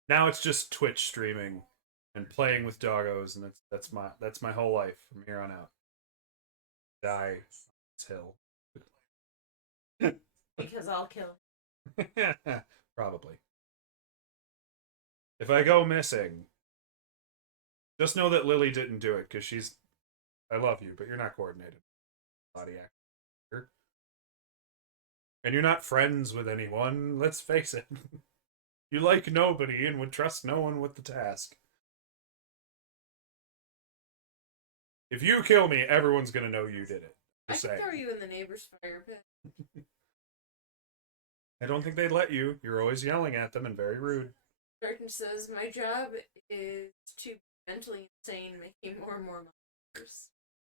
Now it's just Twitch streaming and playing with doggos, and that's my whole life from here on out. Die on this hill. Because I'll kill. Probably. If I go missing, just know that Lily didn't do it, because I love you, but you're not coordinated. Body actor. And you're not friends with anyone, let's face it. You like nobody and would trust no one with the task. If you kill me, everyone's gonna know you did it. I could throw you in the neighbor's fire pit. I don't think they'd let you. You're always yelling at them and very rude. Darkness says, my job is to be mentally insane, making more and more money.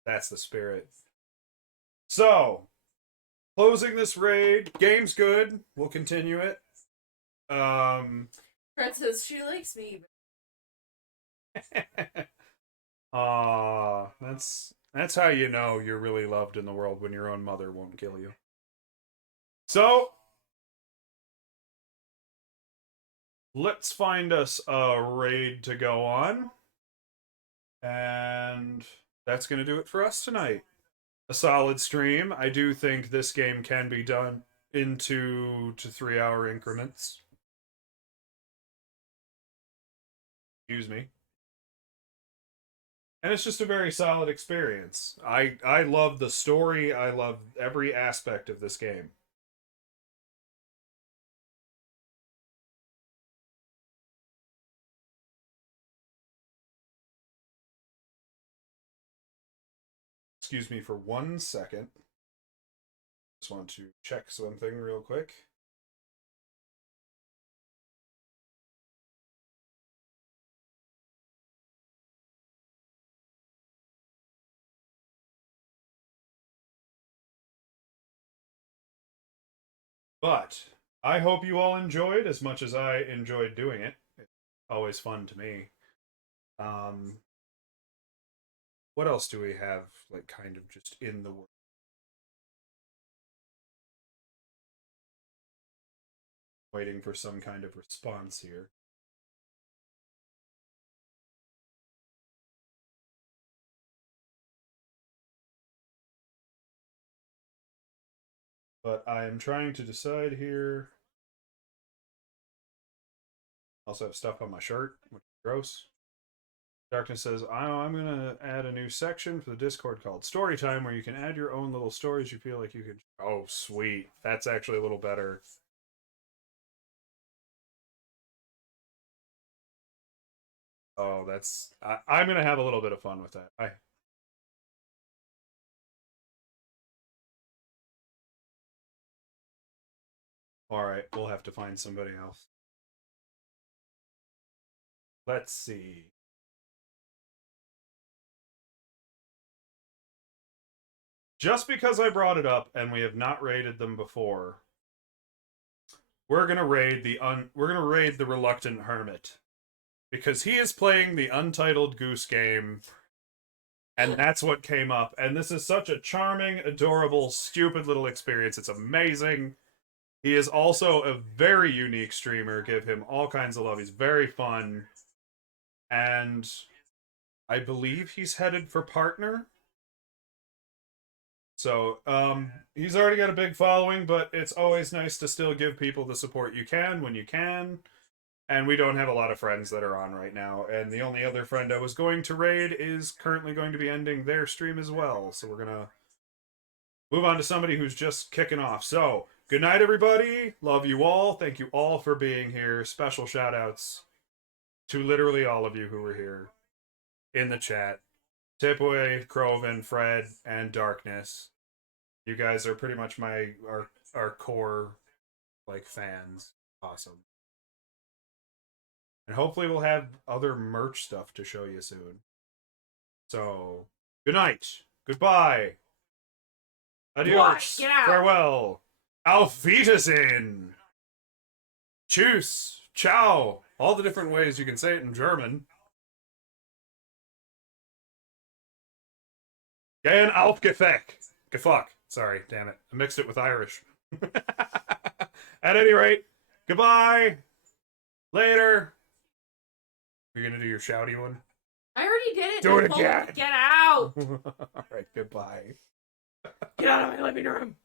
That's the spirit. So, closing this raid. Game's good. We'll continue it. Fred says, she likes me. Aw, that's how you know you're really loved in the world, when your own mother won't kill you. So, let's find us a raid to go on. And that's going to do it for us tonight. A solid stream. I do think this game can be done in 2 to 3 hour increments. Excuse me. And it's just a very solid experience. I love the story. I love every aspect of this game. Excuse me for 1 second. Just want to check something real quick. But I hope you all enjoyed as much as I enjoyed doing it. It's always fun to me. What else do we have, like, kind of just in the world? Waiting for some kind of response here. But I'm trying to decide here. Also have stuff on my shirt, which is gross. Darkness says, I'm going to add a new section for the Discord called Storytime, where you can add your own little stories you feel like you can... Oh, sweet. That's actually a little better. Oh, that's... I'm going to have a little bit of fun with that. Alright, we'll have to find somebody else. Let's see. Just because I brought it up and we have not raided them before, we're gonna raid the Reluctant Hermit. Because he is playing the Untitled Goose Game, and that's what came up. And this is such a charming, adorable, stupid little experience. It's amazing. He is also a very unique streamer. Give him all kinds of love. He's very fun. And I believe he's headed for partner. So, he's already got a big following, but it's always nice to still give people the support you can when you can. And we don't have a lot of friends that are on right now. And the only other friend I was going to raid is currently going to be ending their stream as well. So we're going to move on to somebody who's just kicking off. So, good night, everybody. Love you all. Thank you all for being here. Special shout-outs to literally all of you who were here in the chat. Tipway, Croven, Fred, and Darkness. You guys are pretty much our core fans. Awesome. And hopefully we'll have other merch stuff to show you soon. So, good night. Goodbye. Adios. Get out. Farewell. Auf Wiedersehen. Tschüss. Ciao. All the different ways you can say it in German. Gehen auf Gefeck. Gefuck. Sorry, damn it. I mixed it with Irish. At any rate, goodbye. Later. You're gonna do your shouty one? I already did it. Do it again. Get out. Alright, goodbye. Get out of my living room.